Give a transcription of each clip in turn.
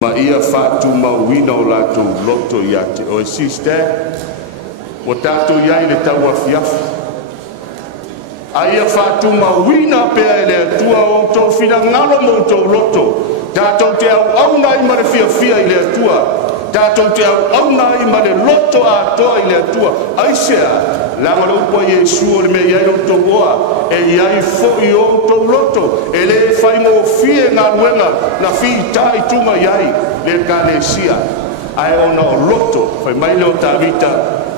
Ma ia fatu mauina o lato loto ia te o SISDAC o tato ia le Aiga Fiafia. A ia fatu mauina pea ele tua o tō whina ngalo mo tō loto. Tato te au nai ma le fiafia i le atua. Tato te au nai ma le loto a toa i le atua. Aisea, langa lo upo Yesu o le me iai o tō goa. E iai fo i o tō loto. E le fai mo fie ngā luenga na fi tai tunga iai le kalesia. Ai ona o loto, fai mai le o tawita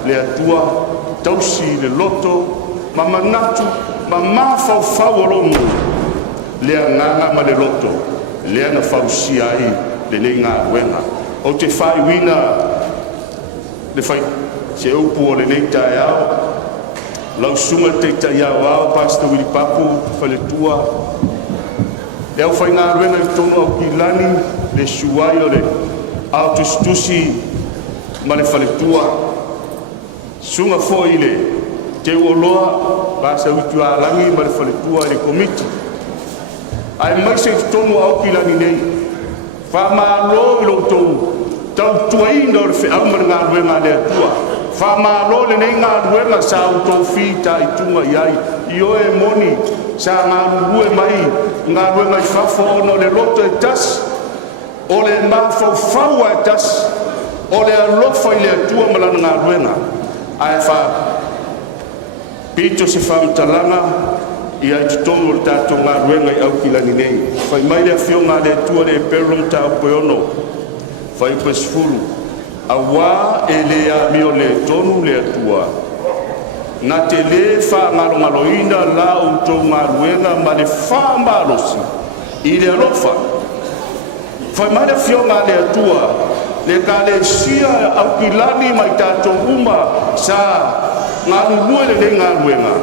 le atua. Tausi le loto, ma manatu, ma mafau fau o lomu. Le nganga ma le loto. Le na fau si ai le le ngā luenga. O te whai wina, le whai se upu o le nei tae au, lau sunga te tae au au, pasta wili papu, whale tua. E au whai ngā ruenga i tono au ki lani, le suai o le au tustusi, ma le whale tua. Sunga fo i le te uoloa, pasta witu a langi, ma le whale tua i le komiti. Ai mai se tono au ki lani nei, whamalo i lo tau tuaina o le whi aumare ngā ruenga le atua. Whamalo le nei ngā ruenga sa au tau whita i tunga iai. I oe moni sa ngā rue mai, ngā ruenga i whafo ono le loto e tas, o le mawhau whaua e tas, o le alofa i le atua malana ngā ruenga. Ai wha pito se whamtalanga, i ai tutongo le tātou ngā ruenga i au ki lani nei. Whai mai le whio ngā le atua le perlong tā upe ono. Whai pasfuru. A wā e le a mio le tonu le atua. Nā te le wha ngaro ngaloina la o tō ngā ruenga ma le wha malosi. I le alofa. Whai mai le whio ngā le atua. Le ka le sia au ki lani mai tātou uma sa ngā rulue le le ngā ruenga.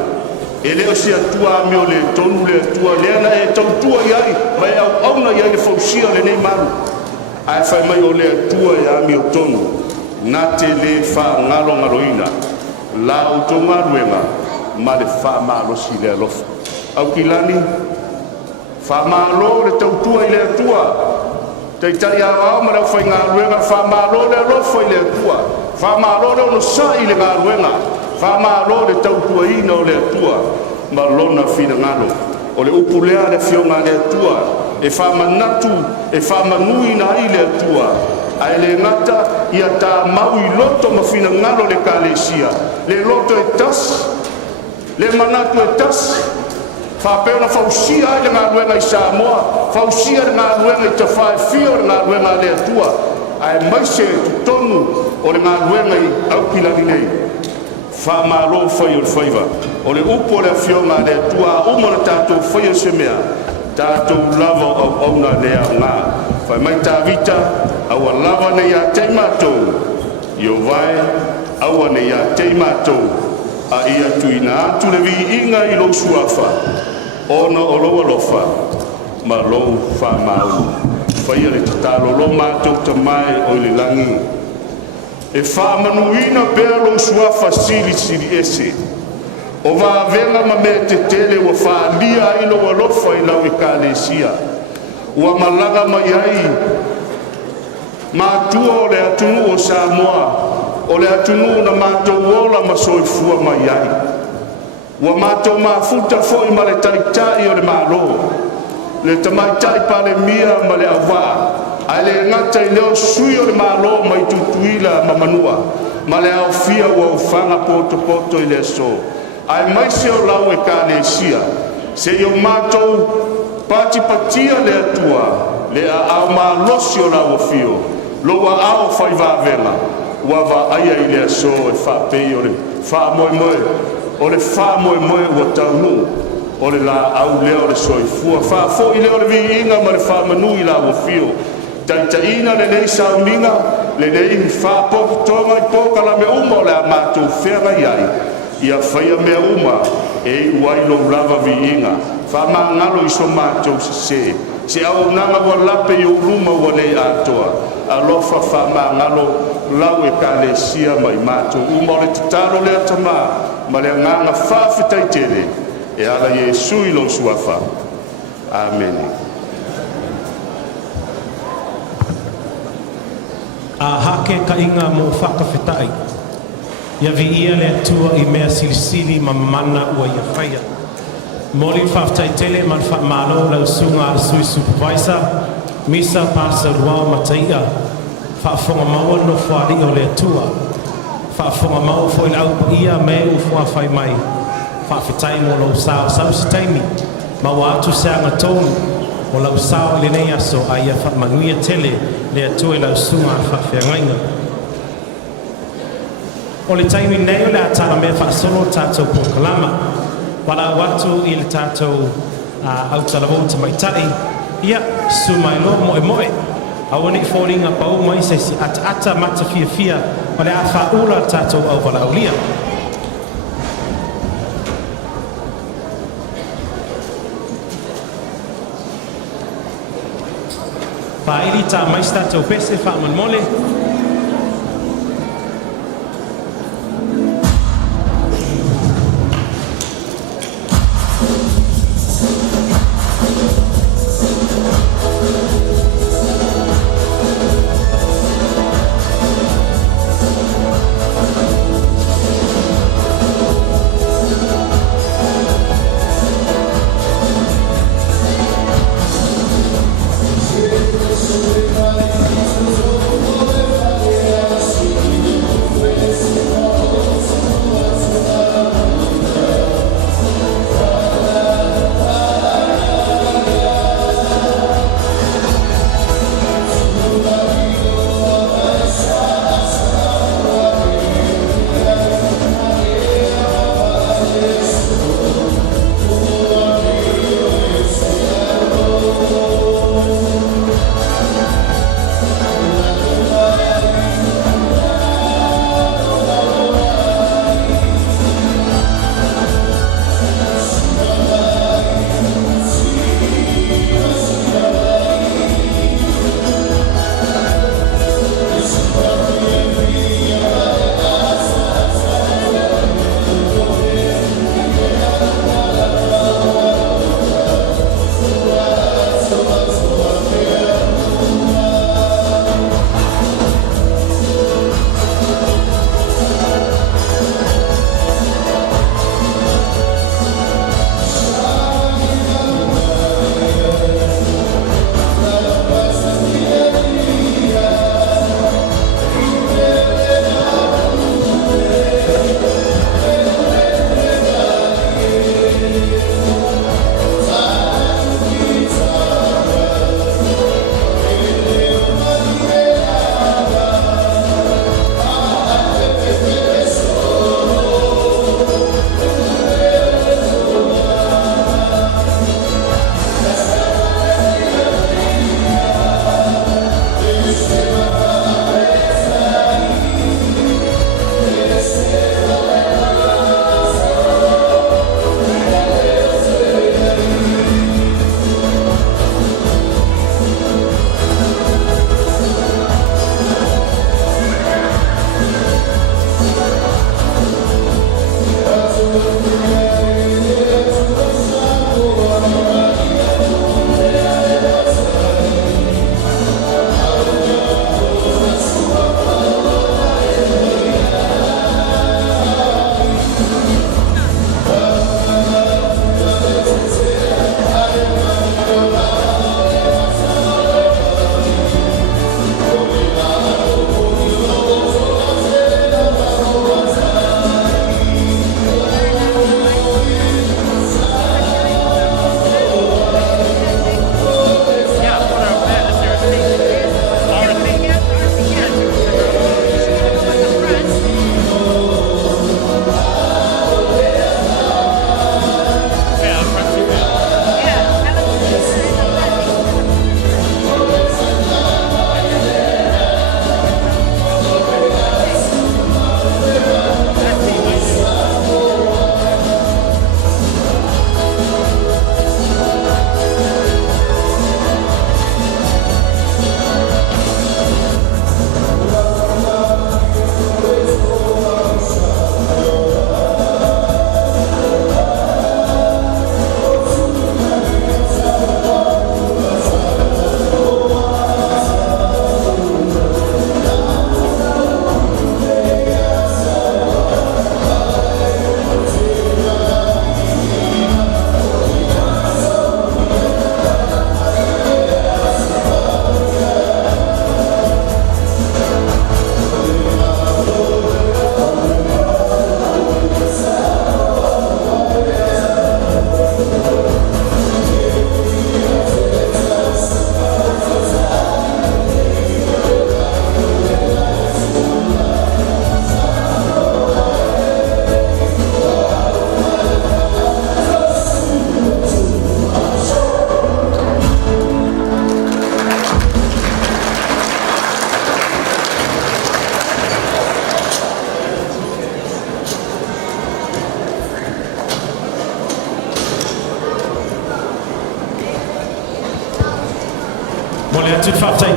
E leo si atua meo le tonu le atua leana e tautua iai mai au auna iai le fausia le nei maru. Ai whai mai o le atua ia meo tonu na te le wha ngalo ngaloina la o tō maruenga ma le wha malosi le alofa. Au ki lani wha malo le tautua i le atua te tai au ma le whai ngā ruenga wha malo le alofa i le atua wha malo le ono sa i le ngā ruenga whamalo le tautua ina o le atua ma lona whina ngalo. O le upulea le whionga le atua e whamanatu e whamanui na i le atua. Ai le ngata ia tā mau i loto ma whina ngalo le kalesia. Le loto e tas, le manatu e tas. Whapeo na whausia ai le ngā ruenga i Samoa. Whausia le ngā ruenga i te whae whio le ngā ruenga le atua. Ai maise tutonu o le ngā ruenga i aukilani nei. Whamalo whai o le whaiva. O le upo le whionga le tua umana tātou whai o se mea. Tātou lava au auna le au ngā. Whai mai tā vita, aua lava nei a tei mātou. I o vai, aua nei a tei mātou. A ia tuina atu le vi inga i lo suafa. Ona o lo alofa. Ma lo whamau. Whai le tatalo lo mātou tamai o le langi. E whamanuina pēr lo suafa sili ese. O wā venga ma me te tele wa whaalia ilo wa lofa i lau i kālesia. Ua malaga mai ai. Mātua o le atunu o Samoa. O le atunu na mātou ola ma soifua mai ai. Ua mātou mafuta fo i ma le taitai o le mālo. Le tamaitai pa le mia ma le awaa. Ai le ngata i leo sui o le mālo mai tutuila ma manua. Ma le au fia ua ufanga poto i le so. Ai mai se o lau e kālesia. Se i o mātou patipatia le atua. Le a au mālosi o lau o fio. Loa au whai vāvenga. Ua wā aia i le so e whapei o le wha moe moe. O le wha moe moe ua taunu. O le la au leo le soifua. Wha fo i leo le vi inga ma le wha manu i lau o fio. Taitaina le nei sauminga, le nei whapoki tonga i poka la me uma o le a mātou whenga iai. Ia whaia mea uma e uailo lava vi inga. Whama ngalo i so mātou se. Se au nanga wa lape i uruma wa nei atoa. Alofa whama ngalo lau e kālesia mai mātou. Uma o le tataro le atama, ma le nganga whawhitai tele. E ala Yesu i lo suafa. Amen. a hake ka inga mo whakawhetai. Ia vi ia le atua I mea silisili ma mamana ua ia whaia. Moli whaftai tele man whamalo lau sunga a sui supervisor, misa pasa rua mataia, whaafonga maua no whaari o le atua, whaafonga maua fo il au ia me u whawhai mai, whawhetai mo lau sao sao si taimi, maua atu seanga tonu, o lau sao le nei aso a ia whamanuia tele le atua lau sunga a whawhiangainga. O le taimi nei o le atala mea whaasolo tātou pokalama, wala watu I le tātou au talavou tamaitai, ia sumailo moe moe, awani fōringa pau mai se si ata mata fiafia, o le a whaula tātou au walaulia. Pairi tā mais tātou pese whaaman mole,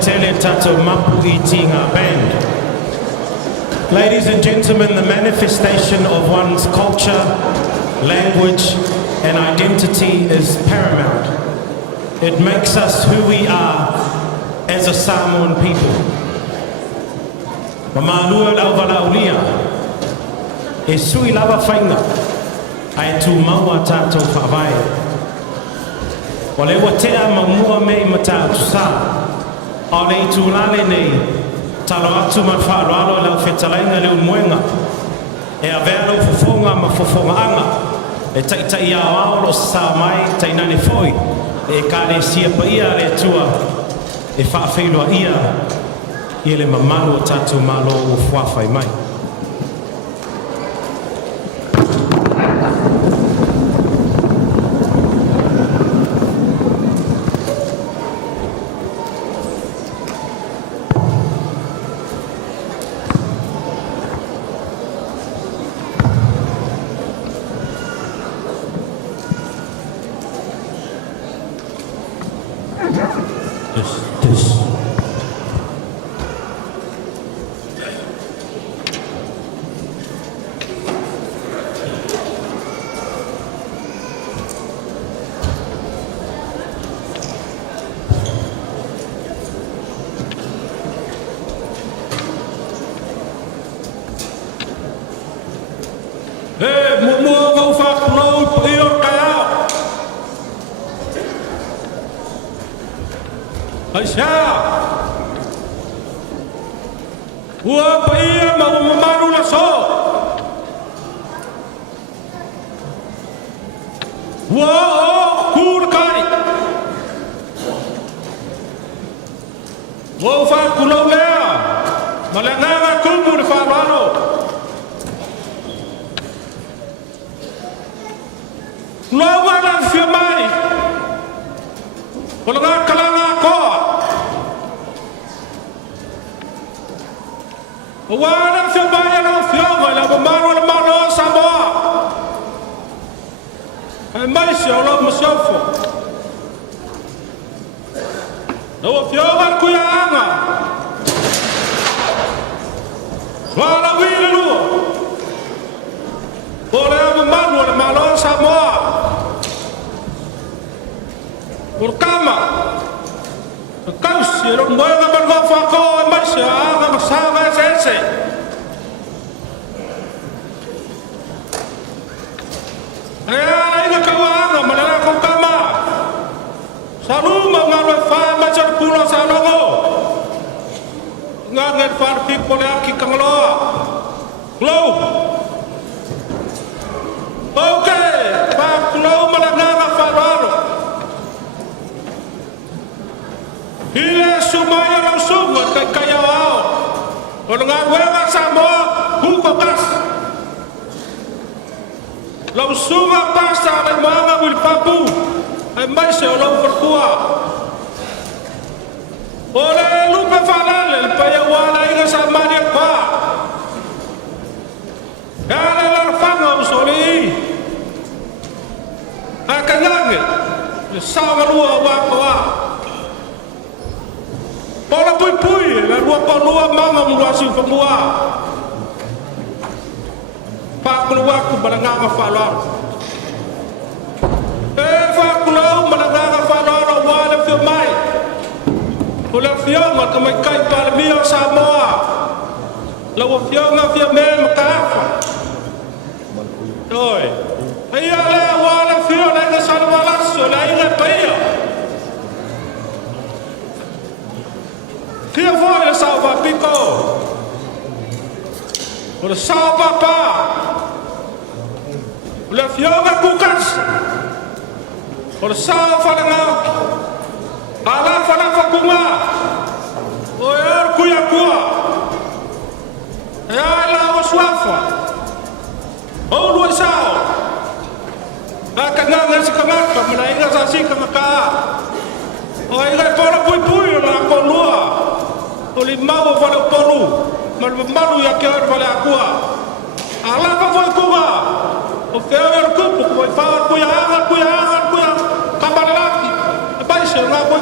tele tato mapu I tinga band. Ladies and gentlemen, the manifestation of one's culture, language and identity is paramount. It makes us who we are as a Samoan people. Mamalua lauvala ulia, e sui lava whainga, ai tu maua tātou whawai. O le watea mamua mei matau sa, o le tu lale nei, talo atu man whaaloalo lau whetalainga leo muenga, e a velo fofonga ma fofonga anga, e taitai ao ao lo sa mai tainane foi, e ka le sia pa ia le tua, e whaafeilua ia, I le mamalu o tātou malo o fuawhai mai.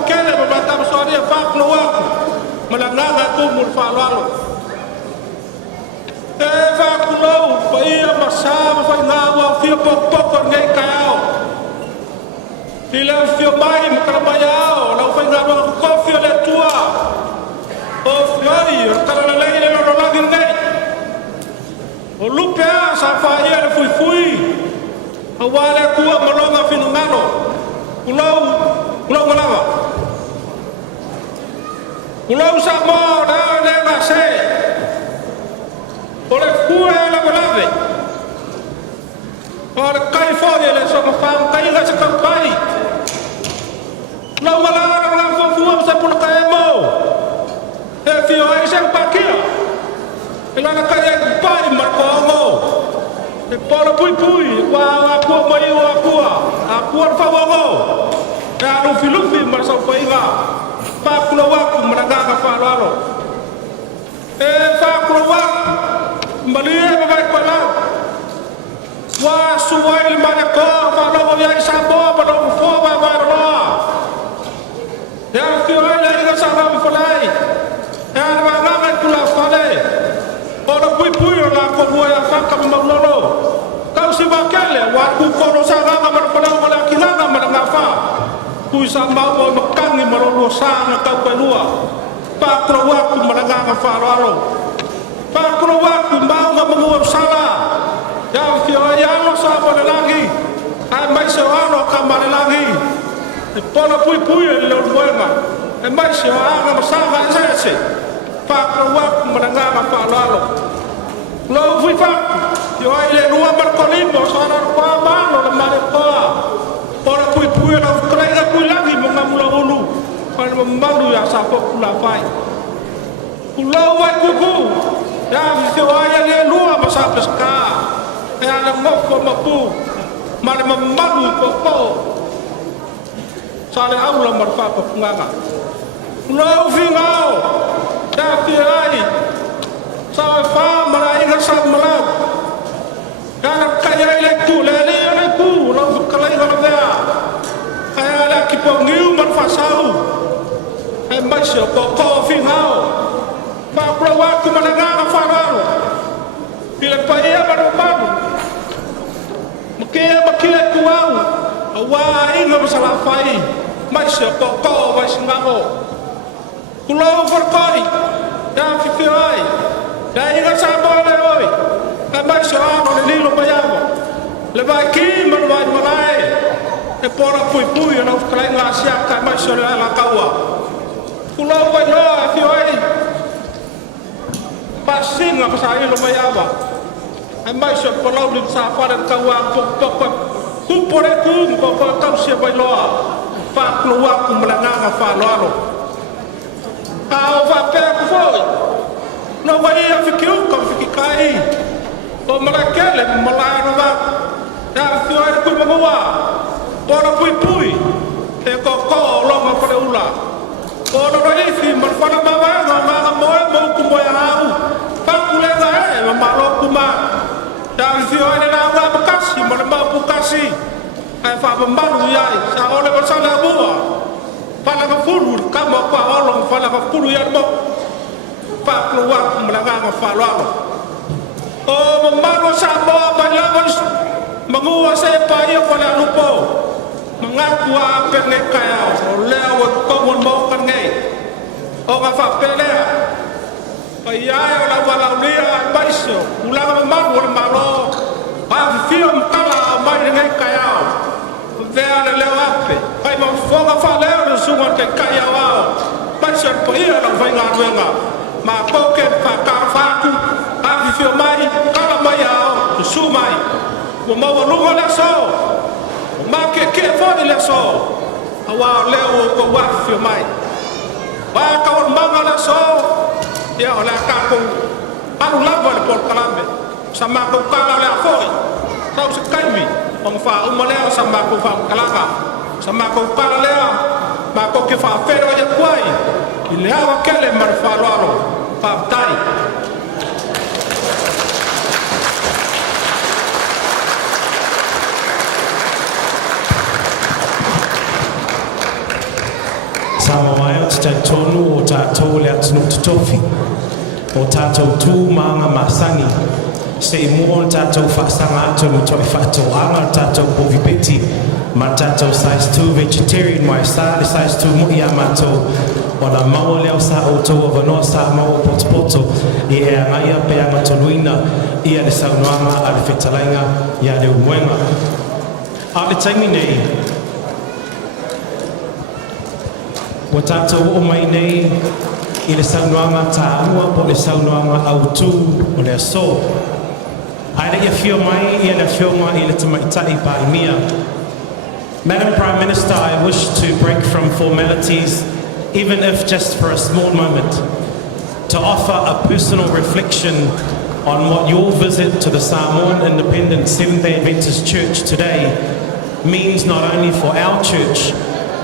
Kele ba ta so ria fa no wa malanganga tu mul Faaulualo e fa kulau pa ia masama fa ngawa fio pok ngai kao Tila fio mai makabayao lau fa ngawa ko fio le tua o fioi kala le le lo lagi ngai o lupea sa fa ia le fui awale kuwa malonga fino ngalo kulau ngalawa kulau sa mo da le na se ole kuwa la balave ole kai fo le so ma fa kai ga se kai lau ngala la fo fuwa sa pun kai mo e fio ai se pakia ela na kai pai marco mo e polo pui wa aku mai aku fa wo ya no filufi mar so pai ga pa kulo wa ku maraga ka Faaulualo e fa kulo wa malie ba vai pa la wa suai ma ko Faaulualo ya sa bo ba do fo ba lo ya fio ai ga sa ba fo lai ya ba ga ku la fa le ora pui la ko ya fa ka ma lo kau si ba kele wa ku ko no sa ga ma ko la wala kilanga ma nga fa ku sa ma o makangi ma lo sa na ka ko lua pa ko wa ku ma nga ka Faaulualo pa ko wa ku ma nga ma sala ya fio ya lo sa po lagi ai mai se wa ka ma lagi e polo pui le lo buena e mai se wa ga ma sa ga se pa ko wa ku ma nga ka Faaulualo lo fui fa yo ai le rua marcolino sara ko ma lo le mare ko ora pui la krega pui lagi mo ngamula ulu pa malu ya sa ko kula fai kula wa ku ya vi ai le rua ma sa pesca ya na mo ko ma pu mare malu ko sale aula mar fa ko nganga kula vi ngao ya vi ai sa fa mara inga sa malau kana kaya ile tu le ku lo kala ina vea kaya la ki po ngiu man fa sau e mai se ko fi ngao pa pro wa ku mananga ka Faaulualo pile pa ia ba makia ku au wa inga masala fai mai se ko wa singao kulo forkoi ya fi ai ya inga sa bole oi ka mai se ano le lilo payava le vai ki man vai malai e pora pui na ukrai nga sia ka mai se la kaua kulo vai no fi ai pasinga pa sa ilo payava ai mai se polo lim sa para kaua pok ku pore ku ko tau se vai loa fa kloa ku mlanga nga Faaulualo ka va pe ku foi no vai a fikiu ko fikai o malakele malano va ya fio ai ku mwa ora pui e ko lo ma pare ula ora rai fi mal fana ma va ma mo ku mo ya au pa ku le ga e ma lo ku ma ya fio ai na va kasi ma pu kasi ai fa ba malu ya sa ole ba sala bua pala ka fulu ka mo pa olo pala ka fulu ya mo pa keluar melanggang Faaulualo o malu sa mo ba la menguasai pa ia pala lupo mengaku apa ngai kaya o leo ko mon mo kan ngai o ka fa pele pa ia la wala lia baiso ulang malu malo pa film kala mai ngai kaya vea leo ape pai mo foga fa leo sunga te kaya wao baiso pa ia la vai ngaruenga ma poke fa ka fa ku a film mai kala mai ao su mai o mau lunga la so ma ke fo le so awa leo ko wa fi mai ba ka on manga la so ya ola ka ko anu la va le por kalambe sama ko kala la foi sa se kaimi on fa o mole sama ko fa kalaka sama ko kala le ma ko ke fa fero ya kwai ile awa kele mar Faaulualo pa tai Samoa te tonu o tātou le atunu tutofi. O tātou tū maanga masangi. Se mua o tātou whaasanga atu mu toi whātou anga tātou povipeti. Ma tātou size 2 vegetarian mai sa le size 2 mo ia mātou. O na maua leo sa o tau o vanoa sa maua poto I ea ngaia pe anga toluina ia le saunoanga a le whetalainga ia le umuenga. A le taimi nei, wa tātou o mai nei I le saunoanga tā anua po le saunoanga au tū o le aso. Aile ia whio mai ia le whionga I le tamaitai pai mia. Madam Prime Minister, I wish to break from formalities, even if just for a small moment, to offer a personal reflection on what your visit to the Samoan Independent Seventh-day Adventist Church today means not only for our church,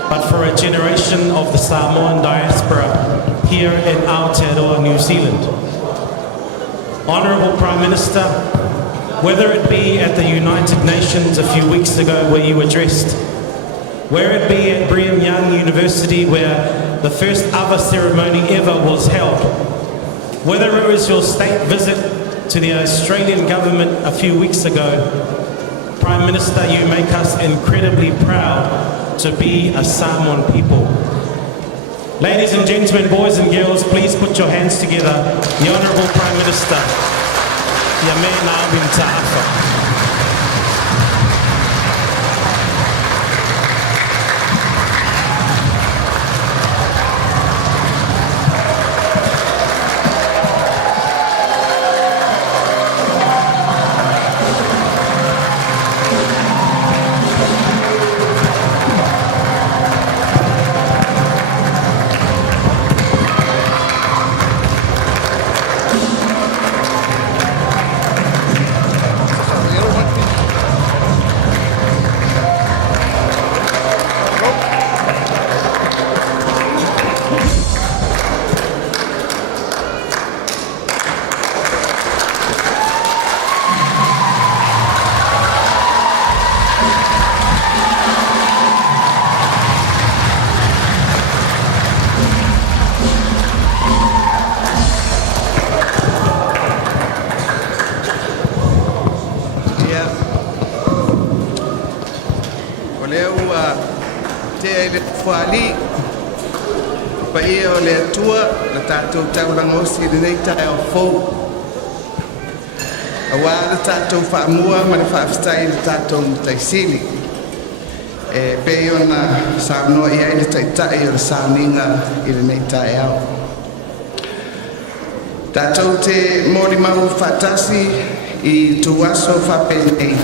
but for a generation of the Samoan diaspora here in Aotearoa, New Zealand. Honourable Prime Minister, whether it be at the United Nations a few weeks ago where you addressed, where it be at Brigham Young University where the first other ceremony ever was held, whether it was your state visit to the Australian government a few weeks ago, Prime Minister, you make us incredibly proud to be a Samoan people. Ladies and gentlemen, boys and girls, please put your hands together. The Honourable Prime Minister, Yamena Bintaafa. Taulangosi nei tai o fou. Awa le tātou whaamua ma le whaafstai le tātou taisili. E pe ona saunoa I ai le taitai o le sauninga I le nei tai au. Tātou te mori mau whatasi I tuaso whapenei.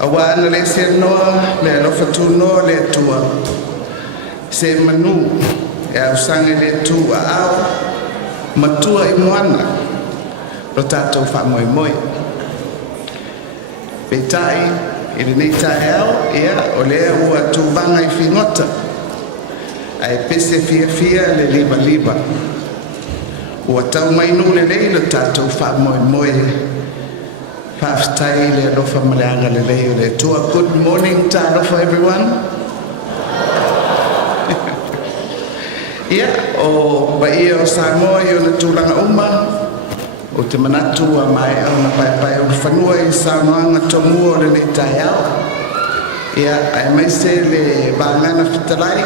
Awa ana le se noa le alofa tūnoa le tua. Se manu e au sange le tua au. Matua I moana ro tātou whamoemoe. Petai I le nei tae au ea o lea ua tūwanga I whingota. Ai pese fiafia le liba liba. Ua tau mainu le lei le tātou whamoemoe. Whaaftai le alofa maleanga le lei o le tua. Good morning ta alofa everyone. Ia, o bai o Samoa I ona tūlanga uma, o te manatu a mai au na pai o whanua I Samoanga tomua o le nei tai au. Ia, ai mai se le bāngana whitalai,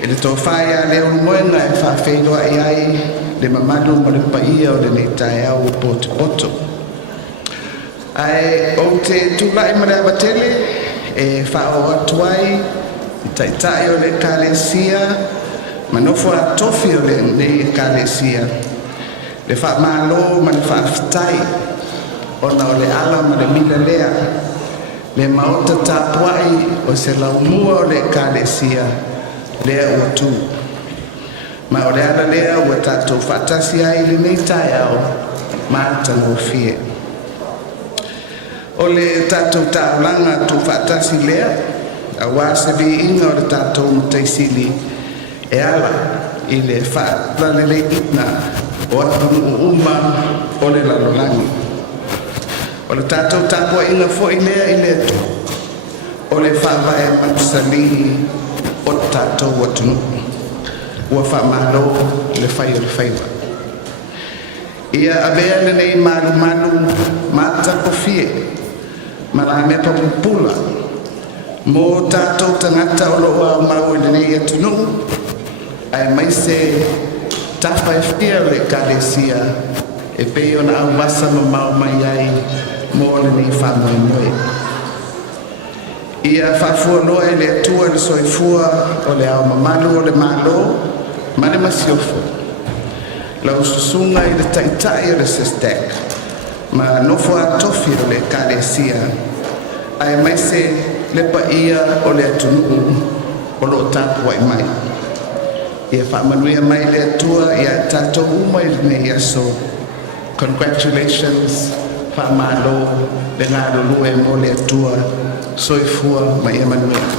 e le tō whai a leo moenga e whawhenua I ai le mamadu ma le pai o le nei tai au poto. Ai, o te tūlai ma le abatele, e whao atuai, I taitai o le kalesia, manofo a tofi o le nei kalesia. Le wha malo ma le whaaftai. Ona o le ala ma le mila lea. Le maota tapuai o se laumua o le kalesia. Lea ua tū. Ma o le ala lea ua tātou whaatasi ai le nei tai au. Mata no fie. O le tātou tāulanga tu whaatasi lea. A wasa bi inga o le tātou mutaisili. E ala I le whaalalele ina o atu uma o le lalolangi. O le tātou tāpua inga fo I lea I le tu. O le whaavae matusali o tātou atunu. ua whaamalo le whai o le whaiwa. Ia avea le nei malu mata kofie, ma la me papupula, mo tātou tangata o loa o mau le nei atunu, ai mai se tapa e fia le kalesia, e pei ona au wasa no mau mai ai, mo le nei whamoe moe. Ia whafua loa e le atua le soifua o le au mamalu o le malo, ma le masiofo. La ususunga i le taitai o le SISDAC, ma nofo a tofi o le kalesia, ai mai se le paia o le atunu o lo tapu ai mai. Ia whaamanuia mai le atua ia tatou uma i le nei aso. Congratulations, whaamalo le ngā lulue mo le atua, soifua mai Emmanuel.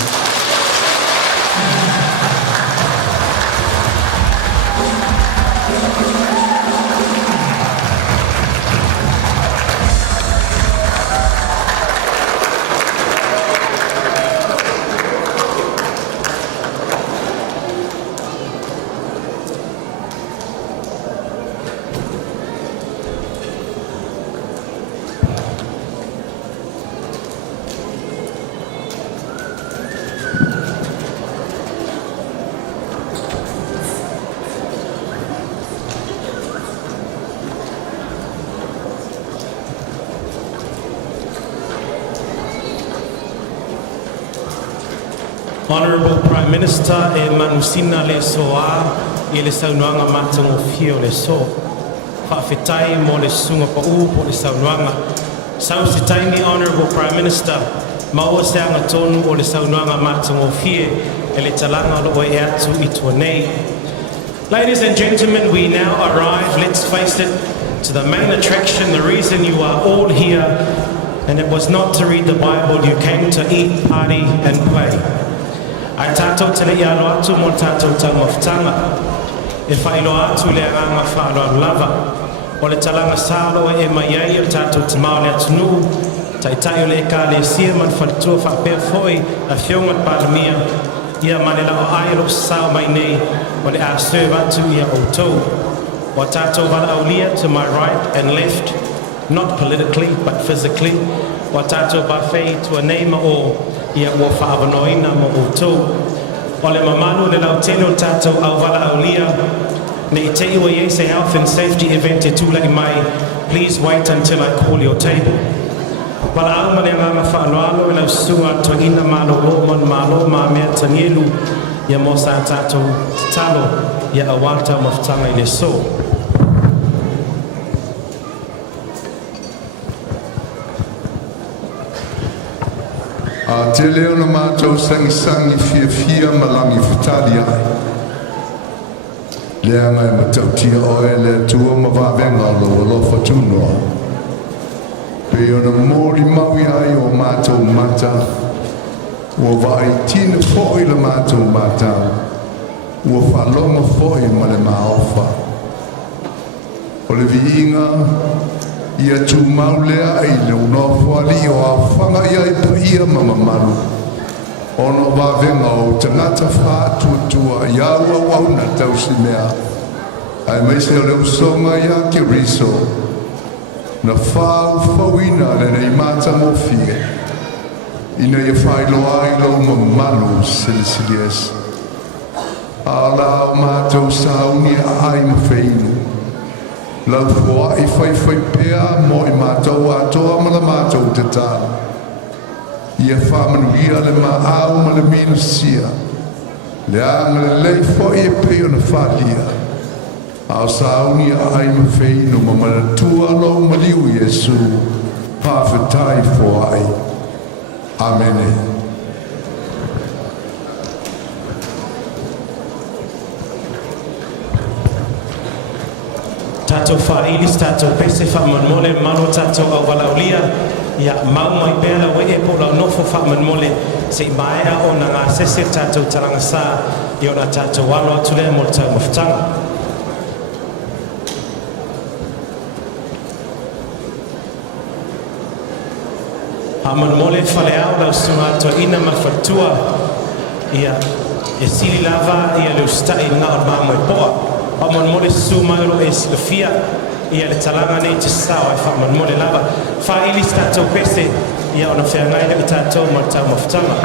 Honourable Prime Minister e manusina le soa i le saunuanga matango fio le so. Whawhetai mo le sunga pa po le saunuanga. Sau se taini Honourable Prime Minister, maua se anga tonu o le saunuanga matango fie e le talanga lo e atu I tua nei. Ladies and gentlemen, we now arrive, let's face it, to the main attraction, the reason you are all here, and it was not to read the Bible, you came to eat, party and play. Ai tātou tele I alo atu mo tātou tangawhitanga. E whailo atu le anga whaaloa lava. O le talanga sālo e mai ai o tātou tamao le atunu. Tai o le ka le sia man whalitua whapea foi a whionga paramia. Ia manela o ai lo sao mai nei o le a serve atu ia o tau. O tātou wala aulia to my right and left, not politically but physically. O tātou buffet to a name o ia ua whaavanoina mo o tau. O le mamanu le lau teno tātou au wala aulia. Ne I te iwa Yese Health and Safety event e tūlai mai. Please wait until I call your table. Wala au mane ngama whaaloalo e lau sunga to ina malo lomon malo ma mea tanielu. Ia mo sa tātou talo ia awata mawhtanga I le so. Te leo na mātou sangi fiafia malangi whatari ai. Lea ngai matautia oe le tua mawawenga lo lofa tūnoa. Peo na mōri maui ai o mātou mata. Ua vai tina fōi le mātou mata. Ua whalonga fōi ma le maofa. O le viinga ia tu maulea ai le unofo ali o a whanga ia I pa ia mamamalu. Ono wawenga o tangata whātuatua ia ua wauna tausi mea. Ai meise o le usonga ia ki riso. Na whauwhauina le nei mata mo fie. Ina ia whailoa ai lo mamalu silisilies. Ala o mātou sauni ai mawheinu. Lau fua I whai pea mo I mātou atoa ma la mātou te tāna. Ia whamanuia le maau ma le mina sia. Le anga le lei fwai e peo na whalia. Ao sauni a ai ma wheinu ma manatua lo ma liu Yesu. Pawhetai fwai. Amene. Tātou whaeilis, tātou pese whaamanmole, mano tātou au walaulia, ia mau mai pēla we e pola nofo whaamanmole, se maea o na ngā sese tātou taranga sā, I o na tātou walo atulea mo tau mawhtanga. Whaamanmole whale au lau sunga atua ina mawhatua, ia e sili lava ia le ustai nga o mamo e poa o mon mole sumairo e silafia ia le talanga nei te sao e wha mon mole lava wha ili statou pese ia ona whea ngaile i tātou ma tau mawhtanga.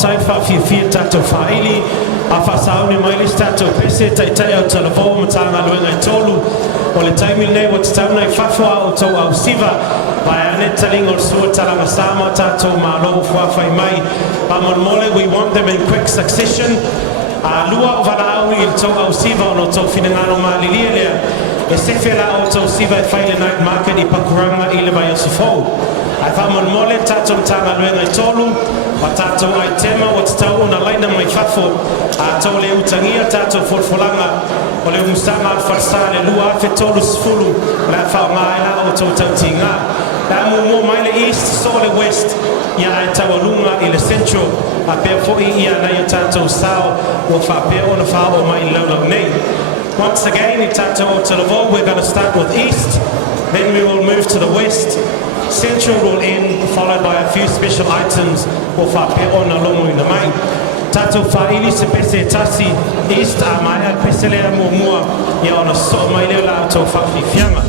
whaftai whafiafia tātou whaili, a whasaune mai le tātou pese taitai au talavo matanga luenga I tolu, o le taimi nei wa tatauna I whawhua o tau au siva, vai ane talinga o sua talanga sama tātou malo whawhai mai, pa mole, we want them in quick succession, a lua o vanau I tau au siva o no tau whinangano maalilia lea, e sefe la o tau siva e whaile night market I pakuranga I le vai o sifou. Ai whamon mole tātou tanga luenga I tolu, wa tātou ai tema o tatau una laina mai whafo, a tau le utangia tātou fulfulanga, o le umusanga wharsa le lua fe tolu sifulu, la whao ngaila o tau tautinga. La mumo mai le east, so le west, ia ai tawalunga I le central, a pia foi ia nei o tātou sao, o whapea o na whao mai laulau nei. Once again, I tātou o Talavo, we're going to start with east, then we will move to the west. Central will end, followed by a few special items o whapea o na longo I na mai. Tātou whaili se pese tasi, east a mai a pese lea mua ia o na so mai leo la tau whawhiwhianga.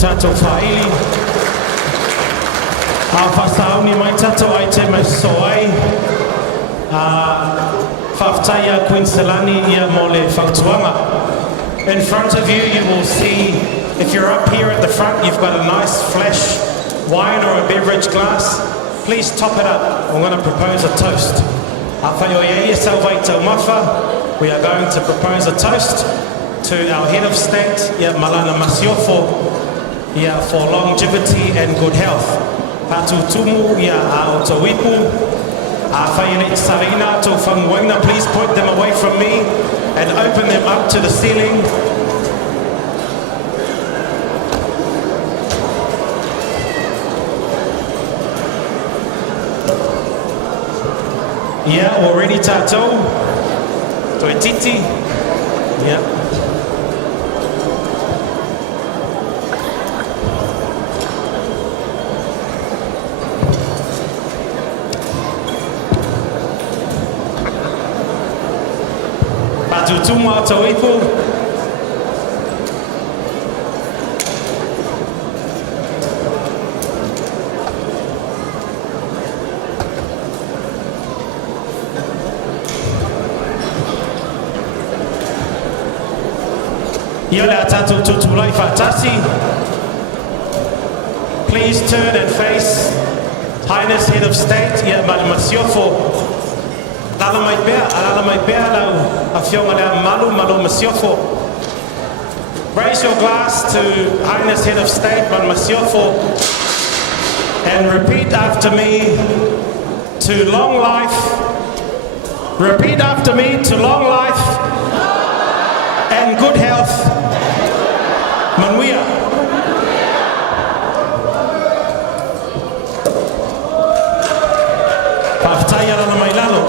tātou whaili. Whasauni mai tātou ai te mai soai. Whaftaia Queen Selani ia mo le whautuanga. In front of you, you will see, if you're up here at the front, you've got a nice flash wine or a beverage glass. Please top it up. I'm going to propose a toast. We are going to propose a toast to our head of state, Malana Masiofo, for longevity and good health. Patutumu, Aotawipu, Sarina, to Fangwena, please point them away from me and open them up to the ceiling. Already Tato, Toititi, Patutuma Toipu. Please turn and face Highness Head of State, Masiofo. Raise your glass to Highness Head of State, Masiofo, and repeat after me to long life. Repeat after me to long life and good health. Manuia. Paftaya la mailalo.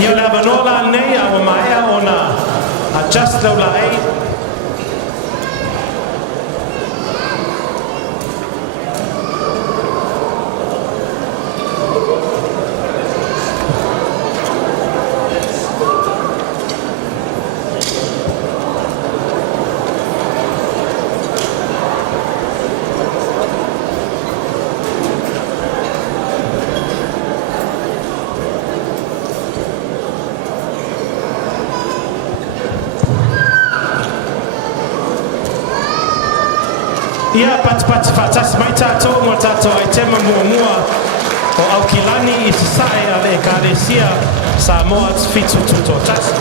Yo la vanola nei a maia ona adjust la ei. Patas mai tātou mo tātou ai tema mua o Aukilani I sasae a le kāresia sa moa fitu tuto tas.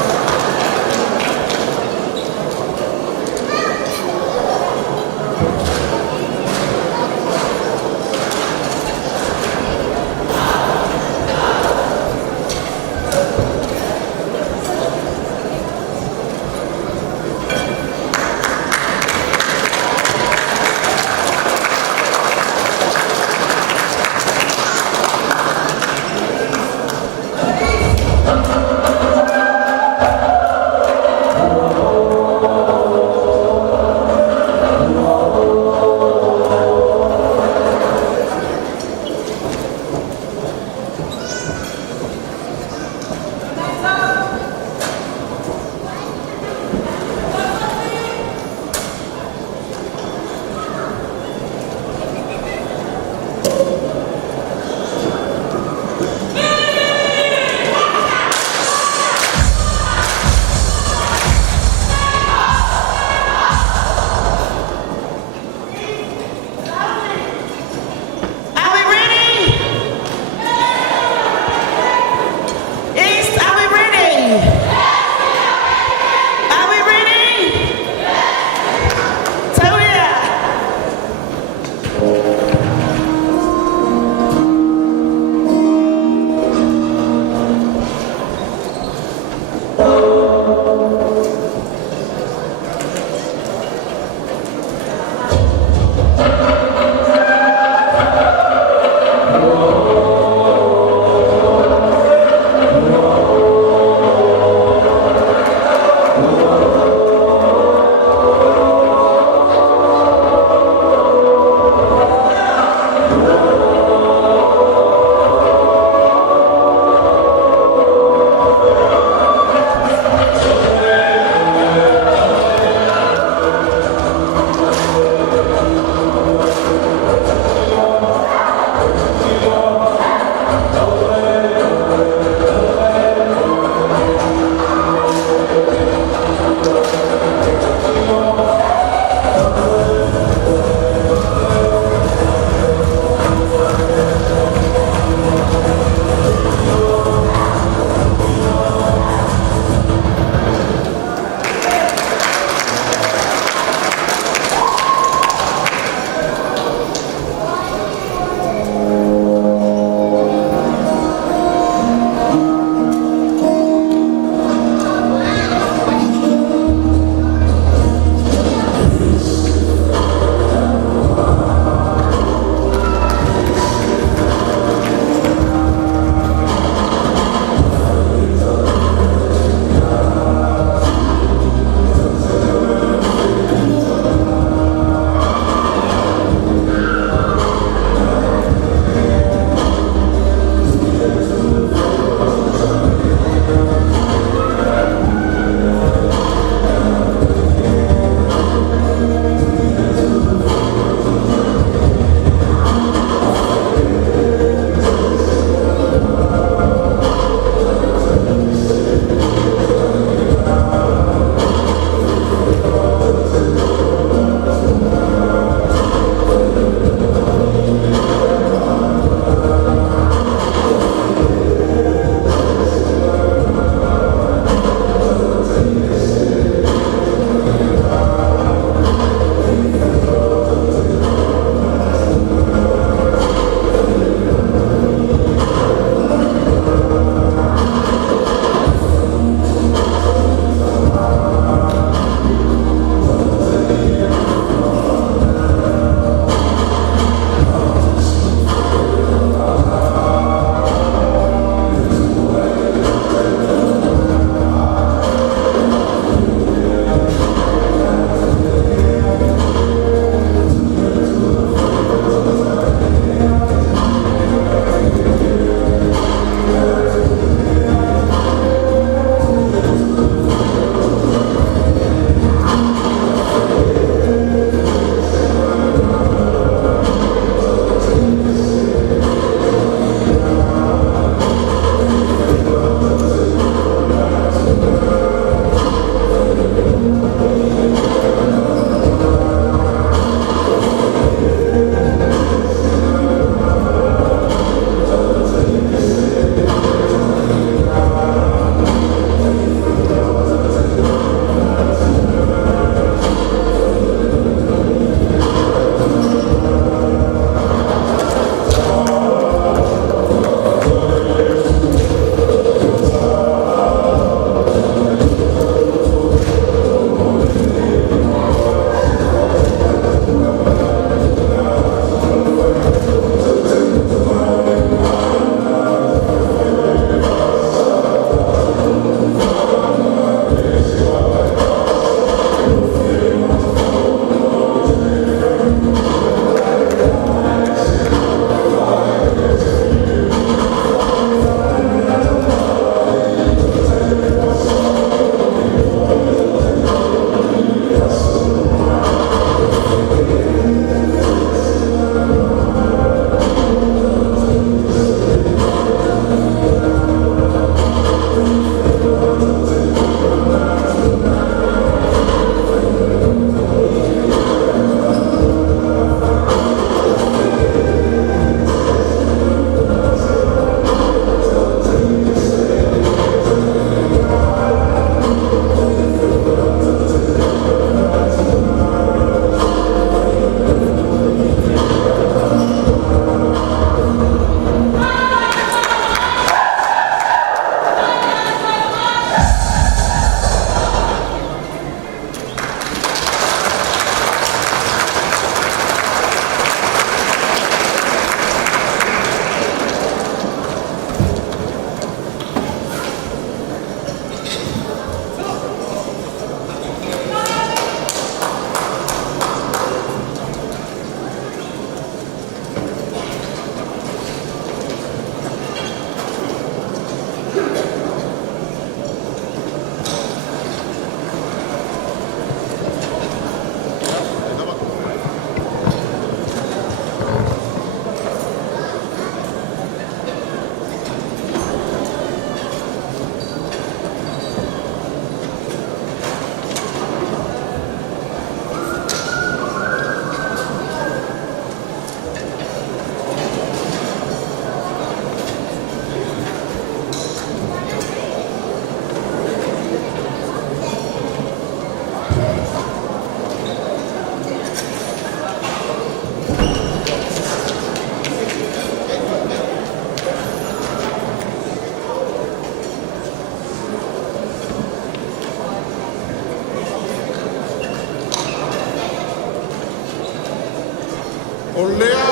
O lea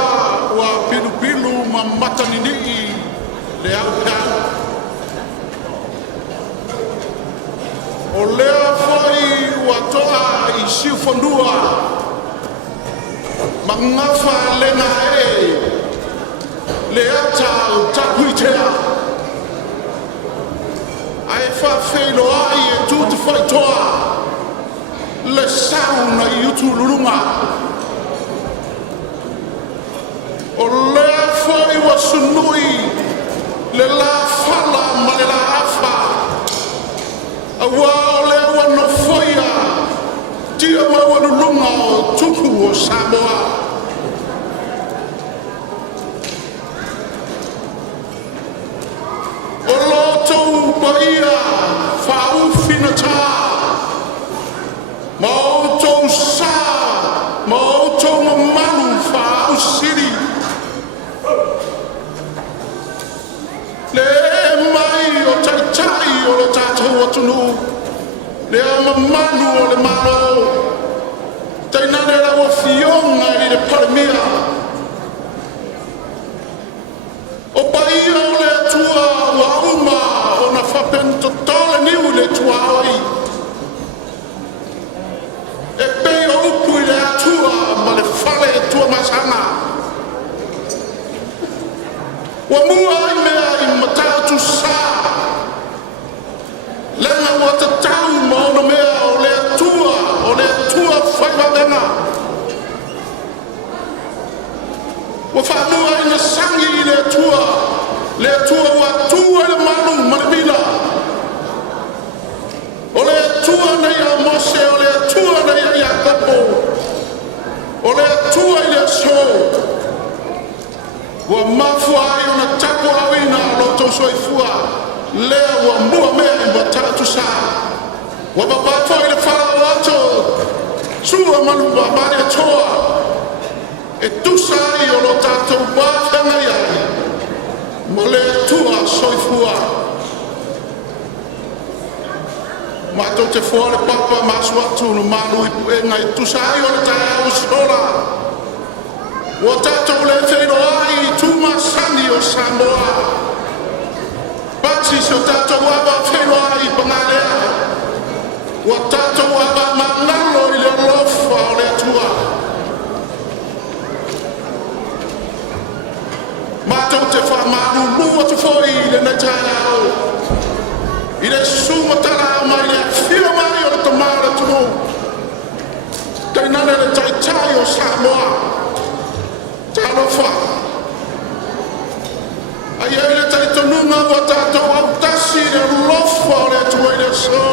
ua pilu ma matanini le au pau. O lea foi ua toa I siu fondua ma ngafa lenga le ata o takuitea. Ai fa feilo ai tu te fai toa le sauna I utu lurunga. O lea foi wa sunui le la fala ma le la afa. Awa o lea wa no foia tia ma wa lurunga o tuku o Samoa. O loto baia Faaulufalega ma o tou sa ma o tou mamalu Faausiri le mai o tai o lo tatou atunu le mamalu o le malo tainane la o fionga I le palemia o baia o le atua wa uma o na whapento tole niu le tua oi e pei o upu I le atua ma le whale e tua masanga wa mua I mea I matatu sa lenga wa te tau ma ona mea o le atua whaiwawenga wa whanua I na sangi I le atua wa tua le malu ma le mila o le atua na ia Mose o le atua na ia Iakopo o le atua I le so wa mafua ai ona tapu awina o loto soifua lea wa mua mea I matatu sa wa papafo I le whalao ato sua manu wa mare toa e tusa I o lo tatou wāwhenga iai mo le atua soifua matou te fua le papa masu atu no malu I puenga e tusa ai o le tae au sola wa tatou le whaino ai tumasani o Samoa Patsi o tatou waba whaino ai pangalea wa tatou waba mangalo I le lofa o le atua matou te whamaru lua tu foi le na tae au I le sumatara mai le whio mai o le tamara tumo tainane le tai o Samoa talofa ai le tai tonunga wa tatou au tasi le lofa o le atua I le so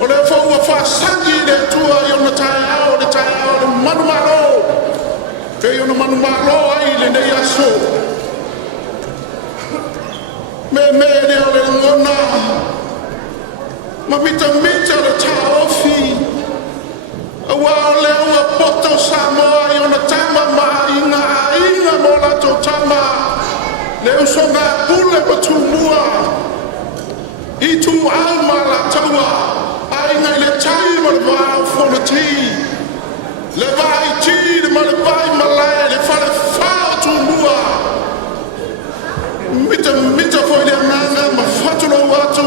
o le fau a whasangi le atua I ona tae au le manu malo Kei ona manu malo ai le nei aso me leo le ngona ma mita le taofi awa o leo a poto Samoa I ona tama ma inga mo la to tama le usonga pule patumua I tu alma la taua ai ngai le tai ma le vau fonati le vai ti ma le vai malai le fale fao tumua mita foi le nanga ma fatulo watu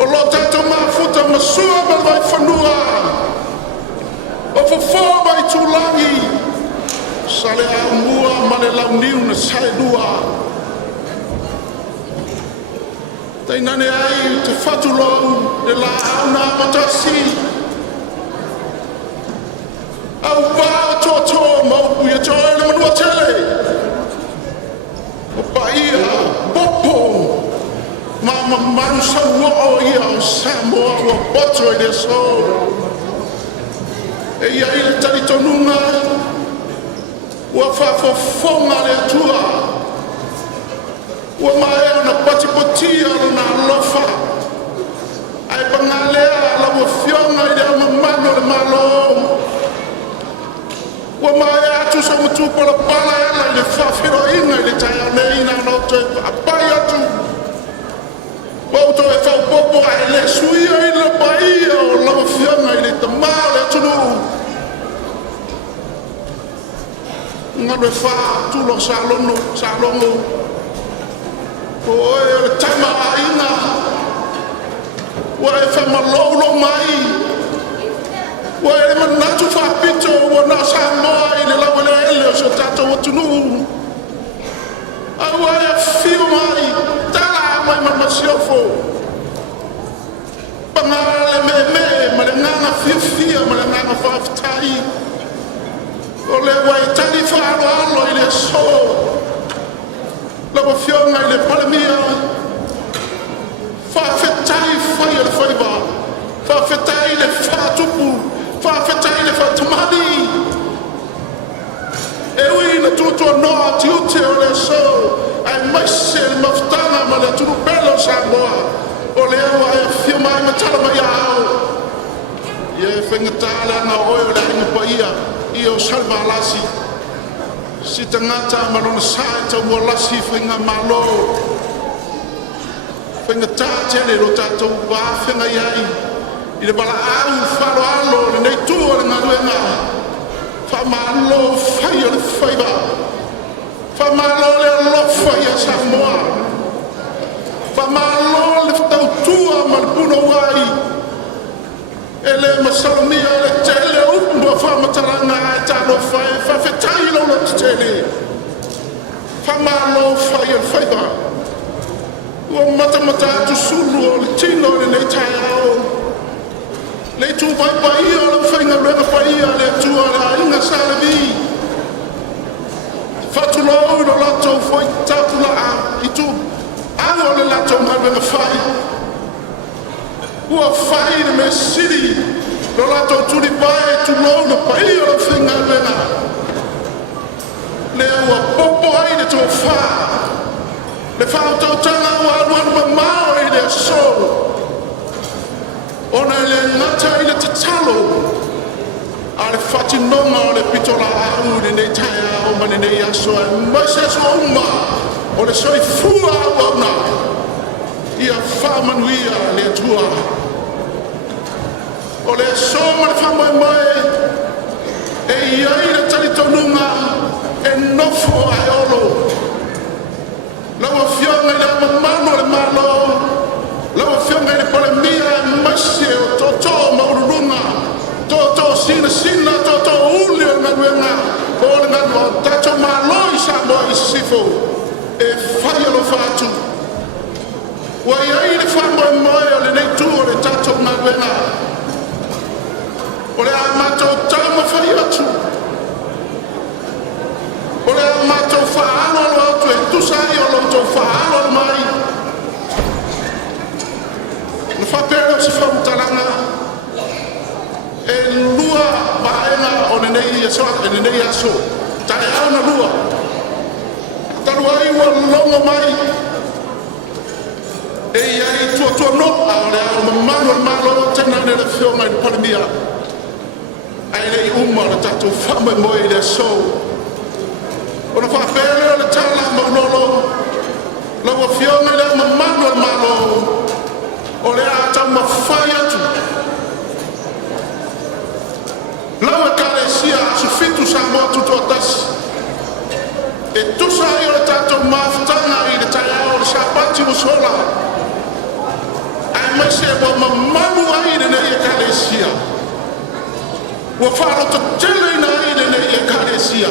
o lo tato ma futa ma sua ma vai fanua o fo mai tulangi sale a mua ma le launiu na sai dua tainane ai te fatulo de la auna matasi au vao toto mau puia joe le manua tele o paia popo ma marusa wo ia o Samoa o boto I le so e ia I le talitonunga ua whafofonga le atua ua mae ona patipotia na lofa ai pangalea la ua fionga I le amamano le malo ua mae atu sa mutupo la pala ela I le whawhiroinga I le taianei na noto e apai atu Wauto e whau popo ai le suia I le paia o lawa fianga I le tamau le atunu mano fa tu lo salono o e tama ainga wa e fa malolo mai wa e manatu fa pito wa na sa mai le la wele ele so tato wa tunu awa e fio mai tala mai mamasiofo pangale me malenganga fiafia malenganga fa ftai o le wai tali whaaro i le so lawa fionga i le palamia whawhetai whai o le whaiva whawhetai le whatupu whawhetai le whatamani e ui na tuatua noa ti ute o le so ai maise le mawhtanga ma le tunu pelo sa moa o le ewa e fio mai matala mai au ie whengatala na oi o le inga paia i o salva lasi si tangata malona sai ta ua lasi whainga malo whainga tātele ro tātou wāwhenga iai i le bala au wharo alo le nei tua le ngaruenga whamalo whai o le whaiva whamalo le alofa i a Samoa whamalo le whtautua ma le puno wai ele masalomia le tele upu whamataranga e tano whai whawhetai laula tele whamalo whai al whaiva ua matamata atu sulu o le tino le nei tai ao le tu pai o le whainga ruenga pai a le tua la inga salevi whatulau no lato whai tātula a i tu ao le lato maruenga whai ua whai le me siri no lato turi pai tu lau na pai o le whinga renga le ua popo ai le tō wha le whātau tanga ua anuanu ma mao i le so ona le ngata i le tatalo a le whatinonga o le pitola au ni nei tai au mani nei aso e maise so uma o le soi fua au na ia whamanuia le tua o le soma le whamoe moe e iai le talitonunga e nofo ai olo lawa fionga i le amamano le malo lawa fionga i le polemia e maise o toto maururunga toto sina toto uli o ngaruenga o le nganua tato malo i Samoa i sifo e whai alo whatu wa iai le whamoe moe o le nei tu o le tato ngaruenga o le amato tama whai atu o le amato whaano alo atu e tusai o lonto whaano alo mai na whapero si whamtalanga e lua maenga o nei aso tae au na lua talu ai ua longo mai e iai tua no a o le au mamano le malo tena ne le whio mai le palimia ai lei uma le tatou whamoe moe i le so o na whapere o le tala maunolo laua whionga i le mamano le malo o le atau mawhai atu laua kalesia asu fitu Samoa tutoa tasi e tusa i o le tatou mawhtanga i le tai ao le sapati o sola ai maise ua mamanu ai le nei e kalesia ua whaarota tele ina i le nei e kalesia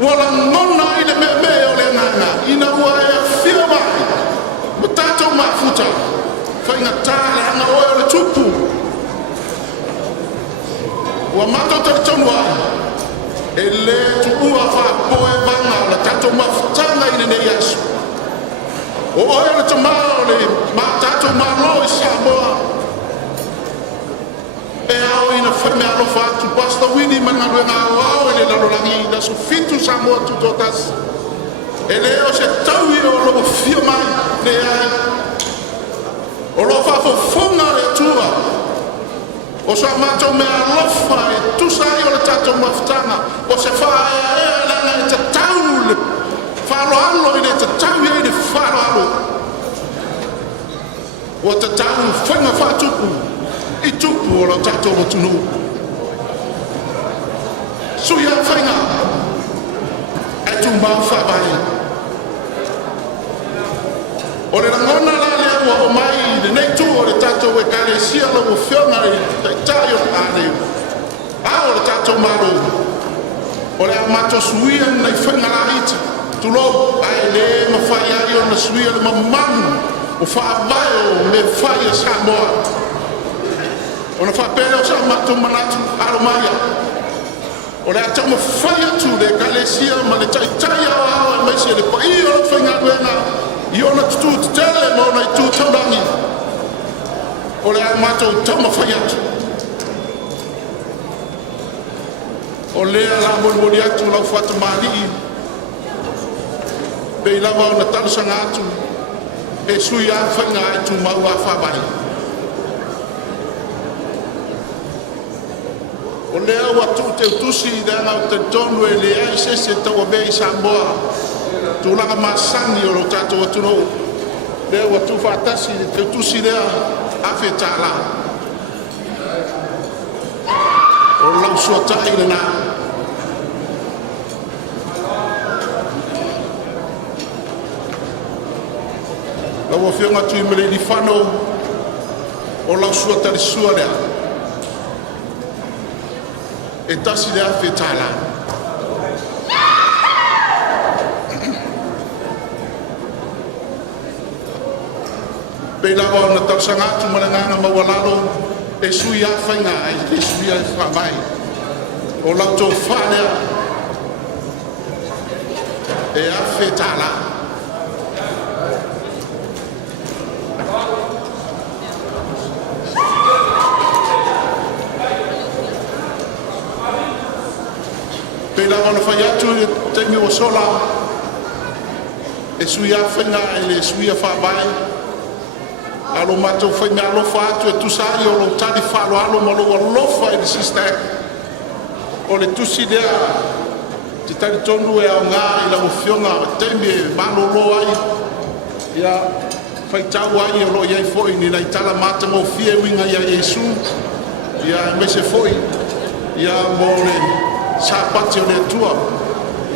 ua langona i le meme o le nganga ina ua e whio mai ma tatou mafuta whainga tāle anga oe o le tupu ua mato tali tonu ai e le tu ua whapoe vanga o le tatou mafutanga i le nei asu o oe le tamao le ma tatou malo i Samoa e ao ina whaime alofa atu Pastor Winnie mangaruenga au e le lalolangi na su fitu Samoa tutotas e leo se tau i o lobo fio mai ne ai o lo whafofonga le tua o sa mato me alofa e tusa i o le tatou mafutanga o se whae e langa e te tau le whalo alo i le te tau i le whalo alo o te tau whainga whatupu i tupu o lo tatou mo tunu suia whainga mau whabai. O le rangona la lea ua o mai, le nei tu o le tatou e kare sia la o whionga i tai o ane. A o le tatou maro. O le amato suia nei whenga la ita. Tulo, ai le mawhai ai o na suia le mamamu. O whaavai o me whai a Samoa. O na whapere o sa mato manatu aro maia. O le atau mawhai atu le kare sia ma le tai au ao e maisi le pai o le whenga duenga. I ona tutu tele mo na tu taurangi. O le amato tau mawhai atu. O lea la mori atu lau whatu mahi. Pei lava o na talusanga atu. E sui a whainga atu mau a whabai. O lea watu te utusi i danga o te tonu e lea i sese tau a bei Samoa. Tūlanga masangi o lo tatou atuno. Lea watu whatasi te utusi lea awhi tāla. O lau suatai le nā. Lau a whionga tui mele ni whano o lau suatari sua lea. E tasi lea awhi tāla. Pei lawa na tausanga atu maranganga mawalalo e sui a whainga e sui a whamai. O lau tō whanea e a whetala. Pei lawa na whai atu e teimi o sola e sui a whainga e le sui a whamai. Alo matou fai me alofa atu e tusai o lo tali whalo alo ma lo alofa e le SISDAC. O le tusi lea te tari tonu e au ngā i la uwhionga teimi e malolo ai. Ia fai tau ai o lo iai foi ni nei tala mata mo fie winga ia Yesu. Ia me se foi. Ia mo le sapati o le tua.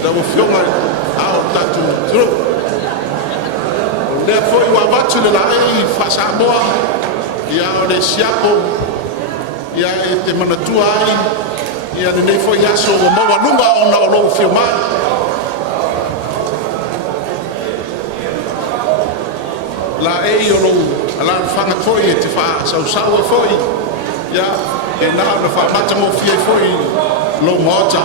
La uwhionga au tatu tru. Lea foi ua watu le lae i Samoa. Ia o le siapo. Ia e te manatua ai. Ia ne nei foi aso o maua lunga o na o lo fio mai. La e o lo ala whanga foi e te wha sausaua foi. Ia e nā na wha mata mo fie foi lo mota.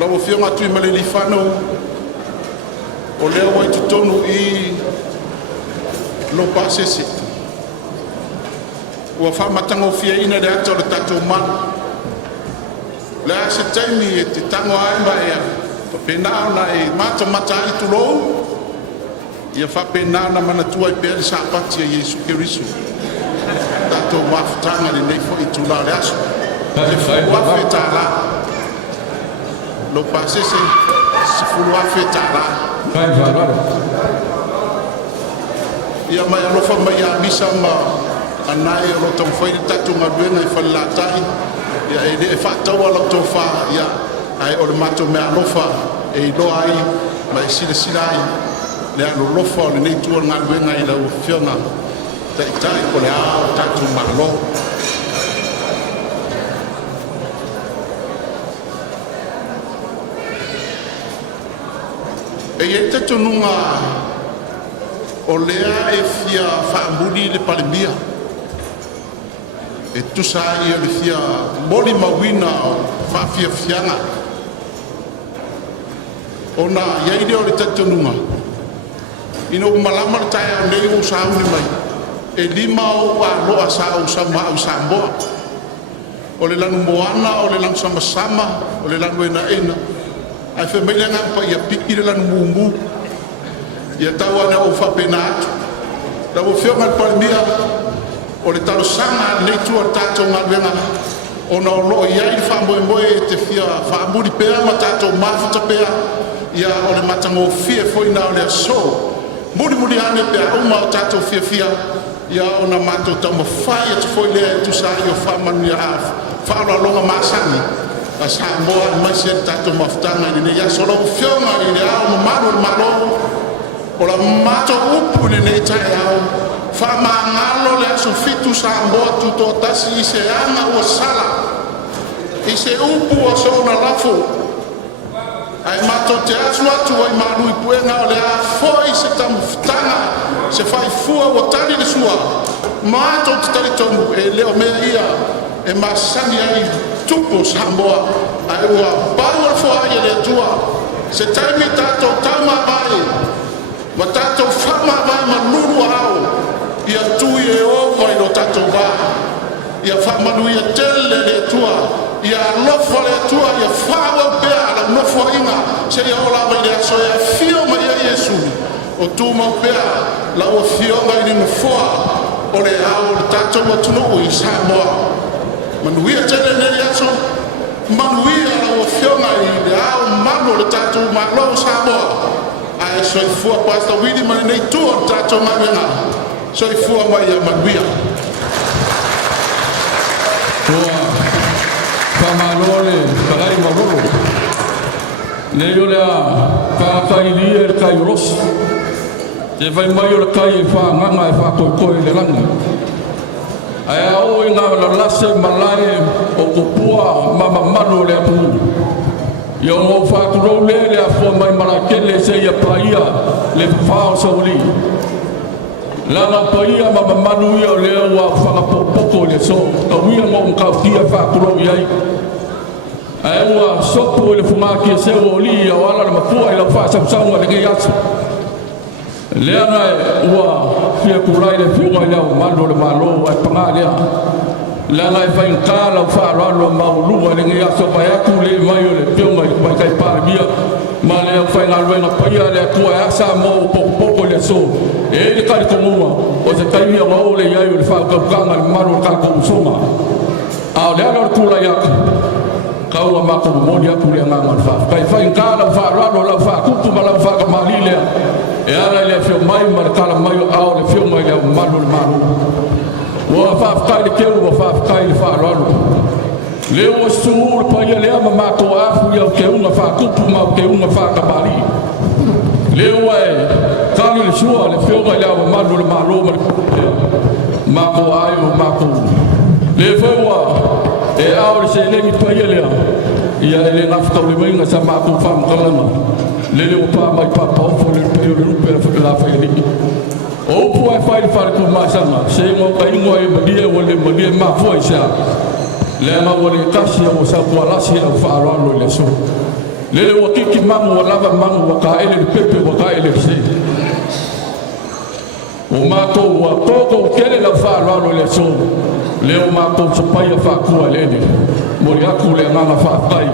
Lau whionga tui maleli whanau o leo wai tutonu i lo pasese. Ua whamatanga o fia ina le ato le tatou manu. Le a se taimi e te tango aima e a whapenao na e mata mata i tulou. Ia whapenao na manatua i pēri sāpati a Yesu Keriso. Tatou wafutanga le neifo i tula le aso. Le wafe tā la. Lo pasese si fulu afe tala. Ia mai alofa mai a misa ma anai o lo tau whaire tatu ngaruenga i whalilatai. Ia e whatau ala tau wha ia ai o le mato me alofa e ilo ai mai sila sila ai. Le alo lofa o le nei tua ngaruenga i lau whionga. Tai o le ao tatu malo. E e te tununga o lea e fia whaamburi le palemia. E tusa i le fia mori mawina o whaafia fianga. O na iaide o le te tununga. Ino umalama le tae o nei o sauni mai. E lima o a loa sa o sama o samboa. O le lanu moana, o le lanu sama, o le lanu ena. Ai fe mai langa pa ia piki le lanu mumbu. Ia tau ana o whapena atu. La o whionga palemia o le talo sanga nei tua tatou ngaruenga. O na o loo iai le whaamboe te fia whaamburi pēa ma tatou mafuta pēa. Ia o le matango fie foi na o le aso. muri ane pe uma o tatou fiafia ia ona matou taumafai atu foi lea tusa'i o fa'amanu ia fa'aloaloga masani a Samoa mai se tatou mafutaga i lenei aso lou fioga i le ao mamalu o le malo o la matou upu i lenei taeao fa'amagalo le aso fitu Samoa tutotasi i se aga ua sala i se upu o se ona lafo ai matou te asu atu ai malui puenga o le a foi se tamafutaga se faifua ua tali le sua matou te talitonu e leo mea ia e masani ai tupu Samoa ai ua pau le foai e le atua se taimi tatou taumavai ma tatou fa'amavai ma lulu ao ia tui e ova i lo tatou vā ia fa'amanuia tele le atua ia alofa le atua ia fa'auau pea la nofoa'iga se ia o lava i le aso e afio ma ia Iesu o tumau pea la ua fioga i le nofoa o le ao le tatou atunu'u i Samoa manuia tele nei aso manuia la ua fioga i le ao manu o le tatou mālou Samoa ae soifua Pastor Willie ma lenei tua o le tatou manuiga soifua mai ia manuia Pamalole, parai maroro. Leo lea, kai lia e kai ros. Te vai mai o le kai e wha nganga e wha koe le langa. Ai au i ngā la lase malai o kupua mama mano le apu. Ia ngō whakurou le a fua mai malakele se ia paia le whao sauri. Lana paia mama manu ia o lea ua whakapopoko le so. Kawia ngō mkautia whakurou iai. Ai ua sopu le fumaki se o li o ala le mafua i la fa samsanga le ngai atu. Le ana ua fia kurai le fiunga i au malo le malo ai panga lea. Le ana e fain kala fa ralo maulua le ngai atu pa aku le mai o le fiunga i mai kai paramia. Ma le fain alwenga paia le atua asa mo poko le so. E le kari kumua o se taimia ngau le iai o le fa kapkanga le malo le kakumusonga. Au le ana le kula iaku. Kaua mako moni aku le nganga fa kai fai kala fa rado la fa kupu mala fa ka malile e ala le fio mai mar kala mai au le fio mai le malu malu wa fa kai le keu wa fa kai le fa rado le o sur pa ia le ama mako afu ia ke una fa kupu ma ke una fa ka mali le wa kali le shua le fio mai le malu malu mako ayo mako le foi e ao le se lengi paia lea ia ele ngafta le mainga sa mako fam kalama lele o pa mai pa pa fo le peo le rupe la fa ele o pu ai fai fa ko masanga se mo kai mo e badia o le badia ma fo isa le ma o le kasi o sa ko la si o fa ro le so lele o kiki mamu o lava mamu o ka ele le pepe o ka ele se o mato o toko kele la fa ro le so leo matou se paia whakua lene mori aku le nganga whakai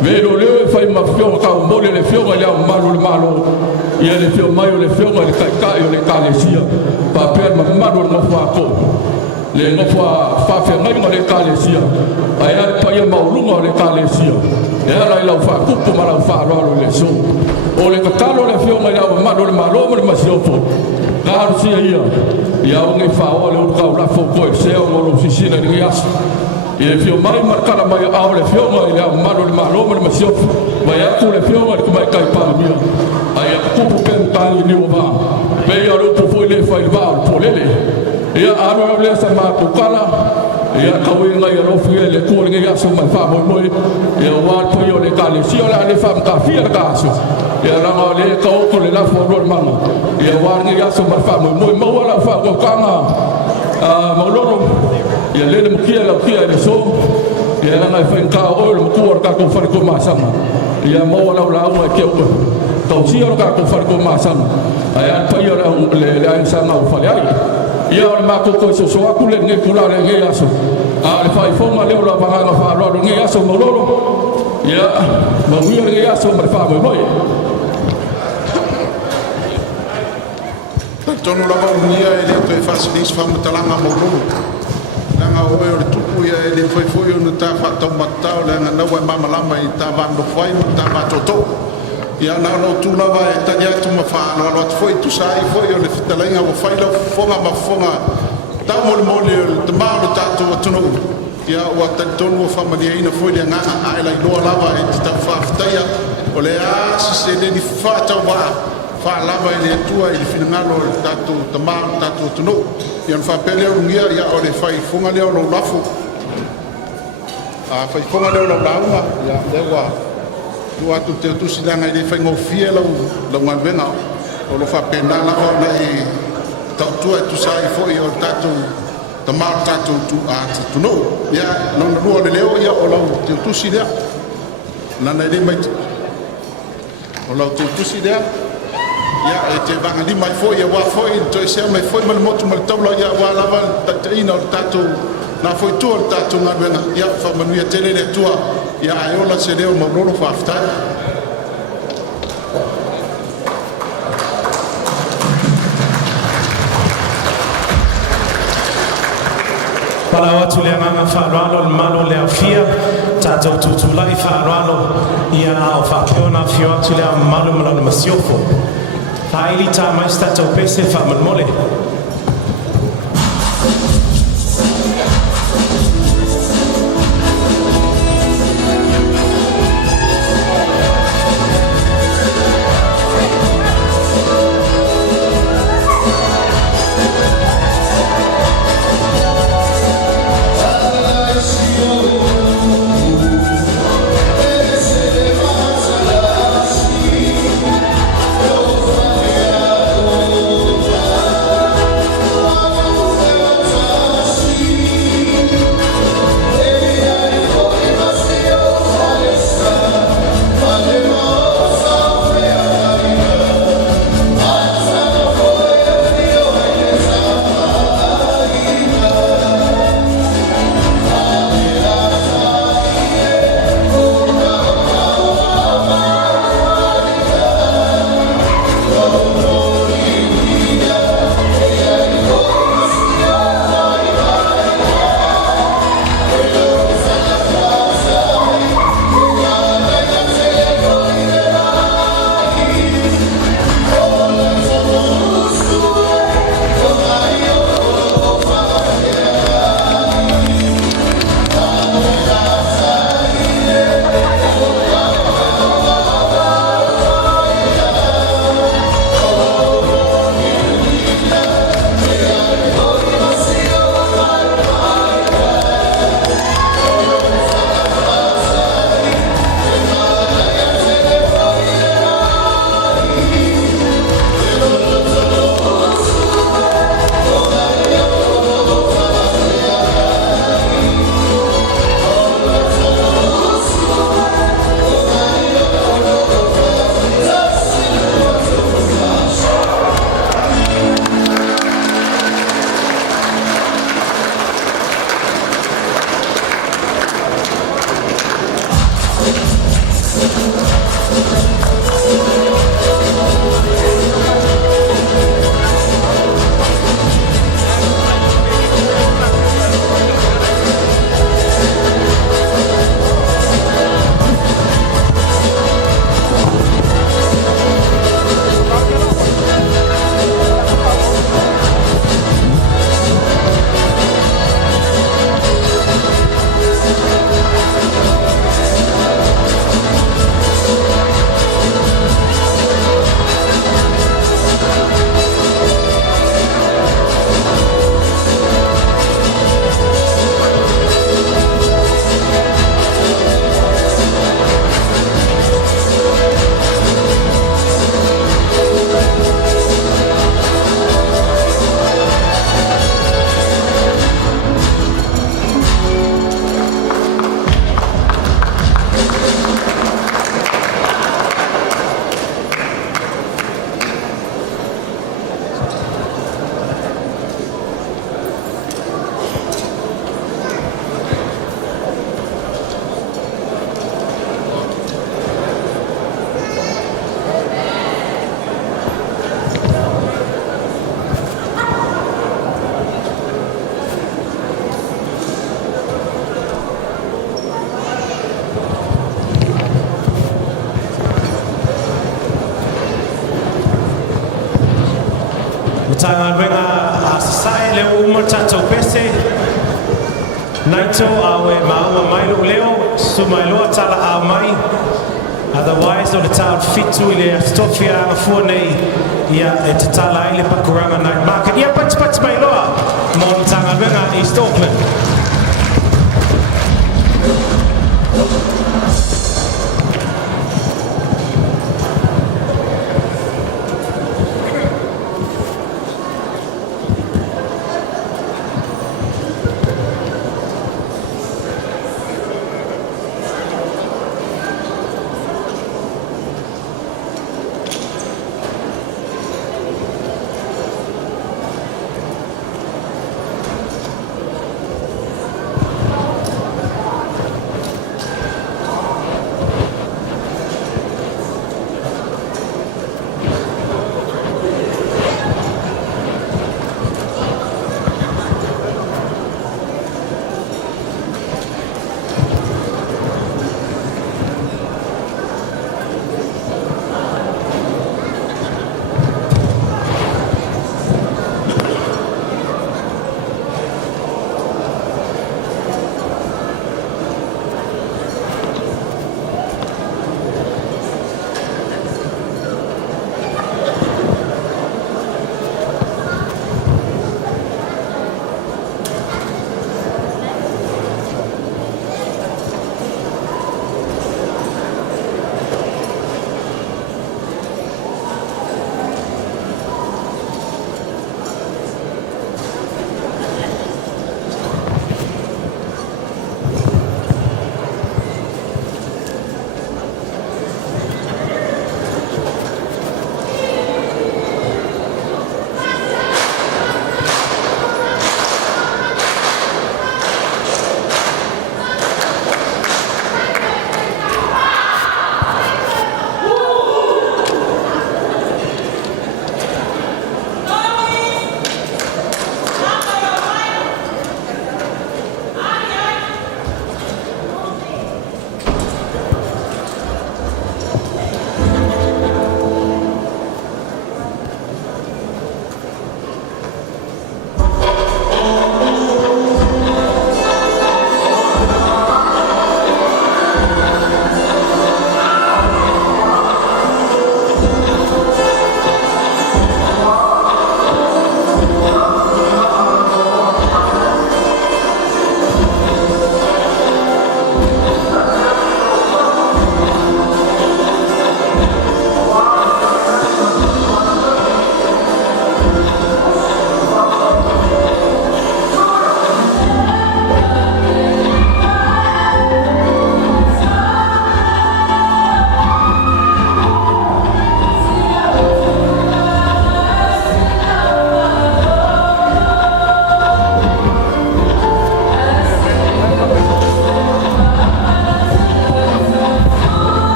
velo leo e whai mawhionga kau mori le whionga lea malu le malo ia le whio mai o le whionga le kai o le kalesia pa pēr ma malu le ngofua ako le ngofua whawhia ngai le kalesia ai ale paia maulunga o le kalesia e ala i lau whakupu ma lau whaaralo le so o le katalo le whionga lea malu le malo mo le masiopo Kāru sia ia o ngai whaoa le urkau lafo koe seo ngolo sisina ni ngiasu. Ia whio mai markana mai au le whionga i le au maro le maroma le masiofu. Mai aku le whionga le kumai kai paramia. Ai a kupu pen tali ni o vā. Pei a rupu fui le whai vā o polele. Ia aro le sa mātu kala. Ia kaui ngai a rofu e le kua ngai asu mai wha moi moi. Ia wāl pui o le kale sio le ane wha mka fia le kāsu. Ia ranga le kaoko le lafo rol manga. Ia wāl ngai asu mai wha moi moi. Maua la wha kua kanga mauloro. Ia lele mukia la kia le so. Ia ranga e whain kā oi le mukua raka kua whariko māsanga. Ia maua la ula aunga e kia ua. Tau sia raka kua whariko māsanga. Ai an pai le ainsanga u whale ai. Ia o le mako koe so aku le nge kula le nge aso. A le whai fonga leo la panganga whaararo nge aso mauloro. Ia mawia nge aso ma le wha moi moi. Tono la vaunia e le toi fasilis whamutalanga mauloro. Langa oe o le tupu ia e le whaifoi o na tā whatau matau le anga naua e mamalama i tā wando whai no tā watoto. ia na lo tu lava e tani atu ma whaano alo atu foi tu sai foi o le fitalenga o whaila fonga ma fonga tau mole mole o te maa lo tātou atunu ia o atantonu o whamalia ina foi le nganga aila i loa lava e te tau whawhitaia o le aasi se le ni whātau waa whaalava i le atua i le whinangalo o le tātou te maa lo tātou atunu ia na whapele o ngia ia o le whai fonga leo lo lafu whai fonga leo lo launga ia lewa tu atu te tusi langa i le whai ngofia lau ngalwenga o lo whapena lava o nei tautua e tu sai foi o tātou te maa tātou tu ati tuno ia nona rua le leo ia o lau te tusi lea nana i le mai o lau te tusi lea ia e te vanga li mai foi e wa foi to se mai foi mal motu mal taula ia wa lava taina o tātou na foi tu o tātou ngalwenga ia whamanuia tele le tua ia e ola se leo mauroro whaftai Pala watu le nganga whaaralo le malo le awhia, tātou tutulai whaaralo ia au whakeona whio atu le malo malana masiofo. Haili tā mais tātou pese whamalmole. tanga wenga asai le uma tatou pese naito awe maua mai leo sumailoa tala a mai otherwise o le tau fitu i le astofia afua nei ia e te tala i le pakuranga night market ia pati mai loa mo le tanga wenga East Auckland.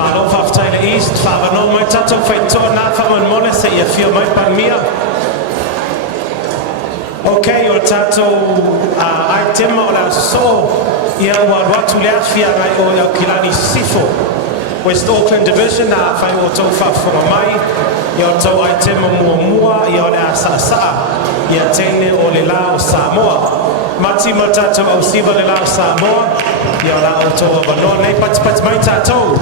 Malo Faaulufalega East, whaavano mai tatou whaitoa nā whamanmole se ia whio mai pangmia. Okay, o tatou aitema o la so ia ua watu le afia ngai o ia kilani sifo. West Auckland Division na whai o tau whaafonga mai, ia o tau aitema mua ia o le asasa ia teine o le lao Samoa. Mati ma tatou au siva le lao Samoa, ia o la o tau avanoa nei pati mai tatou.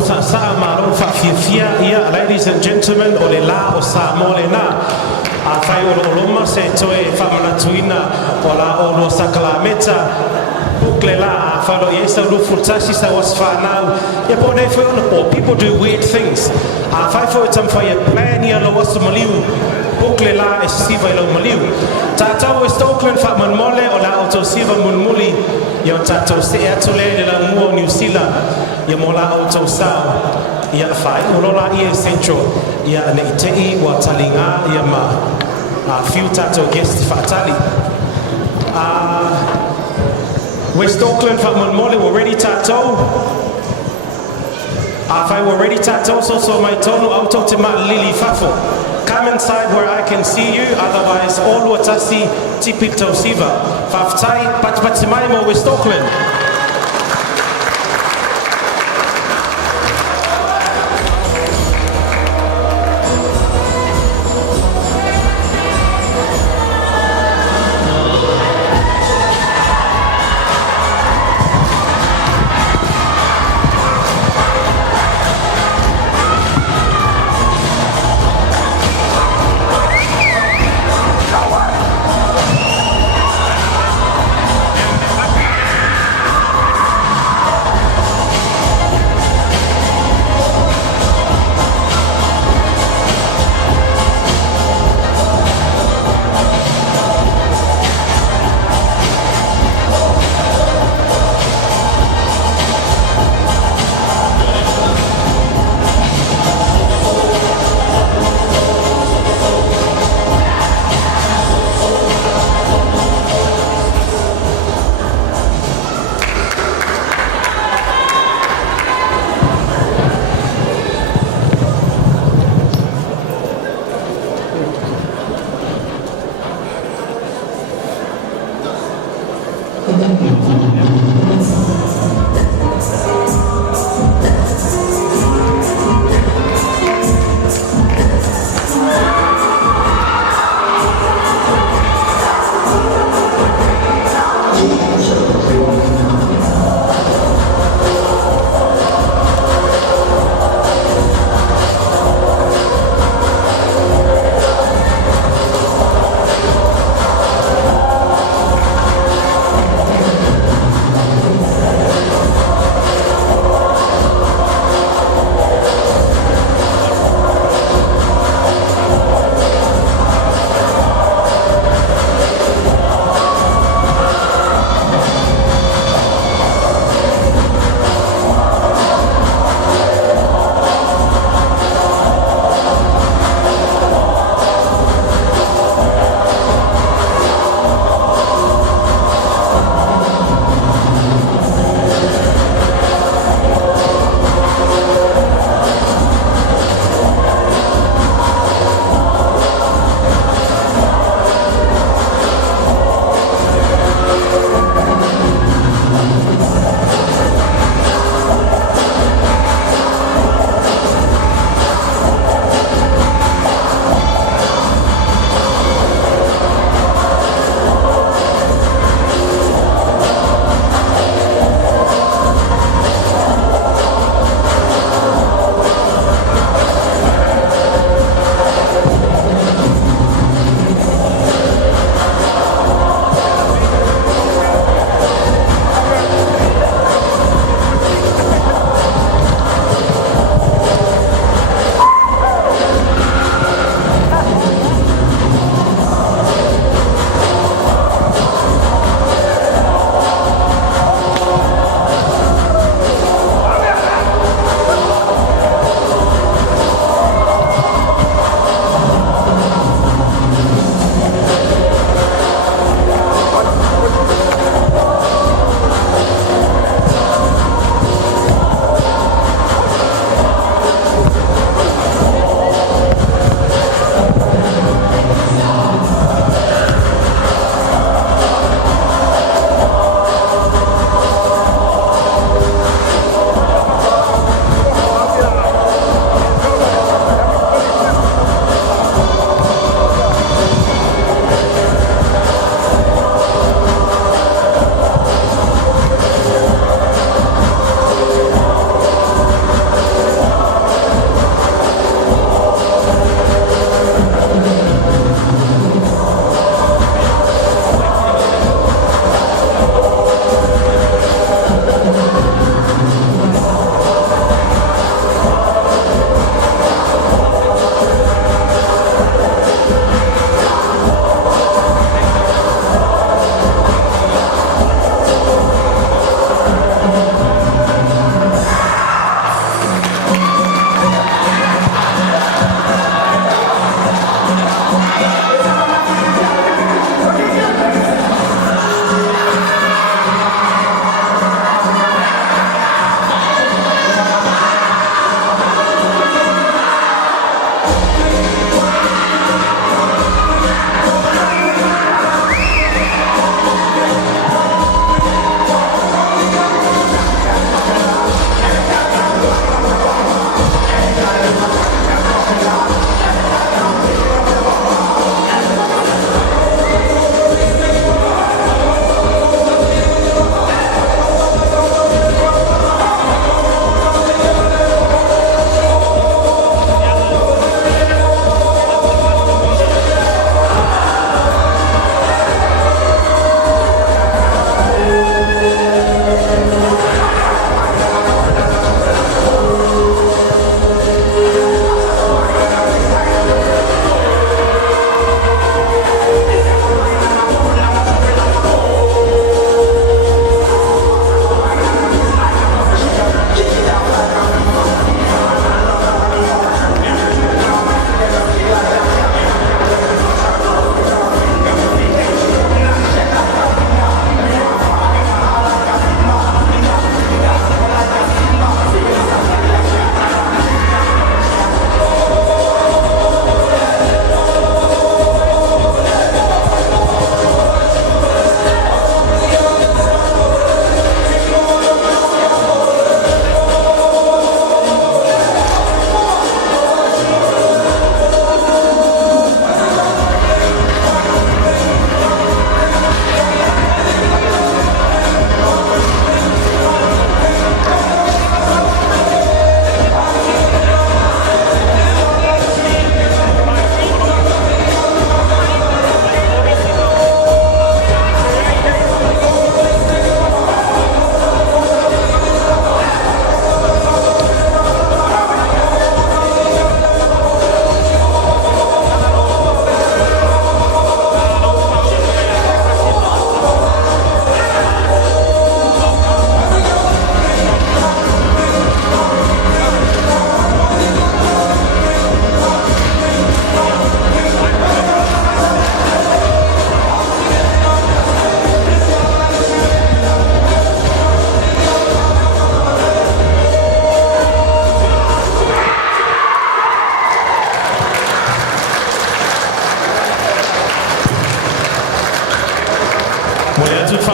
sa maro fa fiafia ia, ladies and gentlemen, o le la o sa mo le na. A fai o loma se toe fa manatuina o la o lo sakalameta. Bukle la a falo yesa lu fultasi sa was fa now. Ya po ne fo o people do weird things. A fai fo tam fa ya plan ya lo was maliu. Bukle la e siva lo maliu. Tata West Auckland fa man mole o la auto siva mun muli. Ya tata se atole de la mo New Zealand. Ya mola auto sa. Ya fai o lo la ia central. Ya ne tei wa talinga ya ma. A few tato guests fatali. West Auckland for Monmole were ready tato. If I were ready tato, so my tono auto to my Lily Fafo. Come inside where I can see you, otherwise all watasi tipito siva. Faftai patpatimaimo West Auckland.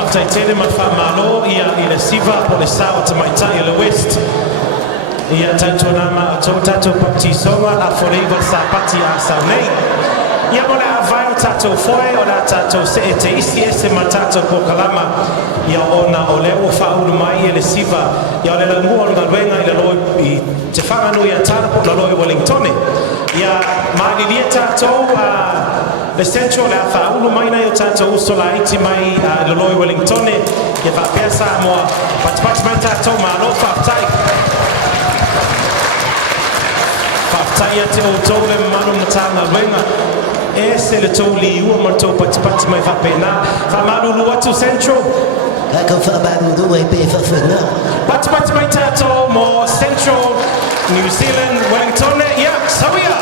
whaftaitele ma whamalo ia i le siva po le sao tamaitai le West. Ia taitua nama o tatou baptisonga a foreiva sa pati a sau nei. Ia mo le avai o tatou foe o le tatou se e te isi ese ma tatou pokalama. Ia ona o leo whaulu mai e le siva. Ia o le langua o ngā luenga i le loi i te whanganu ia tārapo la loi Wellingtone. Ia maalilia tatou le central le whaulu mai nei o tatou usola iti mai le loi Wellingtone. Ia whapea sa moa patipati mai tatou ma lo whaftai. Whaftai a te o tau le manu na tāna luenga. E se le tau li ua ma tau patipati mai whapena. Whamaruru atu central. Kako whamaruru e pe whawhena. Patipati mai tatou mo central New Zealand Wellingtone. Ia, sawia.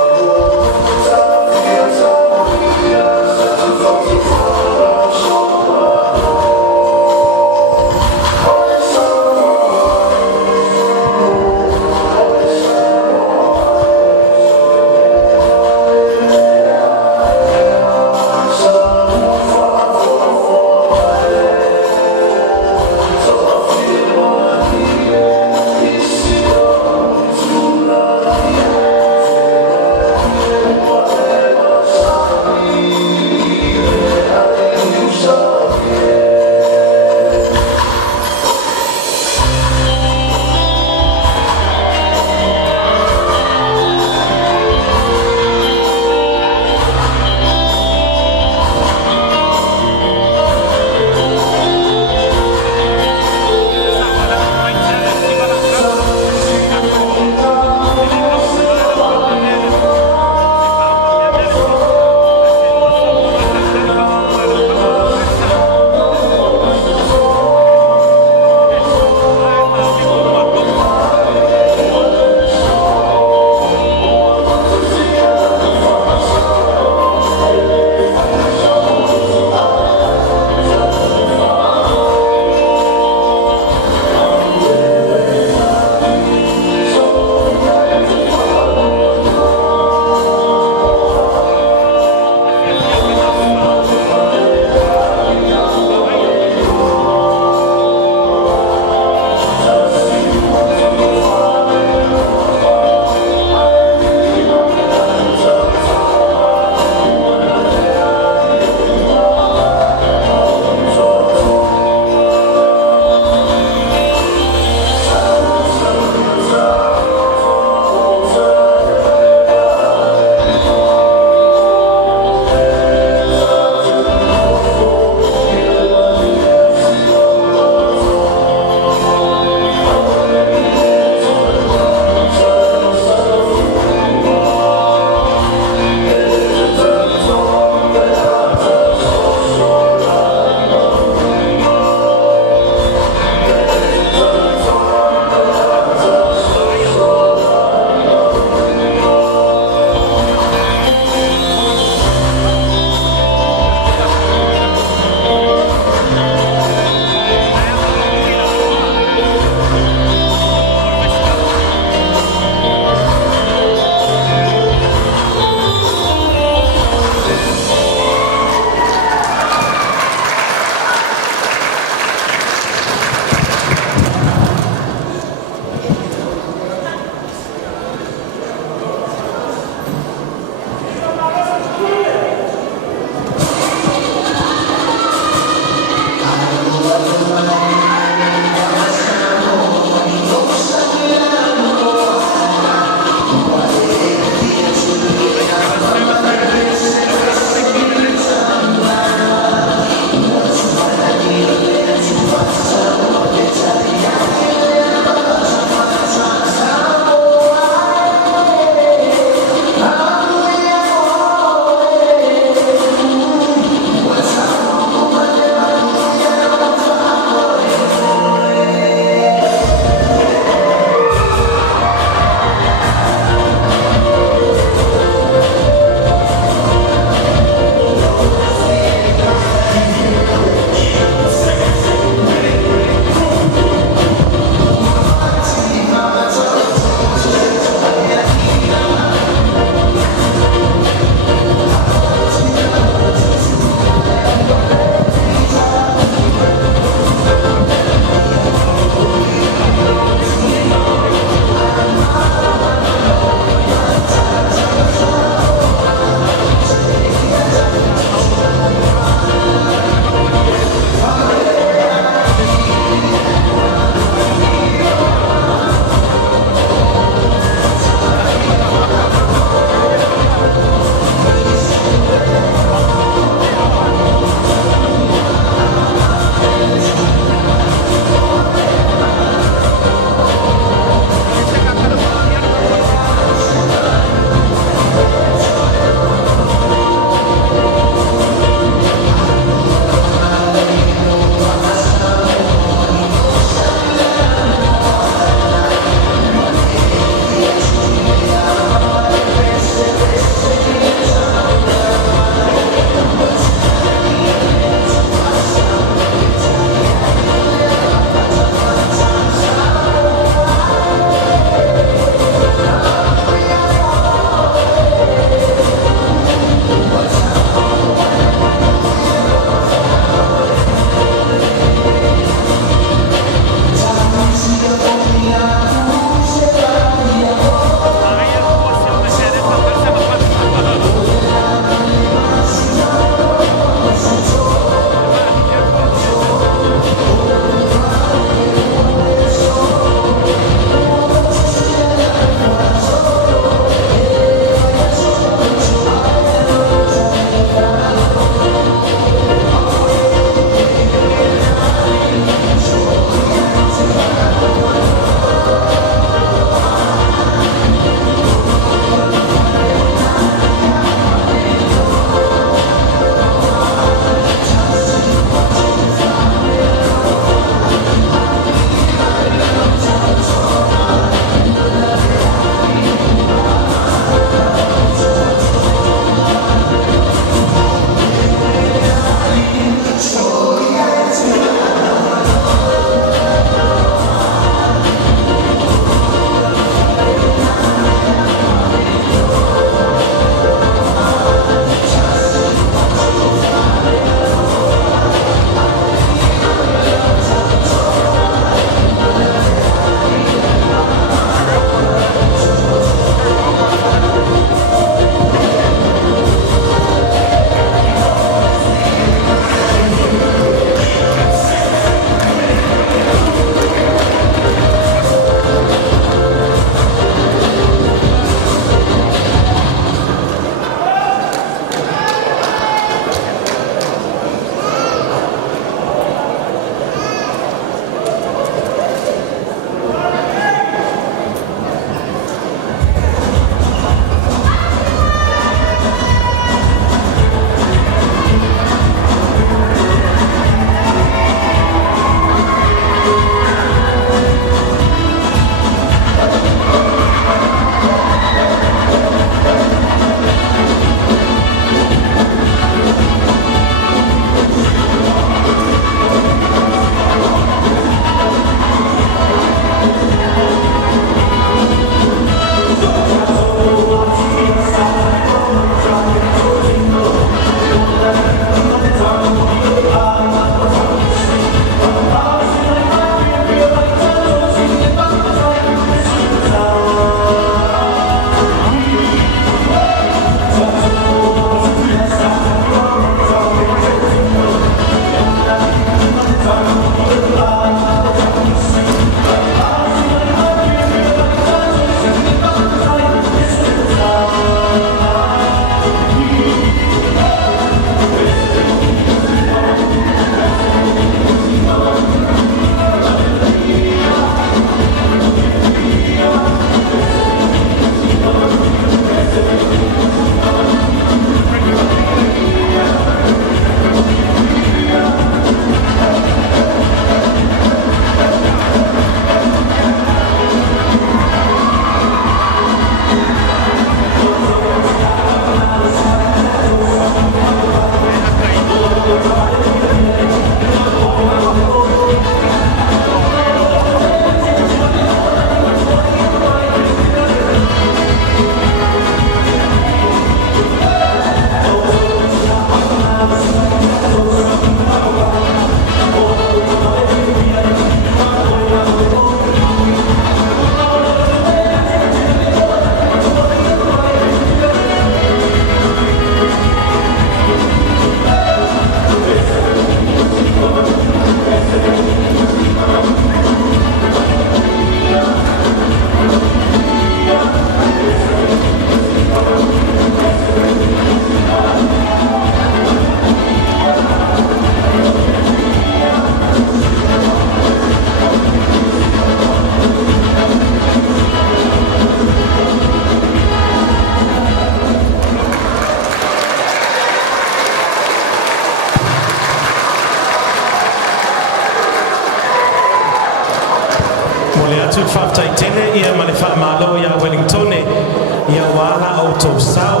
le atu whaftai tele ia ma le whaamalo ia Wellington ia wala au tau sao.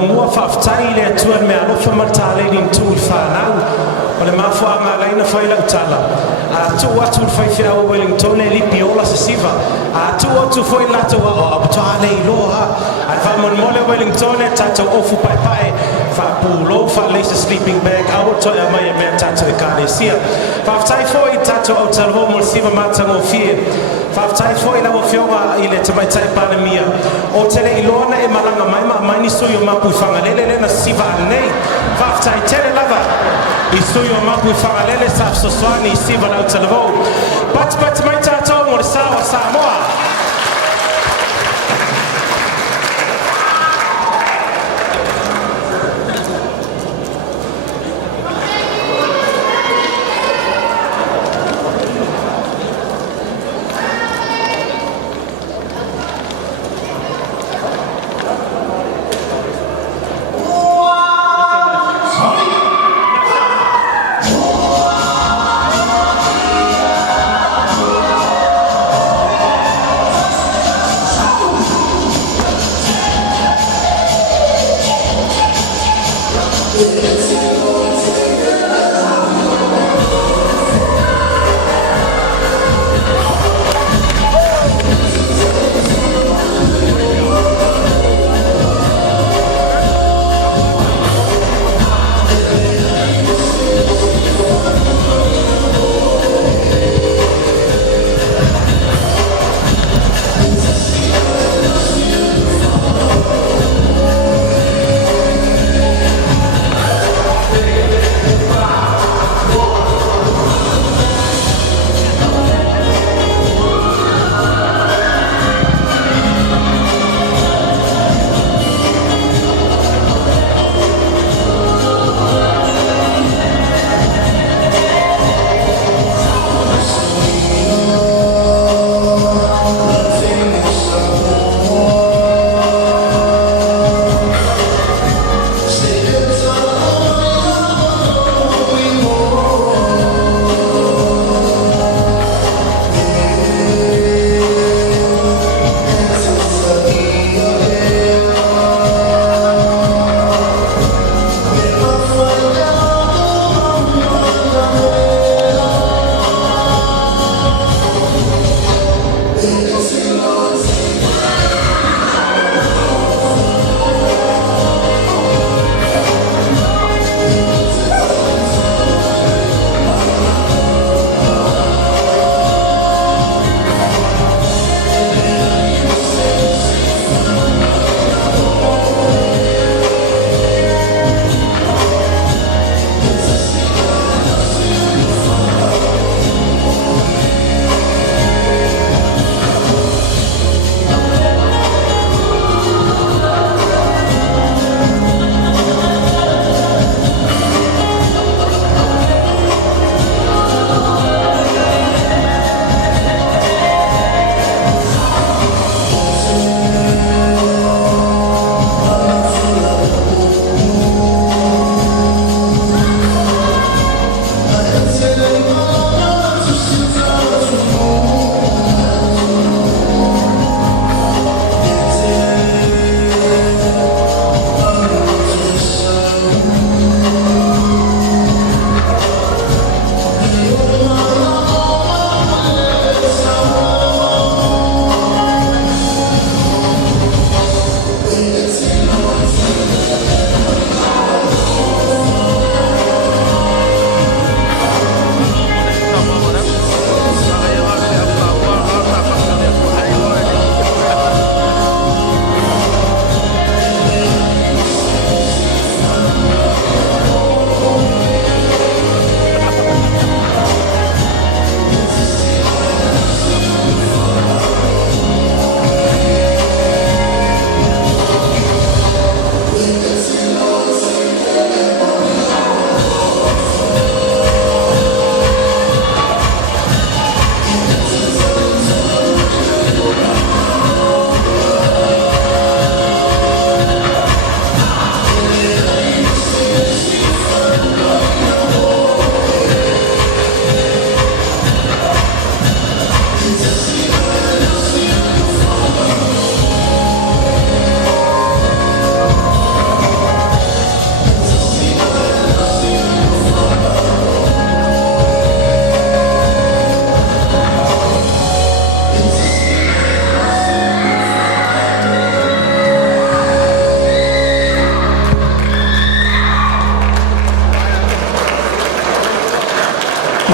Mua whaftai le atua me alofa matale ni tūl whanau. O le mafua ngā leina whaila utala. Tu atu whaiwhia o Wellington e lipi ola sa siva. Tu atu whai lato o abutoa le iloha. Ai whamon mole Wellington e tato ofu pai pai. Whapulo, whaleisa sleeping bag. Awa toi a mai e mea tato e kālesia. Whaftai fwoi tato au talho mo le siva matango fie. Whaftai fwoi lawa whionga i le tamaitai panemia. O tele iloana e malanga mai ni sui o mapu whangalele na siva anei. Whaftai tele lava. I sui o mapu whangalele sa soswani i siva lau talho. Pat mai tato mo le sawa Samoa.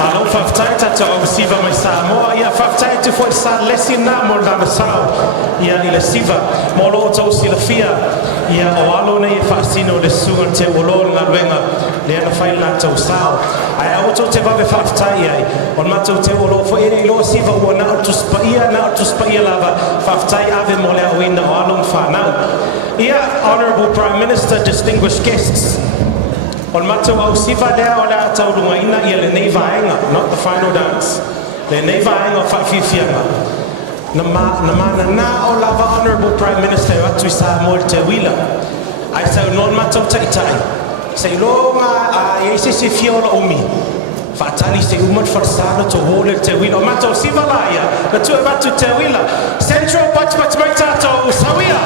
Malo whaftai tata o siva mai Samoa. Ia whaftai te fwoi sa lesi nā mo nā masao. Ia i le siva. Molo o tau silafia. Ia o alo nei e whaasino le sunga te olo ngā ruenga. Le ana whai nā tau sao. Ai auto te wawe whaftai ai. On matou te olo fo ere ilo siva ua na o tuspaia lava. Whaftai ave mo le awina o alo mwhanau. Ia, Honourable Prime Minister, distinguished guests. On matou au siva lea o le atau rungaina ia le nei vaenga, not the final dance. Le nei vaenga o whaafifianga. Na mana nā o lava Honourable Prime Minister atu I Samoa te wila. Ai sau non matou taitai. Sei longa a eise se fiola omi. Whaatali se umat wharsana to hole te wila. O matou siva laia, na tua batu te wila. Central Pachmat mai tātou usawia.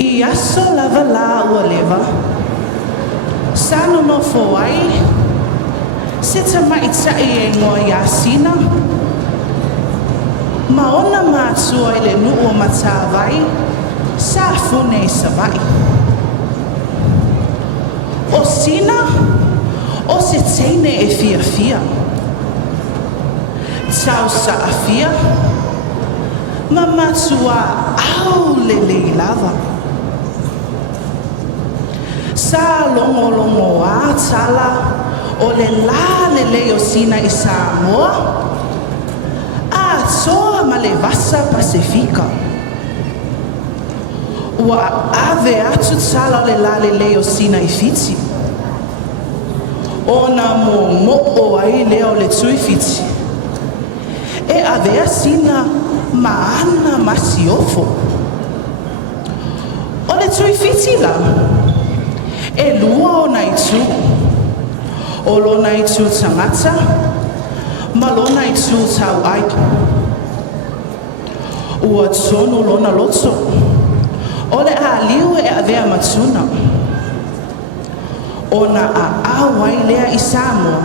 I aso lava la ua leva. Sano no fo ai. Se tamai tai e ngoa iasina. Ma ona mātua i le nuu o matawai. Sa fune sa vai. O sina, o se teine e fiafia. Tau sa afia. Ma matua au le lava. Sa longo a tala o le la le o sina i Samoa. A soa ma le vasa Pasifika. Ua ave atu tala o le la le o sina i Fiti. Ona mo o ai leo le tui Fiti. E ave a sina maana masiofo. O le tui Fiti la. E lua o nai tu. O lo nai tu tangata. Ma lo nai tu tau ai. Ua tonu lona loto. O le a liu e a vea matuna. Ona a awai lea i Samoa.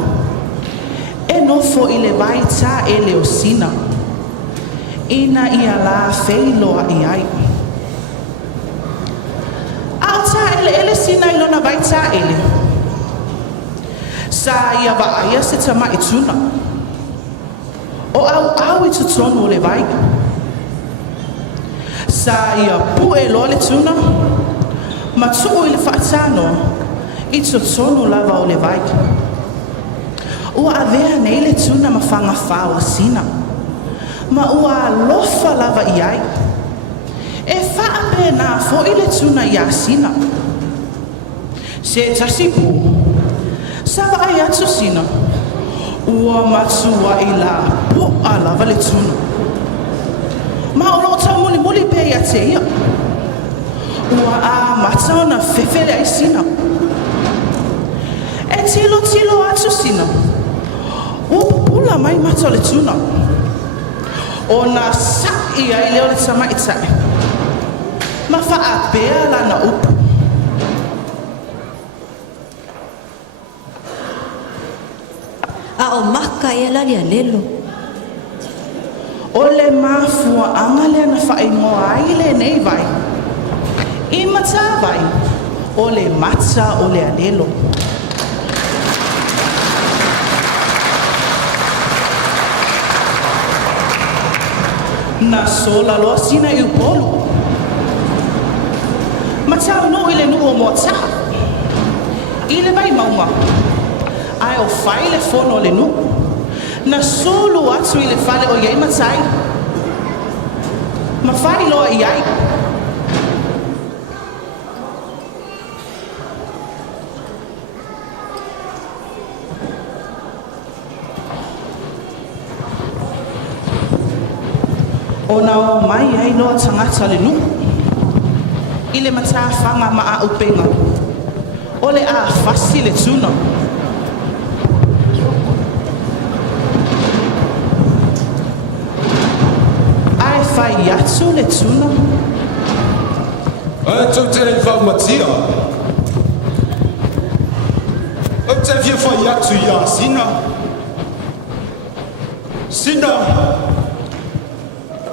E nofo i le vai ta e le o sina. Ina ia la feiloa i ai. Au ta ele sina i lona vai ta ele. Sa ia vaaya se tama i tuna. O au i tutonu o le vai. Sa ia pue lo le tuna. Ma tuu i le whaatano. I tutonu lava o le vai. Ua avea nei le tuna ma whanga whaua sina. Ma ua lofa lava i ai. E whaape nā fo i le tuna i a sina. Se tasipu. Sawa ai atu sina. Ua matua i la poa lava le tuna. Ma o lo tau muli pe ia te ia. Ua a mata ona fefele ai sina. E tilo atu sina. Ua pula mai mata le tuna. Ona sa ia i leo le tama i tae. Ma faa bea la na upu. A o maka e la lia lelo. O le mafua angale na faa ingoa ai le nei vai. I mata vai. O le mata o le alelo. Na sola loa sina i upolu. Matau no i le nuo mo ta. I le vai maunga. Ai o fai le fono le nu. Na solo atu i le fale o iei matai. Ma fai loa i ai. O na o mai ai loa tangata le nu. I le mata whanga ma a upenga. O le a fasi le tuna. Ai fai atu le tuna. Ai tau te rei whau matia. Au te fia fai atu ia sina. Sina.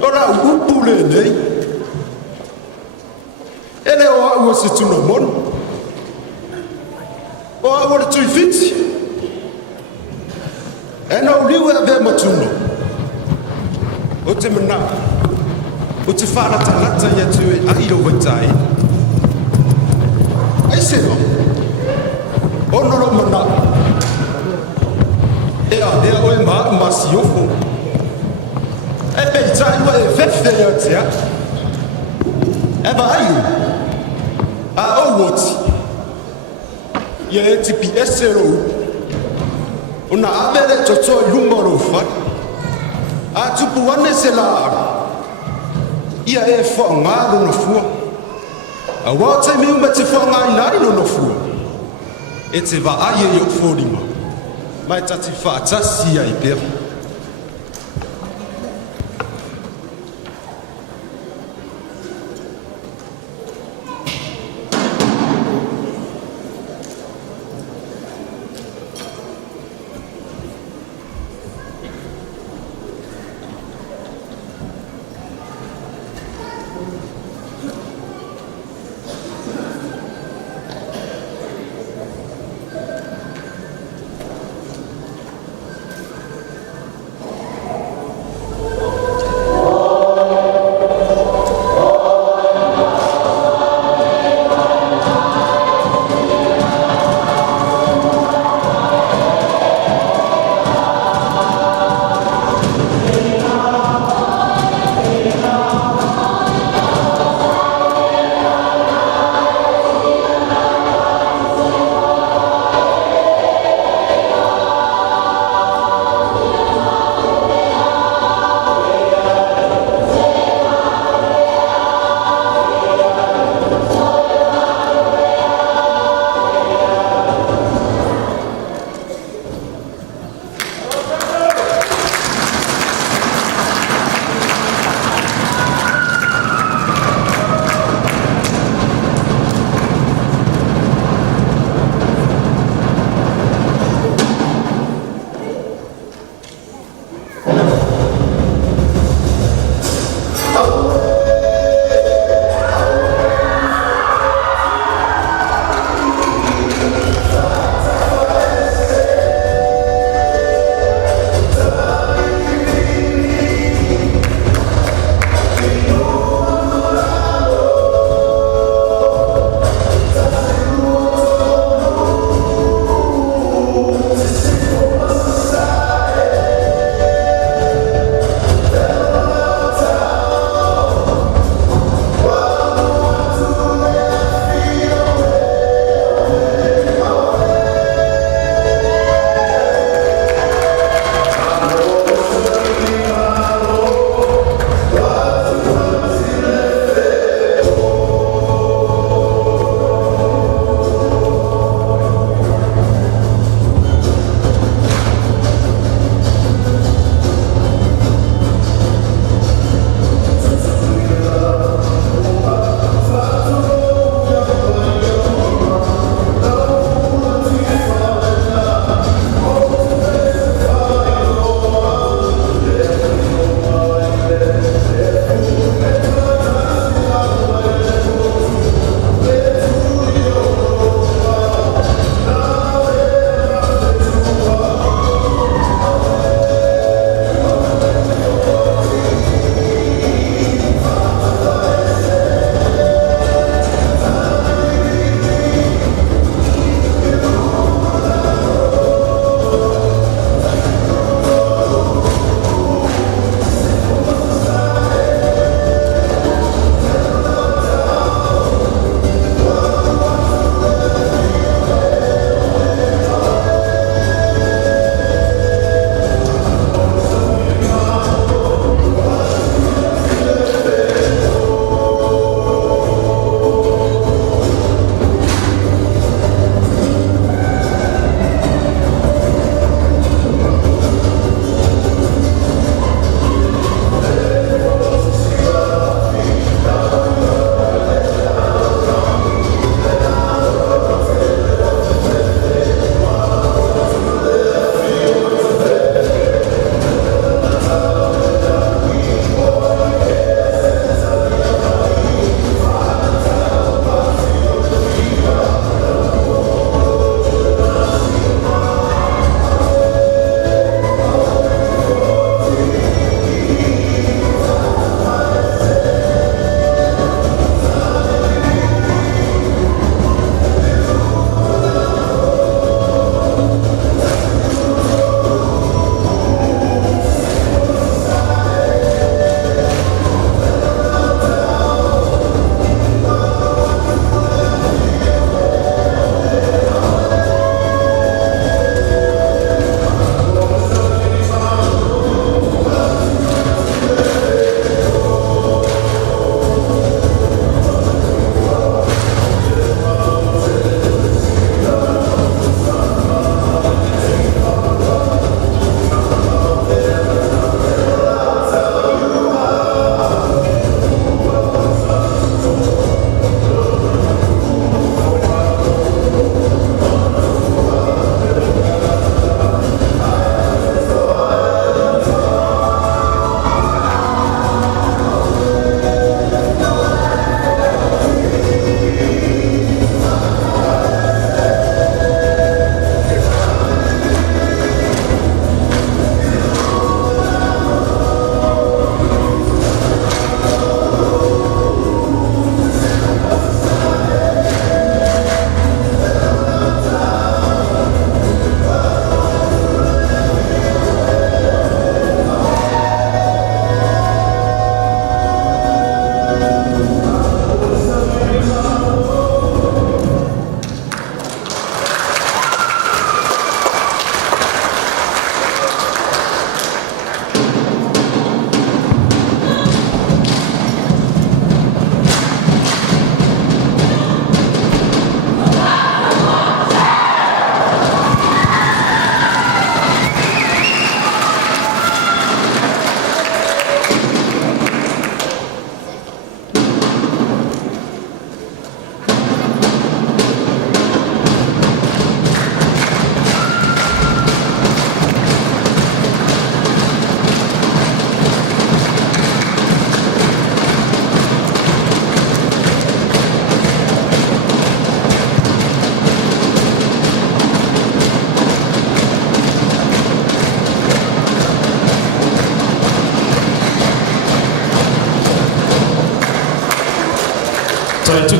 Ora upu le nei. Ele o au se tuna mon. O au le tui fiti. E na uliu e ave matuno. O te mana. O te whanata lata ia tu e airo watai. Ai se no. O noro mana. E a dea o e maa masi ofo. E pe tai wa e fefe ia tea. E va aiu. A o woti. Ia e tipi esero. Una avere toto i lumaro fa. A tupu wane se la ara. Ia e whaongaro na fua. A wate miu me te whaongai nari no na fua. E te va aie i o whorima. Mai tati whaatasi ai pera.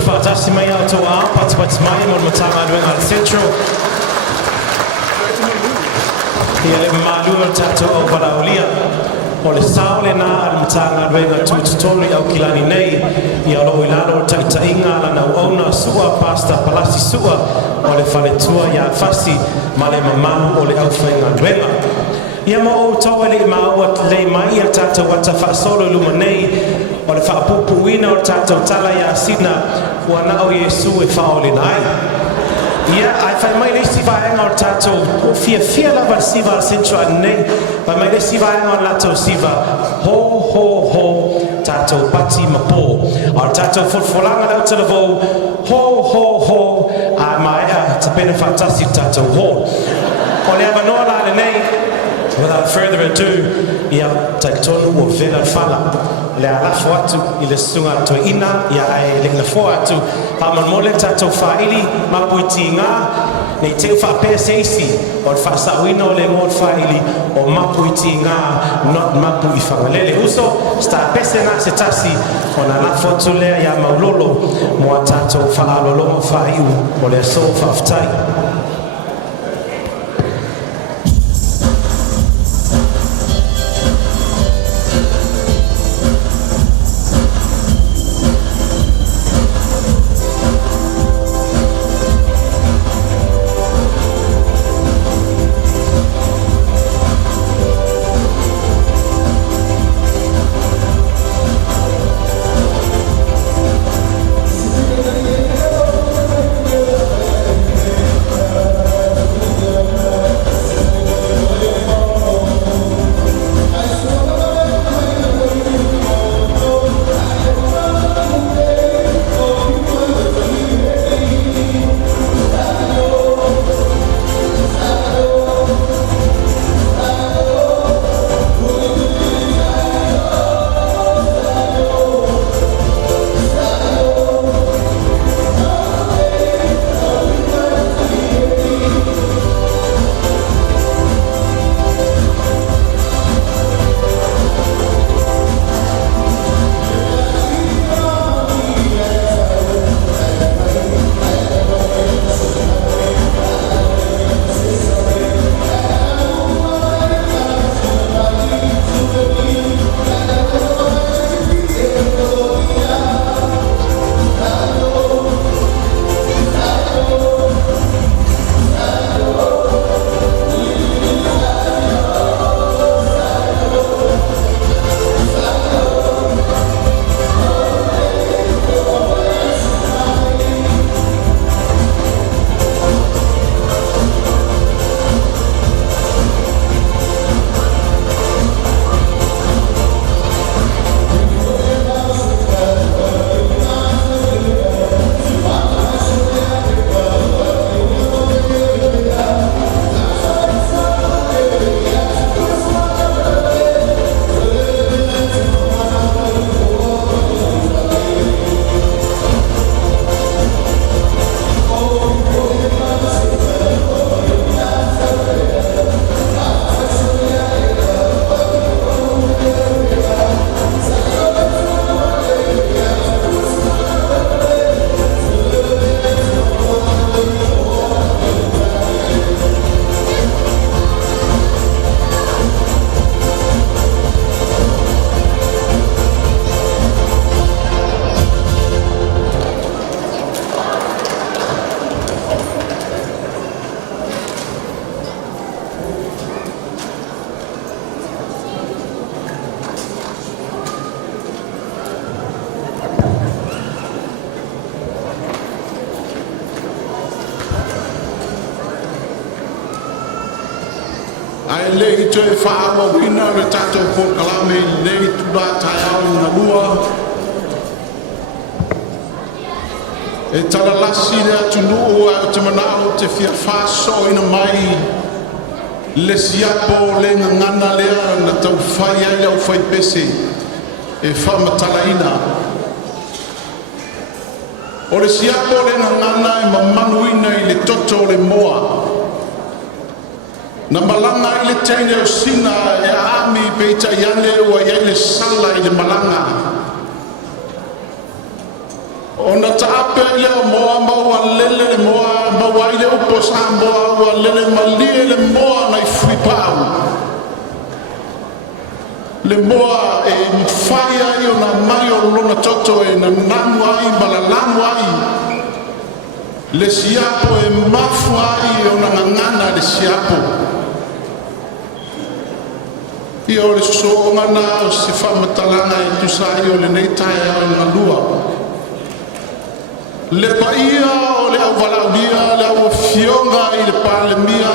whaatasi mai au tau a patipati mai mo matanga aluenga al Central. Ia le malua tatou au walaulia. O le sao le nā al matanga aluenga tututolu au kilani nei. Ia lo ilalo taitainga ala na uauna sua pasta palasi sua. O le whaletua ia fasi ma le mamau o le au whainga aluenga. Ia mo o tau ele maua le mai a tatou wata whaasolo luma nei. O le whaapupuina o tatou tala ia sina ua na o Yesu e whaole nai. Ia, ai whai mai le siva enga o tatou o fia lava siva Central nei. Whai mai le siva enga o latou siva ho tatou pati mapo. O tatou fulfulanga lau televou ho a mai a te pena whaatasi tatou ho. O le avanoa la le nei. Without further ado, ia taitonu o vela fala. Le alafo atu I le sunga to ina, ia ai le ngafo atu. Paman mole tatou whaili, mapuiti ngā. Nei teo whapea seisi, o le whaasauina o le ngō whaili, o mapuiti ngā, not mapu I whangalele. Uso, sta pese nā se tasi, o na lafo atu lea ia maulolo, mua tatou whaalolo mo whaiu, o le aso whaftai. ai le to e fa mo wina le tato ko kalame le tu da taya na lua e tala lasi le tunu o te manao te fia fa so ina mai le siapo le ngana le na tau fai ai au fai pese e fa matalaina o le siapo le ngana e mamanuina I le toto le moa na malanga I le teine o sina e ami peita iane o ai le sala I le malanga ona tape le moa maua lele le moa maua ile upo samboa ua lele malie le moa na ifui pau le moa e mwhai ai o na mai o lona toto e na namu ai malalamu ai le siapo e mafu ai o na ngangana le siapo i o le songana o se whamatalanga e tusai o le neitai au na lua le paia o le au valaudia le au fionga i le palemia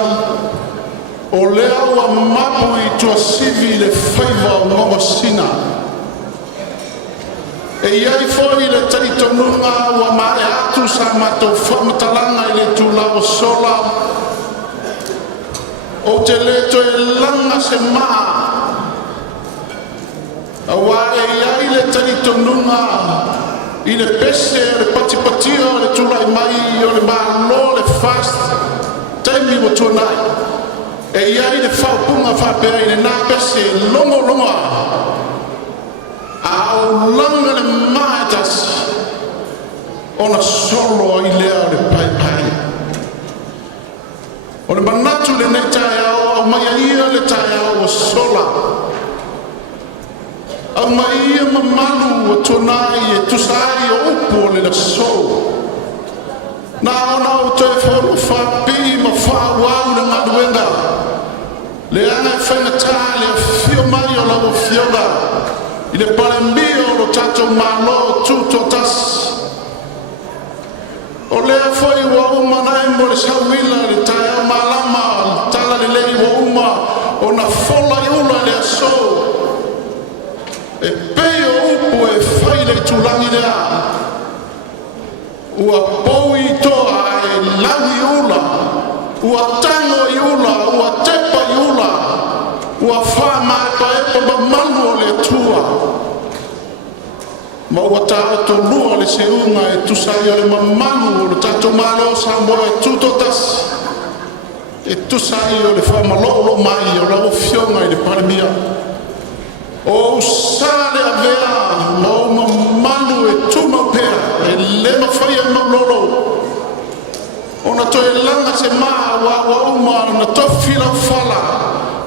o le au mapu i tua sivi le whaiva o ngongo sina e iai foi le taritonunga ua mae atu sa matou whamatalanga i le tūlao sola o te leto e langa se maa awa e iai le taritonunga i le pese le patipatia o le tūlai mai o le malo le fast taimi wa tuanai e iai le whaupunga whapea i le nā pese longo longa a o langa le maetasi o na solo i lea o le pai pai o le manatu le nei tae au au mai ia le tae au o sola au mai ia mamalu o tonai e tusai o upo le na so na ona o te whoro whapi ma whawau na ngaduenga le anga e whainga le fio mai o lau fionga i le pare mio o tato malo tutotas o lea foi ua uma nai mo le sauila le tae au malama tala le lei ua uma o na fola i ula le aso e pei o upu e whai le tulangi lea ua pou i toa e lau i ula ua tango i ula ua tepa i ula ua whama e pa epa mamalu o le tua ma ua tāto lua le seunga e tusai o le mamalu o le tato malo samboa e tutotas e tusai o le whamalolo mai o lau fionga i le paramia o usale a vea ma o mamalu e tumapea e lema whaia maulolo o na toe langa se maa wa uma na tofila fala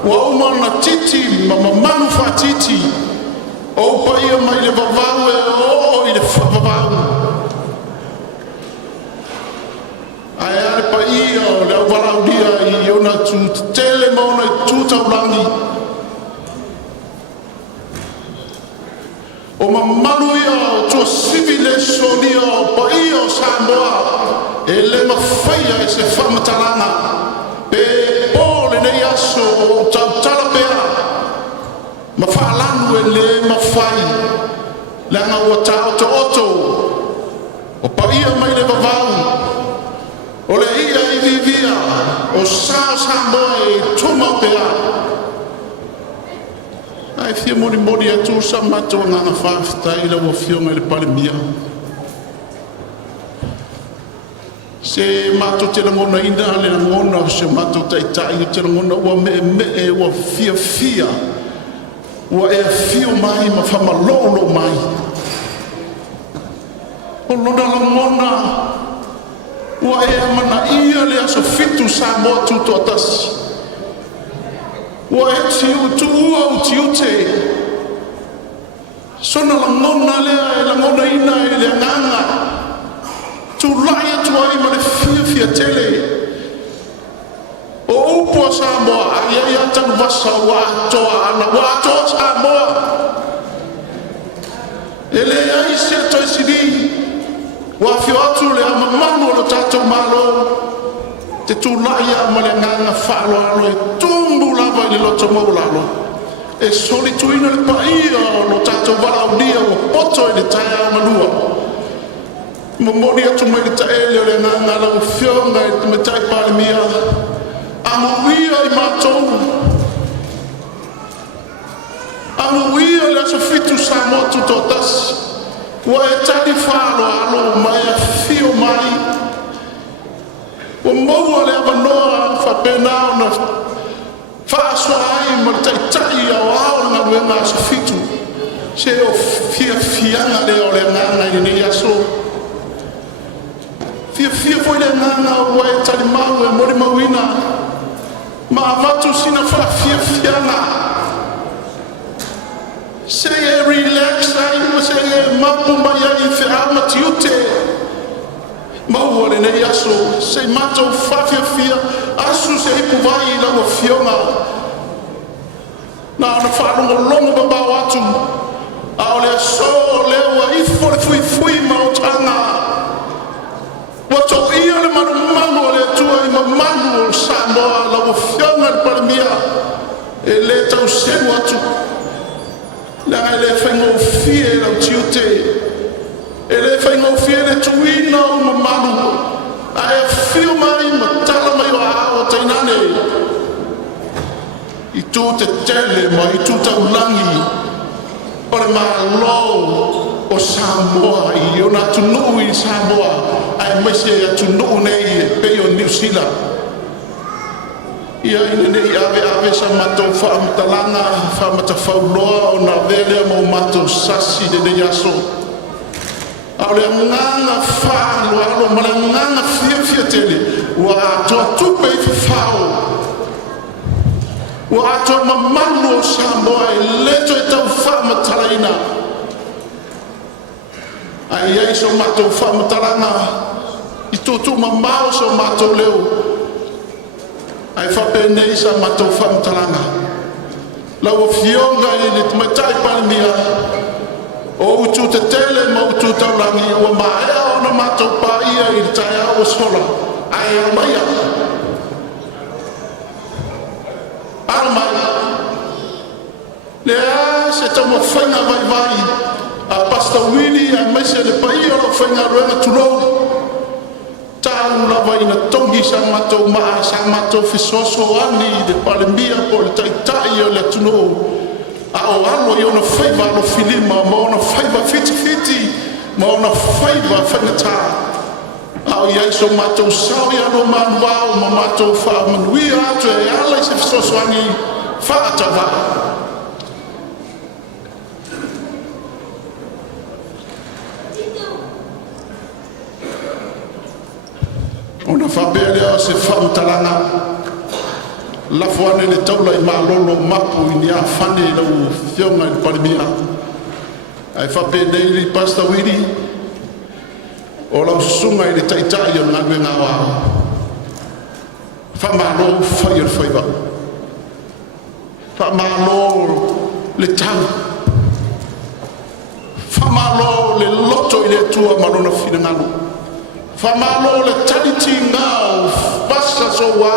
wa uma na titi ma mamalu wha titi o pa ia mai le vavau e o i le whavavau ai ale pa ia o le au valaudia i ona tu tele mauna i tūtaulangi o mamalu ia o tua sivile solia o pa ia o Samoa e le mawhaia e se whamatalanga pe o le nei aso o tautala pea ma whaalanu e le mawhai le anga ua tau te oto o pa ia mai le vavau o le ia i vivia o Samoa e tuma pea ai fia mori mori e tu sa matua nganga whafta i la ua fionga le palemia se mato te langona ina le langona se mato taitai te langona ua me e ua fia fia ua e fio mai ma whamalolo mai o lona langona ua e amana ia le aso fitu sa moa tuto atasi ua e tiu tu ua u tiu te sona langona lea e langona ina e le nganga tu laia tu ai ma le fia fia tele o upo Samoa ia ia tanu vasa wa toa ana wa toa Samoa ele ai se toi sidi wa fio atu le amamanu o tato malo te tu laia ma le nganga falo alo e tumbu lava i le loto maulalo e soli tuina le paia o tato valaudia o poto i le taia malua Momoni atu mai le taele o le nganga la o fionga e me tai palemia amuia i matou amuia le aso fitu Samoa tutotasi ua e tali whalo alo mai a fio mai o maua le avanoa whapena o na whaaswa ai ma le taitai au ao ngā ruenga aso fitu se o fia fianga le o le nganga i nei aso fiafia foi le nganga ua e talimau e mori mauina ma avatu sina faafiafiaga se e relax ai ma se e mapu mai ai fe'a matiute maua lenei aso se matou faafiafia asu se ipu vai i laua fioga na ona fa'alogologo babao atu a o le aso o lea ua ifo le fuifui ma o taga ua to'ia le malumalu o le atua i mamalu o Samoa laua fioga le palemia e lē tauselu atu leaga e lē faigaufie e lau tiute e lē faigaufie le tuina o mamalu ae afio mai ma tala mai o a'ao tainane i tū te tele ma i tū taulagi o le mālō o Samoa i ona atunuu i Samoa ae maise e atunuu nei e pei o New Zealand ia ina nei ave sa matou fa'amatalaga fa'amatafauloa ona vele mo matou sasi lenei aso a o le agaga fa'aloalo ma le agaga fiafia tele ua atoa tupe i fafao ua atoa mamalu o Samoa e leto e tau fa'amatalaina ai ai so matou fa'amatalaga i tutu mamao so matou leo ai fa'apenei sa matou fa'amatalaga lau fioga i le tamaita'i palemia o utu te tele ma utu taulagi ua maea ona matou pa'ia i le taeao o sola ae maia alamai lea se taumafaiga vaivai a Pastor Willie a maise le paia o faiga ruega tulou tau lava ina tongi sa matou maa sa matou fesoaso ani le palemia po le taita'i o le atunuu a o alo i ona faiva alo filima ma ona faiva fitifiti ma ona faiva faigatā a o iai so matou sao i alo manuao ma matou fa'amanuia atu e ala i se fesoaso ani fa'atava'a ona fa'apea lea o se fa'amatalaga lafo ane le taula i malolo mapu i ni afane i lau fionga i le palemia ae fa'apenei le Pastor Willie o lau susunga i le taʻitaʻi o galuega o ao fa'amālō fai o le faiva fa'amālō le tau fa'amālō le loto i le atua ma lona finagalu fa'amālō le talitinga o pasa souā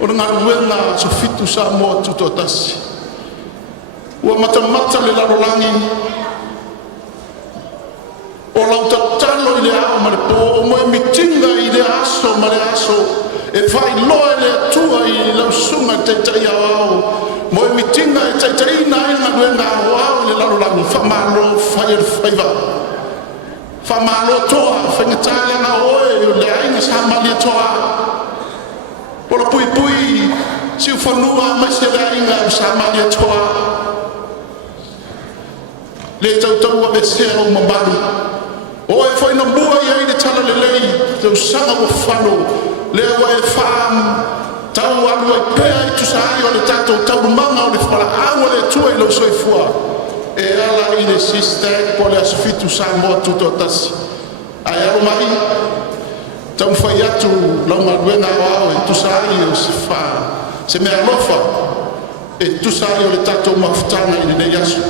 o le galuega so fitu sa moa tutoatasi ua matamata le lalolagi o lau tatalo i le ao ma le po o moe mitinga i le aso ma le aso e failoa e le atua i lausuga taitaʻi ao ao moe mitinga e taitaʻina ai galuega ao ao i le lalolagi fa'amālō fai o le faiva fa'amālō toa faigatalaga oe o le aiga sa malia toa o la puipui siufanua mai se le aiga o sa malia toa le tautau avesea o mamalu o e foi na bua i ai le tala lelei te usaga ua falo lea ua e fa'am tau alu ai pea i tusai o le tatou taurumaga o le fala'aua le atua i lau soifua e ala i le SISDAC po le asofitu sa moa tutoatasi ae alo mai taumafai atu lau galuega o ao e tusai o se mea alofa e tusai o le tatou mafutaga i lenei aso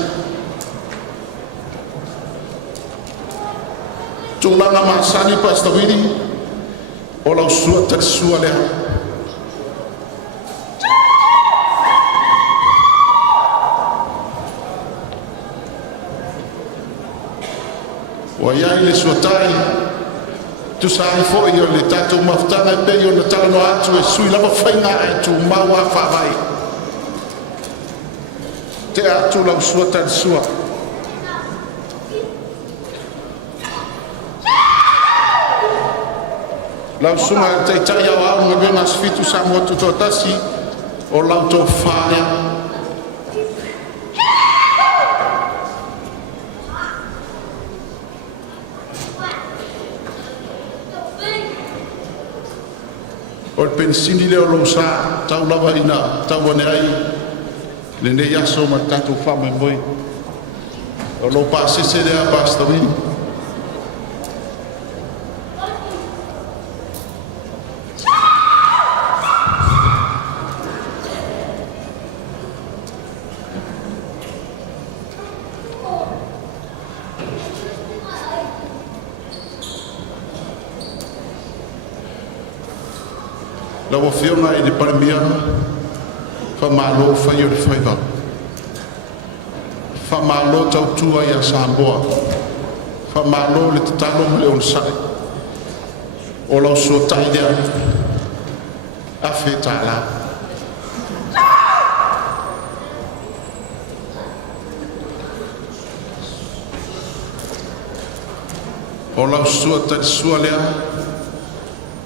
tulaga masani Pastor Willie o lau sua talisua lea ua iai le suatai tusai fo'i o le tatou mafutaga e pei ona talanoa atu e sui lava faiga e tumau a fa'avai te atu lau sua talisua lau sunga taitaʻi ao ao galuega asofitu sa moa tutoatasi o lau tofā lea o le pensini leo lo sa tau lava ina tau ane ai le ne yaso ma tatu whama moi o lo pasise lea pasta wini la wafiona i le palemia whamalo whai o le whaiva whamalo tautua i a Samboa whamalo le tatalo le on sai o lau so taidea a whetala o lau sua tarisua lea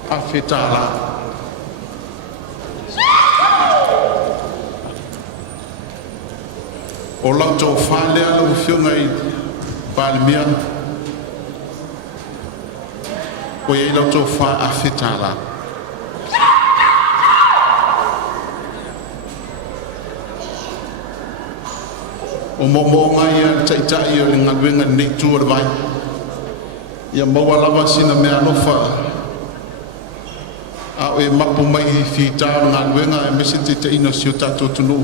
a whetala o lau tau whalea lau whiunga i Palemia o iei lau tau wha a whetala o momo ngai a taitai o le ngaluenga nei tua le vai ia maua lava sina mea alofa a o e mapu mai whitao le ngaluenga e mesi te te ino si o tato tunu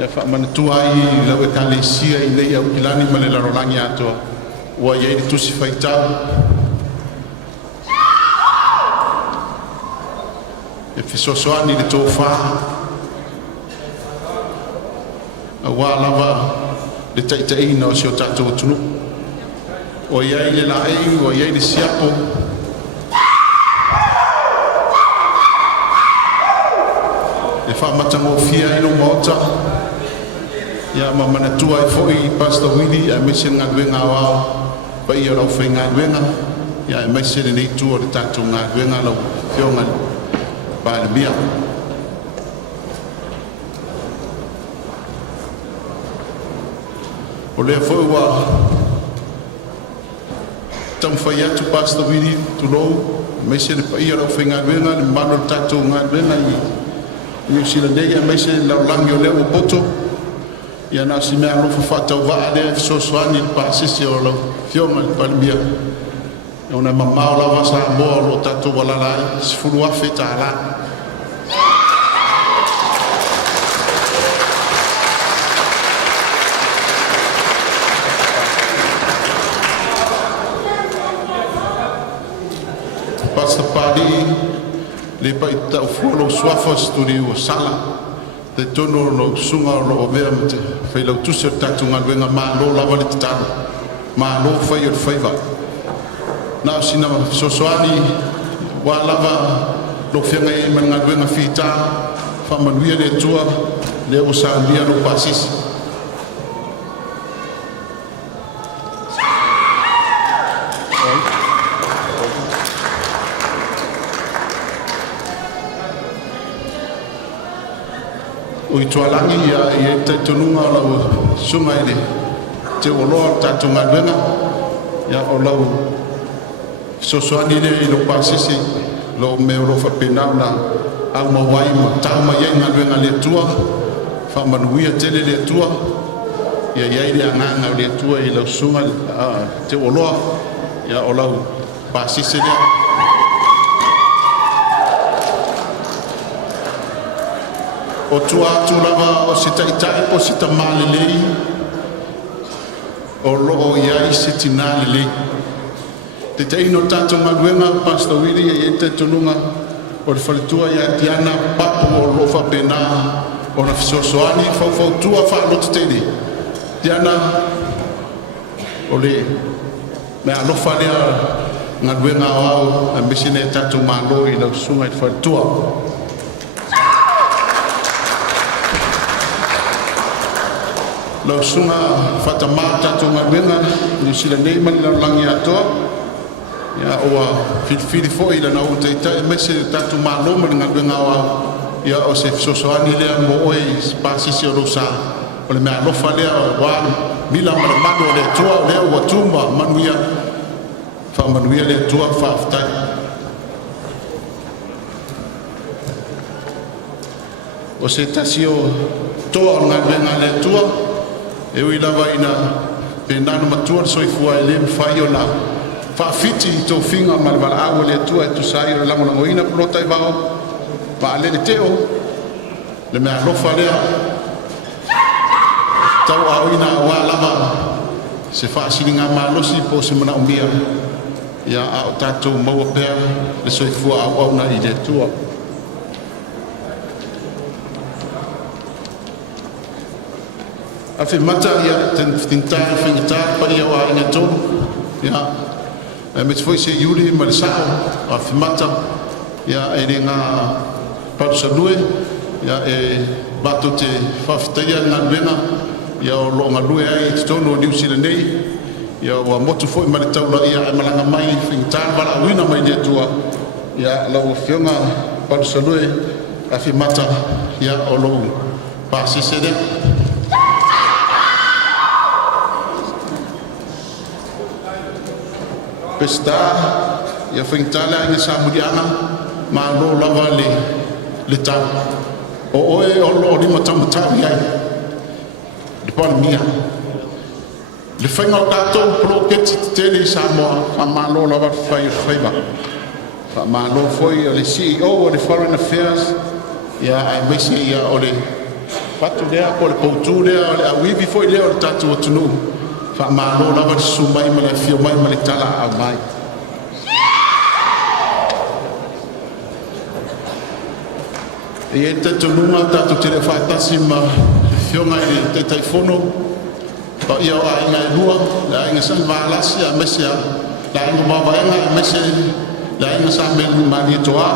ia whaamanatua ai lau e kalesia i nei au kilani ma le larolangi atoa ua iei le tusi whaitau e fisosoani le tō wha a wā lava le taitaina o si o tatou tunu o iei le laei o iei le siapo e whaamatangofia ino maota ia mamanatua e foi Pastor Willie a mese ngaluenga wao pa ia rau whai ngaluenga ia e mese le nei tua le tatou ngaluenga lau whionga Palemia o lea foi wa tam whai atu Pastor Willie tulou mese le pa ia rau whai ngaluenga le malo le tatou ngaluenga i New Zealand ia mese laulangi o leo o poto ia na si mea lofa whatau waa lea fisosoani le pasisi o lau whionga le Palemia e ona mamao lava sa moa lo tatou walala ai sifuru afe tāla Pastor Padi le pai tau fualo suafa studi o sala te tono lo sunga lo ovea mate fai lau tusi o tatu ngaluenga maa lo lava le tatalo maa lo fai o faiva na sina sosoani wa lava lo fianga e man ngaluenga fita whamanuia le tua le o saambia lo pasisi o i tualangi ia i e taitonunga o lau sunga ele te o loa tatou ngaluenga ia o lau sosoani le i lo pasisi lo me o lo whapenau na au mawai ma tau ma iei ngaluenga le tua whamanuia tele le tua ia iei le anganga le tua i lau sunga te o loa ia o lau pasisi le o tua atu lava o se taitai po se tamalelei o loo iai se tinalelei te teino tatou ngaluenga Pastor Willie e te tununga o le whalitua ia tiana papu o lo whapena o na fisosoani whautua whaalotu tele tiana o le mea alofa lea ngaluenga o au a mesine tatou malo i lau sunga i whalitua lau sunga whatamata tō ngaluenga New Zealand nei mani lau langi atoa ia oa whiwhiri fo i lana o teitai mese tatu malo mani ngaluenga o au ia o se fisosoani lea mo oe pasisi o rosa o le mea lofa lea wa mila maramano o le tua o lea ua tumba manuia whamanuia le tua whaftai o se tasi o toa o ngā venga le tua e ui lava ina pe nana matua soifua e le mwhai o na whaafiti i tō whinga ma le wala awa le tua e tu sai o le lango ina plota i wao pa ale le teo le mea lofa lea tau au ina wā lava se whaasini ngā mālosi po se mana umia ia a o tātou maua pēr le soifua au au na i le tua a whi mata ia ten tintai whingatai pa ia wa inga tonu ia e me te foi se yuri ma le sao a whi mata ia e re ngā parusanue ia e bato te whawhitaia ngā nuenga ia o lo ngā lue ai te tonu o New Zealand nei ia wa motu foi ma le taula ia e malanga mai whingatai wala uina mai le tua ia lau whionga parusanue a whi mata ia o lo pāsese rea pesta ia whaingtala inga sa murianga ma lo lava le tau o oe o lo rima tamatau iai le pāna mia le whainga o tātou proketi tele i Samoa wha ma lo lava whaiva wha ma lo foi o le CEO o le Foreign Affairs ia ai meise ia o le patu lea po le poutu lea o le awivi foi lea o le tātou o tunu fa malo lava su mai ma le fio mai ma le tala a mai e te tununga tatu te le whaatasi ma fio ngai te taifono pa ia o a inga e lua la inga san maalasi a mesia la inga mawaenga a mesia la inga sa me mani toa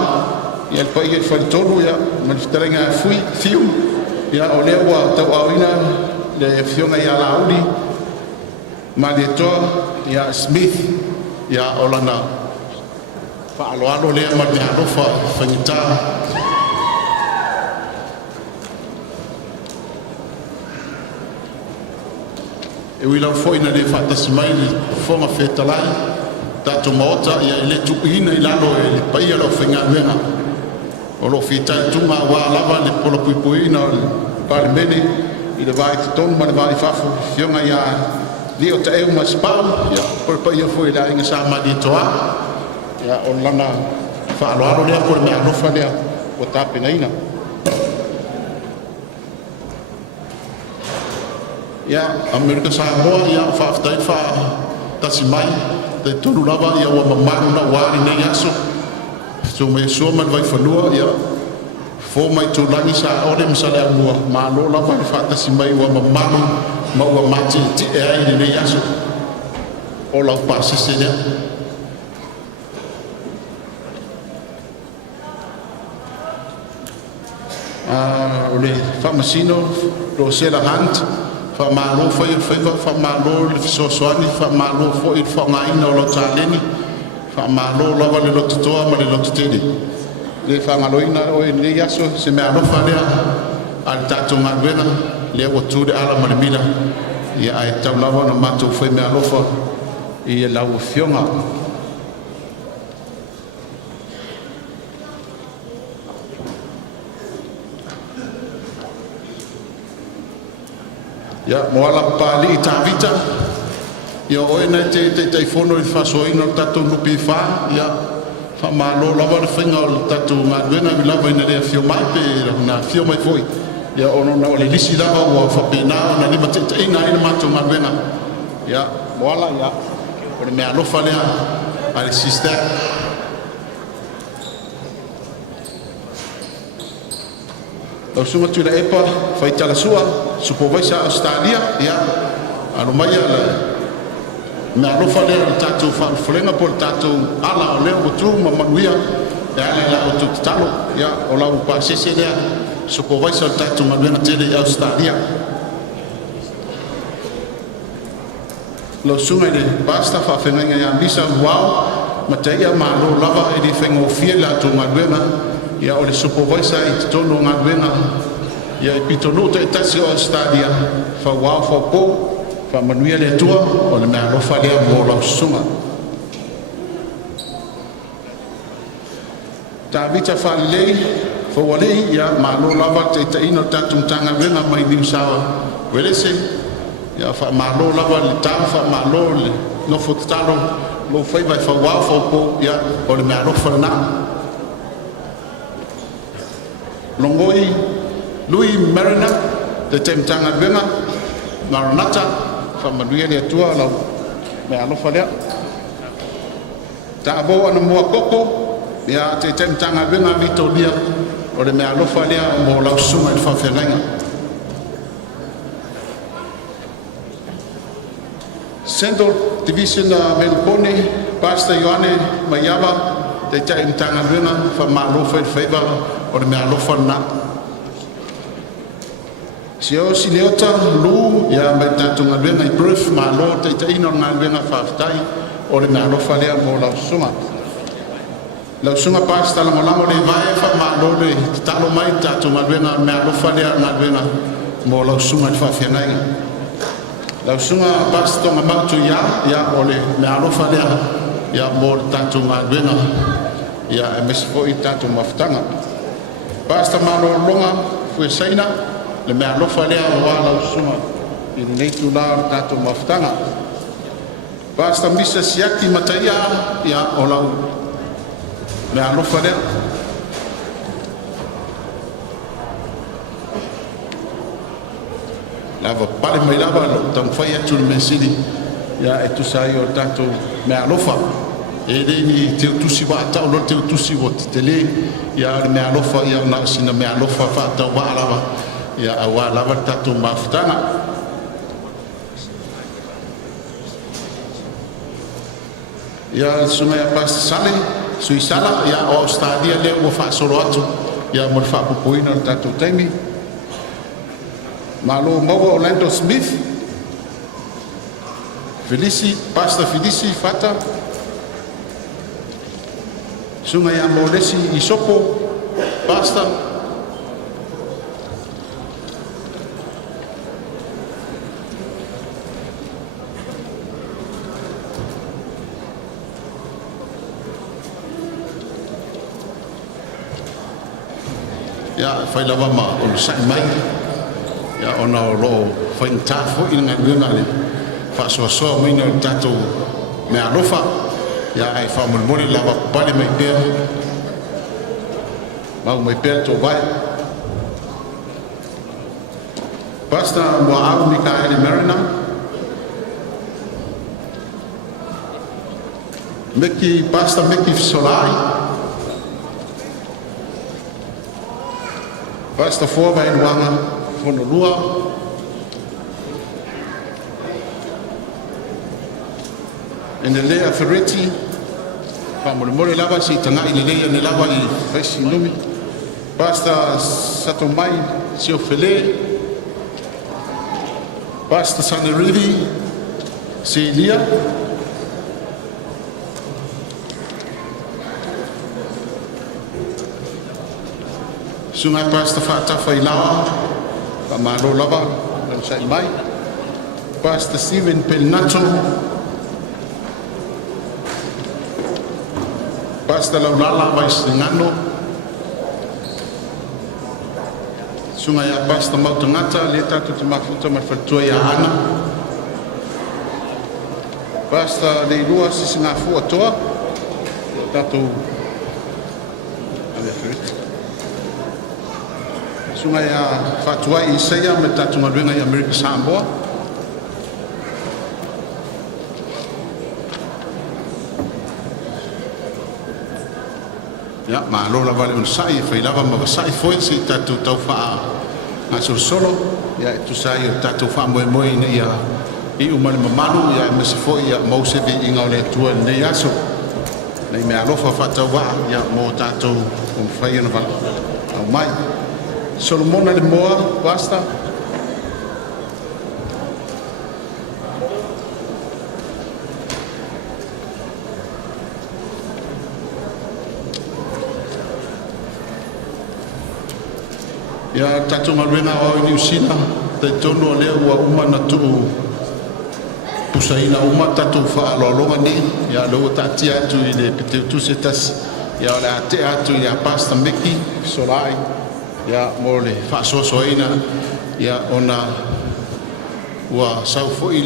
ia el pa ia wharitonu ia ma le fitarenga e fui fiu ia o lea ua tau awina le fio ngai a lauli ma le toa ia Smith ia olana whaaloalo lea ma le alofa whangita e wila foi na le whaatasi mai le whonga whetalai tato maota ia le tukuhina i lalo e le paia lau whainga nuenga o lo whitai tunga wā lava le pola puipuina o le pale mene i le vai te tonu ma le vai whafo whionga ia Dio te eu mas pau ya por pa ia foi la inga sa ma di toa ya on lana fa lo le por me no fa le o tape na ina ya America sa mo ya fa ftai fa tasimai te tonu lava ya wa mamaru na wa ni yaso so me so man vai fa lua ya fo mai tu langi sa ore msale amua ma lo lava fa tasimai wa mamaru ma ua mate te e ai ni yaso o lau pasese lea o le whamasino lo sela hunt whamalo whaiva whamalo le fisosoani whamalo fo i whangaina o lo tāleni whamalo lawa le loto toa ma le loto tele le whangaloina o e le yaso se mea lofa lea al tātou ngā ruenga le o tu de ala ma le mila ia ai tau lawa na matou foi me alofa ia lau fionga ia moala pali ta vita ia o na te fono i fasoina o tatou nupi fa ia fa malo lawa le finga o tatou ngaduena vi lava ina le fio mai pe na fio mai foi ia ono na o le lisi lava ua whapena na lima te ina ina matou ngaduena ia moala ia o le mea alofa lea a le SISDAC o sunga tuna epa fai talasua supervisor Australia ia alo mai ala me alofa lea le tatou whaaulufalega po le tatou ala o lea motu ma manuia e ale la o tu talo ia o lau pasese lea supervisor le tatou manuenga tele i Australia lo sunga le basta whaafengainga ia bisa wau ma te ia malo lava e di whengofia la tu manuenga ia o le supervisor i te tono ngaduenga ia i pitonu te tasi o Australia fa wau fa po fa manuia le tua o le mea lofa lea mo lau sunga ta vita fa lei Fawale ia malo lava te ino tatu tanga venga mai New South Wales ia fa malo lava le tau fa malo le no fotalo lo fai vai fa wa fo po ia o le malo fana longoi lui marina te tanga venga maranata fa manuia le tua lo malo fa le ta bo ana mo koko ia te tanga venga Vitoria o le mea lofa lea mo lau suma i whawhenanga. Central Division Melbourne, Pastor Ioane Maiawa, te tai mtanga venga wha maa lofa i whaiva o le mea lofa na. Si o si leota lu ia mai tatunga venga i Perth maa lo te tai ino ngā venga whawhtai o le mea lofa lea mo lau suma. Lau sunga pasta la molamo le vai fa malo le talo mai tatu malvenga me alofa le malvenga mo lau sunga fa fianai lau sunga pasta ma mautu ya ole me alofa le ya mo tatu malvenga ya mesfo i tatu maftanga pasta malo longa fu saina le me alofa le wa lau sunga i nei tu la tatu maftanga pasta misa siaki mataya ya olau me alofa lea lava pale mai lava lo tang fai atu le mesili ia e tusai o tato me alofa e le ni te tusi wa tau lo te tusi wa tele ia me alofa ia na sina me alofa fa tau wa lava ia awa lava tato maftanga ia sunga ya pas sale suisala ya o stadia le mo fa solo atu ya mo fa pupuina tatu taimi malo mo Orlando Smith Pastor Felici fata sunga ya mo lesi isopo pastor ya fai lava ma o sai mai ya ona lo fai tafo ina ngana le fa so mai no tato me alofa ya ai fa mo mori lava pale mai pe mau mai pe to vai pasta mo au ni ka ele marina pasta meki solai Pastor Forba in Wanga, Honolua. In the Lea Ferretti, Pamole Lava, si tanga i Lea ne Lava i Fesi Numi. Pastor Satomai, Sio Fele. Pastor Sanerivi, si Lia. Sungai Pastor Fatafa Ilawa, Pamaro Lava, Lansai Mai, Pastor Steven Pelnato, Pastor Laulala Vaisingano, Sungai Pastor Mautangata, Leta Tutumafuta Mafatua Ana, Pastor Leilua Sisingafu Atoa, Tatu sunga ya fatua i seia me tatu maluenga i Amerika Samoa ya ma lo la vale un sai fai lava ma sai foi si tatu tau fa na solo ya tu sai tatu fa mo ne ya i umar mamalu ya me se foi ya mo se vi inga le tua ne yaso nei me alofa fa tau wa ya mo tatu un fai na val au mai Solomona de Moa, basta. Ya tatu maluenga o New Zealand, te tono le wa uma na tu pusaina uma tatu fa lo longa ni ya lo tatia tu ile pete tu setas ia o le ate atu i a pasta meki solai ia mo le fa'asoasoaina ia ona ua sau fo'i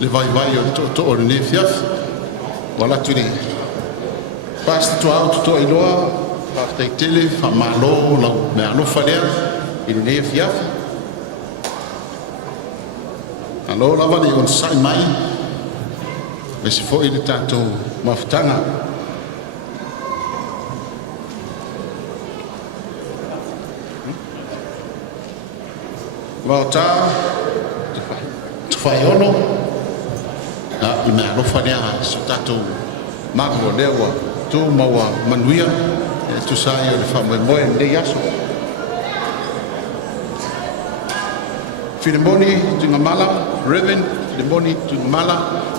le vaivai o le to'oto'o o lenei fiafi ua latu i le pasta tua'au toto'iloa fa'afetaitele fa'amālō lau me alofa lea i lenei fiafi alo lava le ona sa'i mai me se fo'i le tatou mafutaga Vauta tufaiolo i me alofa lea so tatou mago lea ua tu maua manuia e tusai o le fa'amoemoe lenei aso Filimoni Tungamala, Reverend Filimoni Tungamala,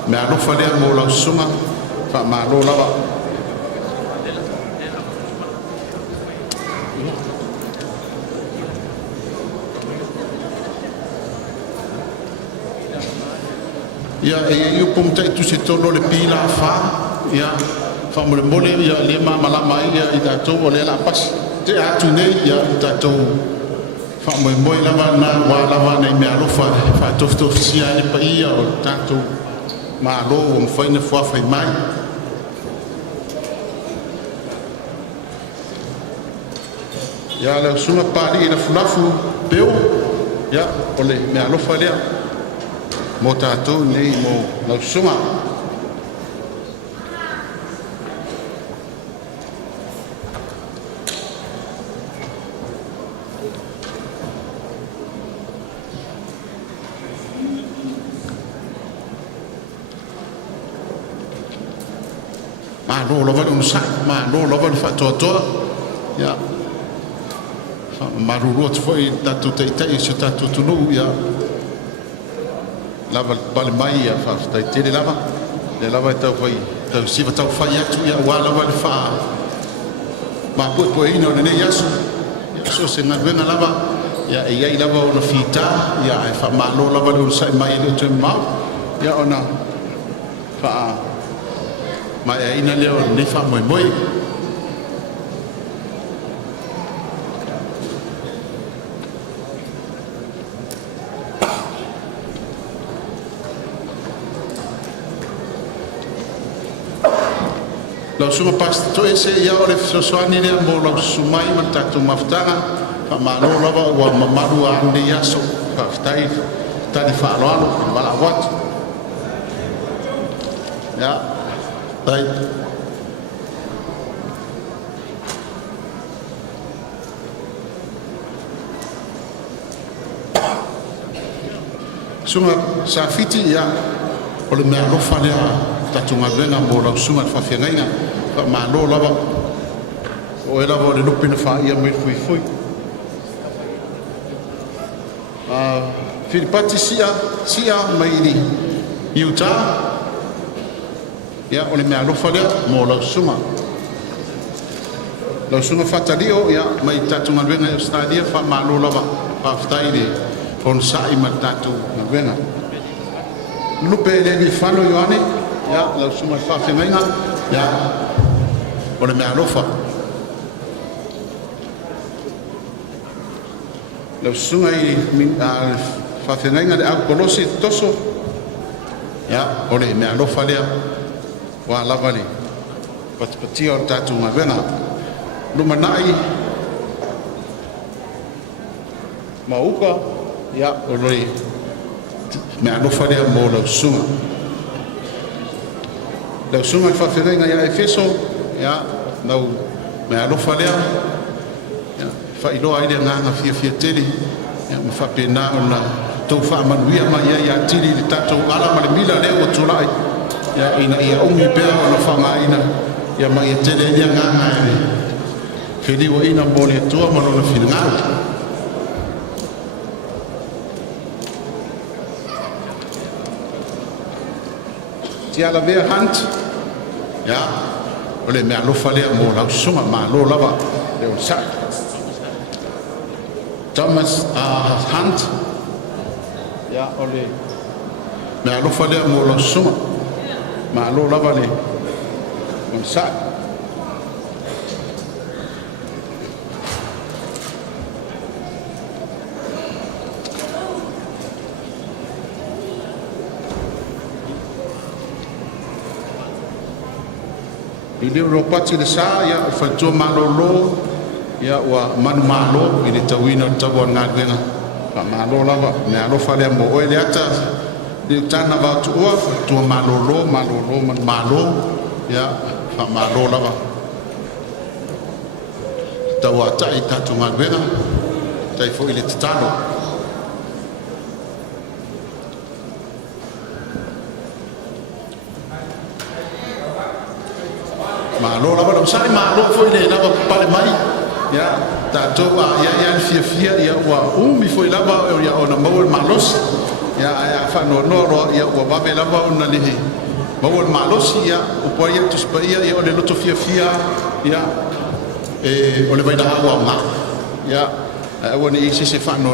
me alofa lea mo laususunga fa'amālō lava ia e iu pomtai tu se tolo le pila fa ia fa mo le mole ia le malama ia i tatou o le la pas te atu nei ia tatou fa mo mo lava na wa lava nei me alofa fa tof sia le pa ia o tatou ma lo o faina fa fai mai ia le suma pali ina fulafu peu ia o le me alofa lea mo tātou nei mo lausunga. Ma lo lava le unusa, ma lo lava le whatoatoa. Ia. Marurua te foi tātou teitai se tātou tunu, ia. Lava bale mai a fa tai tele lava le lava tau fai tau siva tau fai atu ia wa lava le fa ma po ino le nei aso so se na venga lava ia ia lava ona fita ia fa malo lava le sai mai le te ma ia ona fa ma ina le ne fa moi Lau suma pasto ese ia o le sosoani lea mo lau sumai ma tatou mafutaga faamālō lava ua mamalu a nei aso faafetai tali fa'aloalo i mala'u atu ia tai sunga safiti ia o le mea alofa lea tatou galuega mo lau suga le fa'afeagaiga fa'amālō lava o e lava o le lupi na fa'aia mai le fuifui filipati sia mai ni iuta ia o le mea alofa lea mo lau suga fa'atalio ia mai tatou galuega e australia fa'amālō lava fa'afetai le ona sa'i ma le tatou galuega lupe le lifano ioane ia lau suga le fa'afeagaiga ia o le mea alofa lau suga i fa'afeagaiga le aukolosi toso ia o le mea alofa lea ua lava le patipatia o le tatou galuega lumana'i ma uka ia o le mea alofa lea mo lau suga lau suga le fa'afeagaiga ia efeso ia lau mea alofa lea failoa ai le agaga fiafia tele ia ma fa'apena ona tou fa'amanuia ma ia ia tili le tatou ala ma le mila lea ua tula'i ia ina ia umi pea ona fa'againa ia ma ia tele ai le agaga e le feliuaina mo le atua ma lona finagalo Tialavea Hunt ia o le mea alofa lea mo lausuga mālō lava le o sa Thomas Hunt ia o le mea alofa lea mo lausuga mālō lava le o sa I leo ro pati le sa ia fa to malolo ia wa man malo i le tawina tawa ngadena pa malo lava me alo fale mo o le ata le tana va tu wa to malolo man malo ia fa malo lava tawa tai tatu ngadena tai fo i le tano malo lava lo sai malo foi le lava pale mai ya ta to ya fiafia ya wa mi foi lava ya ona mawol malos ya fa no ya wa babe lava ona lihi mawol malos ya o poia tu spaia ya ole loto fiafia ya ole vai da wa ma ya woni isi se fa no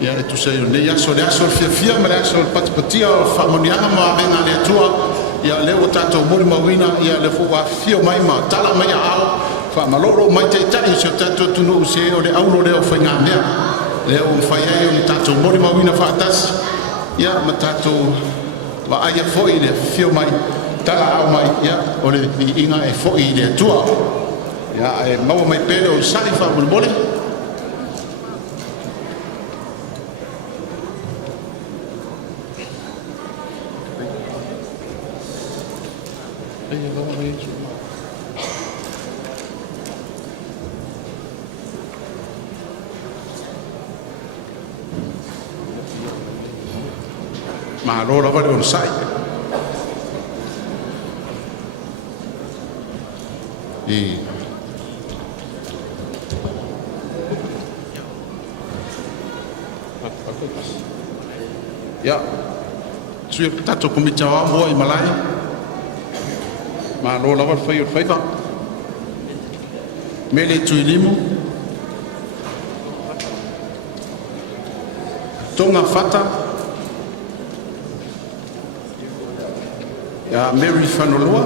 ya tu sei ne ya so fiafia ma ya so patpatia fa monianga ma venga le tua ya le o tato mori mawina ya le fo wa fio mai ma tala mai ao fa maloro mai te tani so tato tunu se o le aulo le o fanga mea le o fai o tato mori mawina fa tas ya ma tato wa ai fo i le fio mai tala ao mai ya o le inga e fo i le tua ya e mau mai pele o sali fa bole ma allora vale un sai ya sui tato come ciao vuoi malai ma allora vale fai va me le tui limo tonga fata ya Mary Fanoloa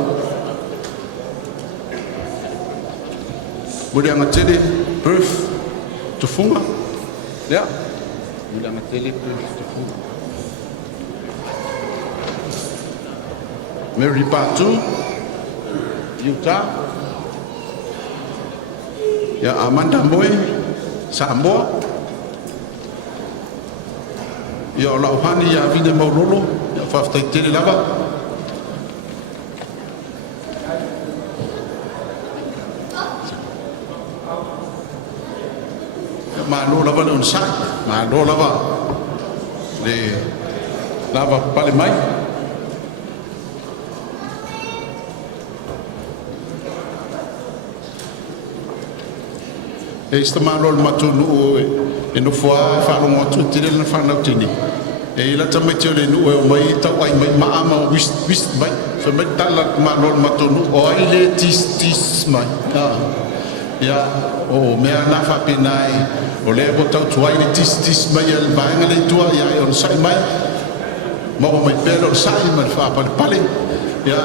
Mulia ngatele birth to funga ya Mulia ngatele birth to funga Mary Patu Utah ya Amanda Moy Samoa ya Lauhani ya Vine Maurolo ya Fafta Tele Lava malo lava le unsa malo lava le lava pale mai esta malo le matunu e no fa lo motu tele na fa na tini e la tamete le no e mai ta wai mai ma ama wis mai so mai tala malo le matunu o ile tis mai ya o me ana fa penai o le botau tuai ni tis mai el bainga le tua ya on sai mai mo mai pelo sai mai fa pale ya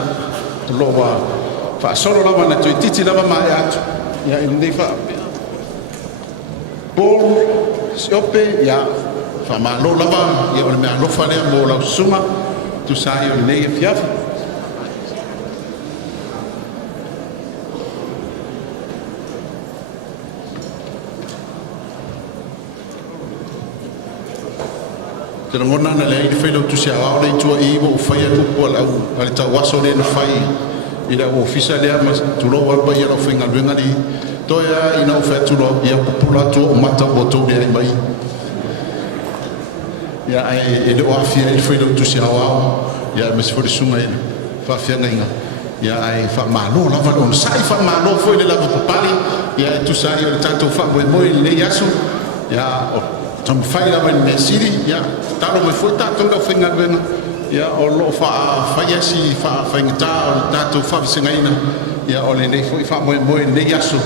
lo wa fa solo la na tu titi la ma ya indi fa por sope ya fa malo la ba ya o me lo fa le mo la suma tu sai o ne fiaf Tera ngona na lei felo tu sia wa le tua i mo fa ya ku la ale ta waso le na fai ila ofisa le ma tu lo wa ba ya lo finga venga di to ya ina fa tu lo ya pula tu mata boto le mai ya ai le wa fia il felo tu sia wa ya ma se fo sunga fa fia nga ya ai fa malo la va don sai fa malo foi le la pali ya tu sai o tanto fa mo le yaso ya tam fai la ben siri ya talo me foi tato da finga bena ya o lo fa ya si fa ngata tato fa singaina ya o le nei foi fa mo le yaso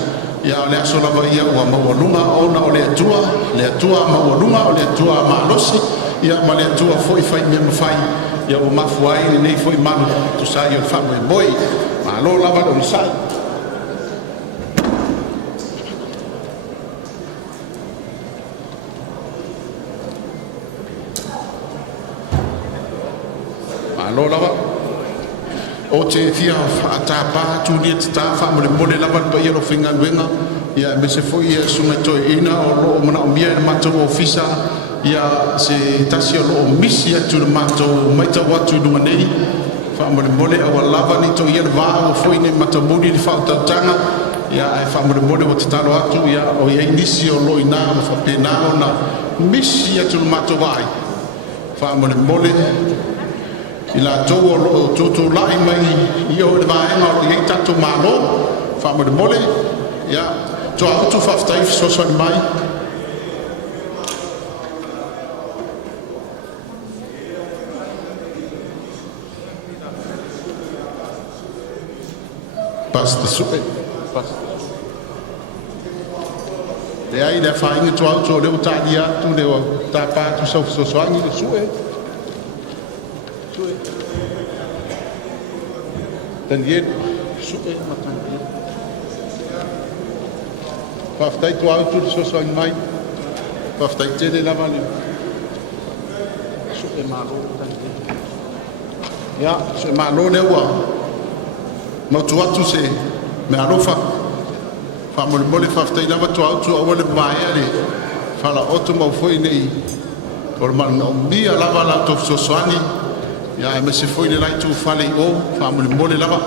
ya le aso la ia wa mo lunga ona o le tua mo lunga o le tua ma losi ya ma le tua foi fai me fai ya o ma fuai nei foi manu tu sai o fa mo boy ma lo la va don sai lo lava o te fia atapa tu ni ta fa mo le lava pa ia lo finga wenga ia me se foi ia sunga to ina o lo mana o mia ma to ofisa ia se tasi o lo misi atu ma to mai ta watu no nei fa mo le o lava ni to ia va o foi ni ma to mudi di fa ta tanga ia e fa mo le o talo atu ia o ia inisi o lo ina fa pena na misi atu ma to vai fa mo le ila to to lai mai io le vai ma lo ia tatu malo fa mo le ia to auto fa stai so so mai pasta super pasta le ai le fa inga to auto le ta dia tu le ta pa tu so so angi le sue dan ye sue matan ye pa stai to auto so angi mai pa stai tele la vale sue malo dan ya sue malo le wa ma tu atu se me alofa fa mo le fa stai la tu auto o le mai ale fa la auto mo foi nei por mal no mi ala la to so angi ya me se foi le lai tu fale o fa mo le lava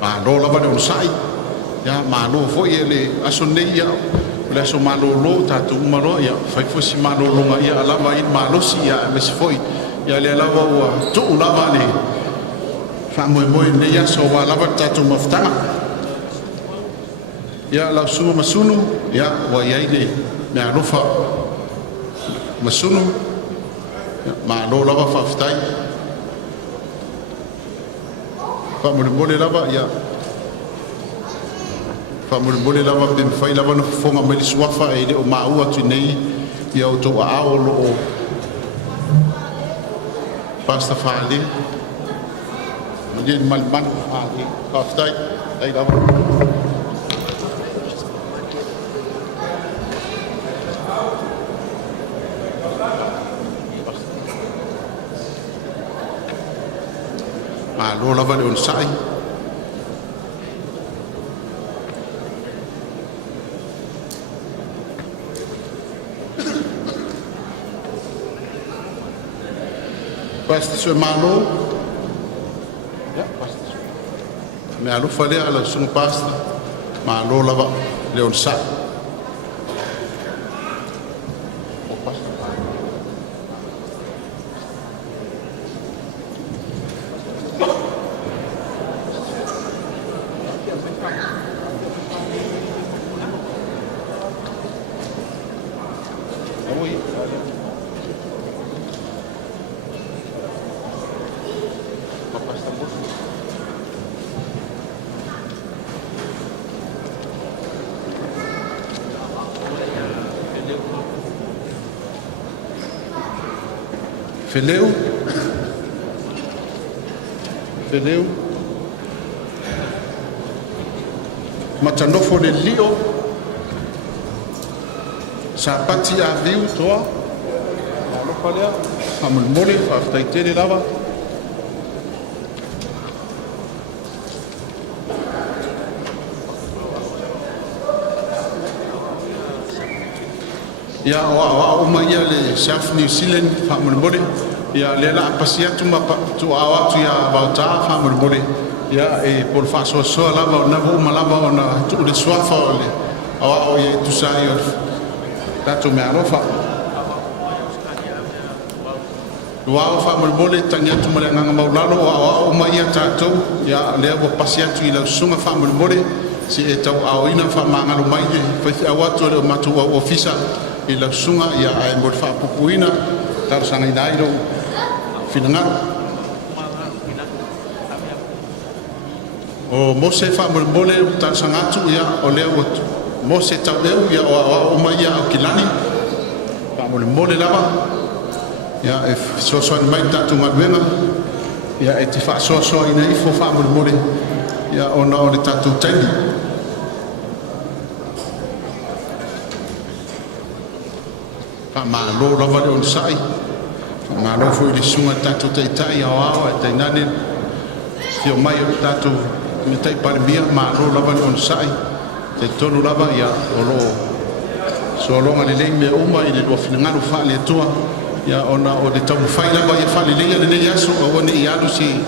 ma lo lava de sai ya ma lo foi ele asoneia le so ma lo ta tu ma lo ya fai fosi ma lo ma ya lava in ma lo si ya me se foi ya le lava wa tu lava le fa mo ne ya so wa lava ta tu maftana ya la sunu masunu ya wa ya ile me alufa masunu ma lo lava fa ftai fa mo le lava ya fa mo le lava ben fai lava no fonga me suafa e le o maua tu nei ya o to a o lo pasta fali mo di mal man a di ka ftai ai lava ma lo lava le on sai pasta su malo ya pasta me alu fale ala sun pasta ma lo lava le on sai o pasta Feleu matanofo le lio sapati a viu toa alo palea amul mole fa taitele lava ya o mai le South New Zealand fa mole ya le la pasia tu ma tu awa tu ya bauta fa mole ya e por fa so la na vo malava na tu le swafa le awa o ye tu sai ta tu me arofa wa fa mole tanya tu male nga maulalo o mai ta tu ya le vo pasia tu la suma fa mole si e tau awina fa mangalo mai fa awa tu le matu ofisa i la sunga ia ai mo fa pupuina tar sanga inairo finanga o mo se fa mo mole tar sanga tu ia o le o mo se tau ia o mai ia o kilani fa mo mole lava ia e so so mai ta tu mabenga ia e te whaasoasoa ina i fo whaamore ia ona o le tātou taini. Whaamalo rawa le on sai, whaamalo fo i le sunga tātou teitai au awa e teinane, fio mai o tātou me tei parimia, malo rawa le on sai, te tonu rawa ia o loo. So longa le lei me uma i le lua finangaro wha le atua, ia ona o le tamu whai rawa ia wha le leia le nei aso, o wane i anu si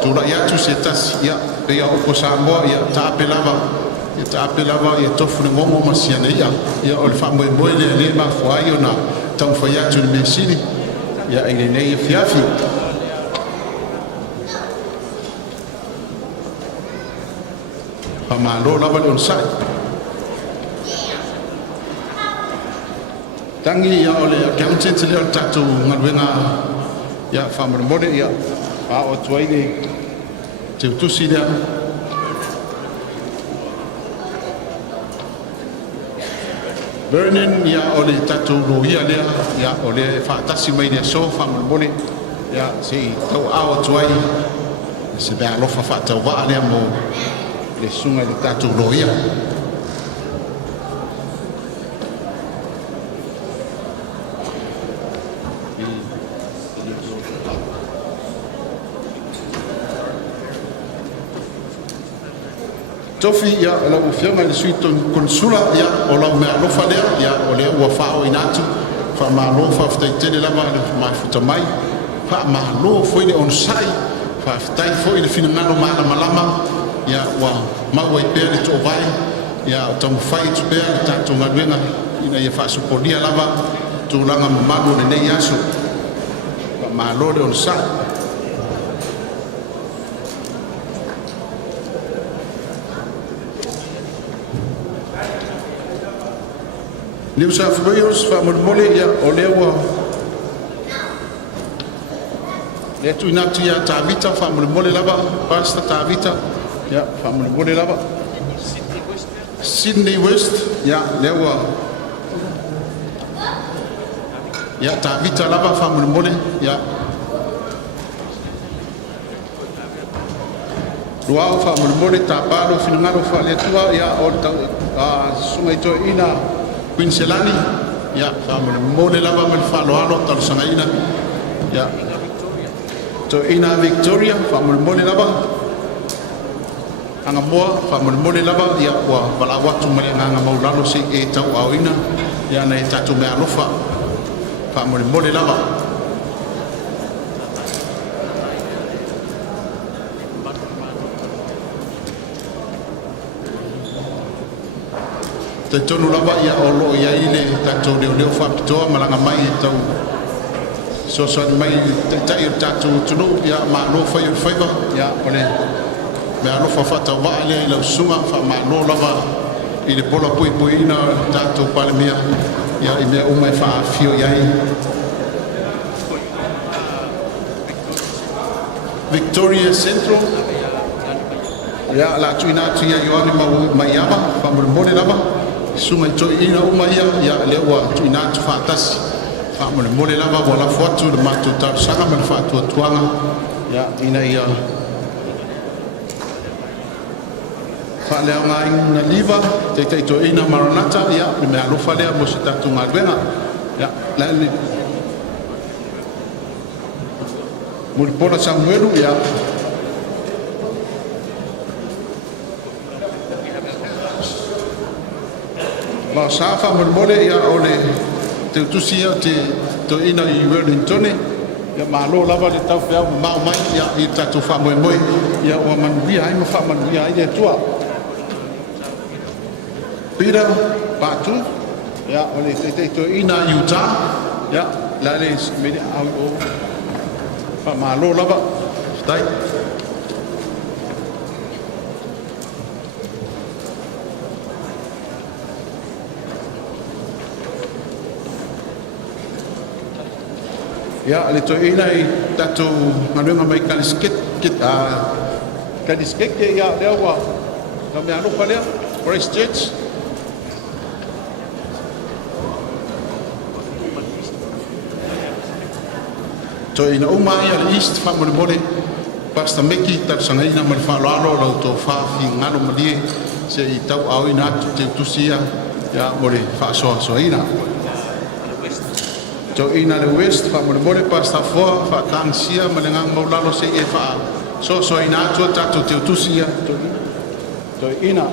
tura i atu se tasi, ia pe ia opo Samoa, ia taape lava, ia taape lava, ia tofu le ngongo masiana ia o le wha moe moe le le ma fuai o na tamu whai atu le mesini, ia i le nei Fiafia. Pa malo lava le on sai. Tangi ia ole accountant le o tatu ngaluenga ia whamoremore ia a o tuaile te utusi lea. Vernon ia ole tatu rohia lea ia ole whaatasi mai lea so whamoremore ia si tau a o tuai se bea lofa whaatau waa lea mo le sunga le tatu rohia. Tofi ia o lau whianga le sui ton konsula ia o lau mea lofa lea ia o lea ua whao inatu wha maa lofa whtai tele lama le mai futa mai wha maa lo foi le on sai wha whtai foi le fina ngano maa malama ia ua maua i pēr le to vai ia o tamu whai tu pēr le tātou ngaruenga ina ia wha suponia lama tu langa mamano le nei aso wha maa lo le on sai. New South Wales whaamoremore ia o lea ua lea tuinatu ia Tavita whaamoremore lava Pasta Tavita ia whaamoremore lava Sydney West ia lea ua ia Tavita lava whaamoremore ia luau whaamoremore Tapalo Finangaro whaaletua ia o sunga ito ina Queenselani, ya, whamoremore lava me whaaloalo tarusangaina, ya, to ina Victoria, whamoremore lava, Angamoa, whamoremore lava, ya, wa walawatu mele nganga maulalo si e tau auina, ya, na e tatu mea lofa, whamoremore lava. Te tonu lava ia o loo ia ile tātou leo whapitoa malanga mai e tau sosan mai tai o tātou tunu ia maa lo whai o whaiva ia ole mea lofa whatau waa lea i lau sunga wha maa lo lava i le pola pui pui ina tātou palemia ia i mea umai wha fio iai. Victoria Central ia la tuinatu ia yoani mai ama whamoremore lava sunga to ina uma ia le ua tu ina tu fatasi fa mole lava wala foto le matu tar sanga me fatu tuanga ia ina ia fa le nga ina liva te to ina maranata ia me alo fa le mo sita tu ngabenga ia la ni mo pola Samuelu ia ma safa mole ia ole te tusia te to ina i Wellington ia malo lava le tau fea ma mai ia i tatu fa moe moe ia o manuia ai ma fa manuia ai tua pira patu ia ole te to ina Utah ia la le me au fa malo lava stai ya le to ina i tatu manunga mai kalisket kalisket ya le wa na me anu pale Christchurch To ina umai al East Faaulufalega Pastor Meki tarsangaina mal Faaulualo lau to fafi ngalo mali se I tau au ina te tusia ya mole faasoasoaina. To ina le West Faaulufalega Pastor Foa faatangsia malengang maulalo se e fa soasoaina to tatu te tusia to ina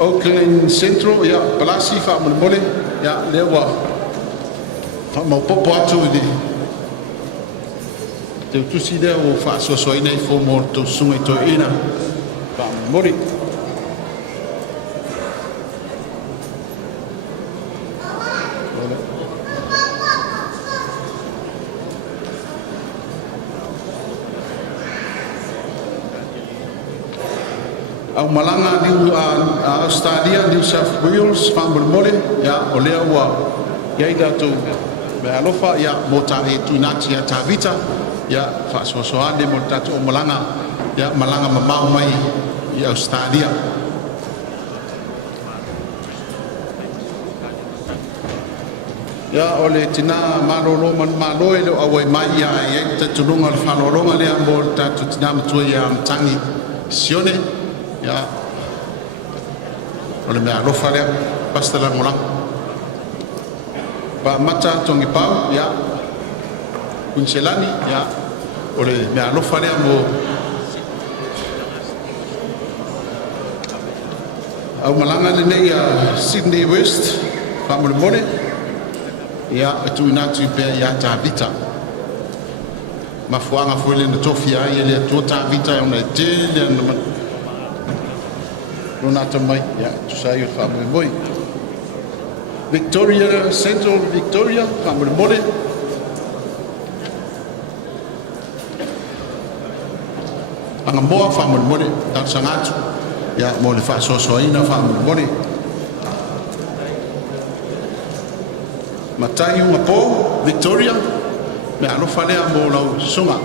Auckland Central ya Palasi Faaulufalega ya lewa mau popo atu di te tusi dea o faasoasoaina I fo mo to sunga I to ina Faaulufalega au malanga di Australia New South Wales Faaulufalega ya o lea ua ia ida tu me alofa ya mota e tuinati ya tavita ya faasoasoane mo tatu o malanga ya malanga mamau mai I Australia ya ole tina malolo man malo ele awai mai ya te tulunga le falolonga le mo tatu tina mtu ya mtangi sione ya ole me alofa le pastela molang pa mata tongi pau ya kunselani ya ole me alofa le mo au malanga le nei ya Sydney West Faaulufalega ya tu inatu pe ya tavita mafuanga fuele na tofia ile tu tavita ona tele na tamai ya tu sai Faaulufalega Victoria Central Victoria Faaulufalega anga moa Faaulufalega tak sangat ya mo le faasoasoaina Faaulufalega matai unga po Victoria me alofa lea mo lau sunga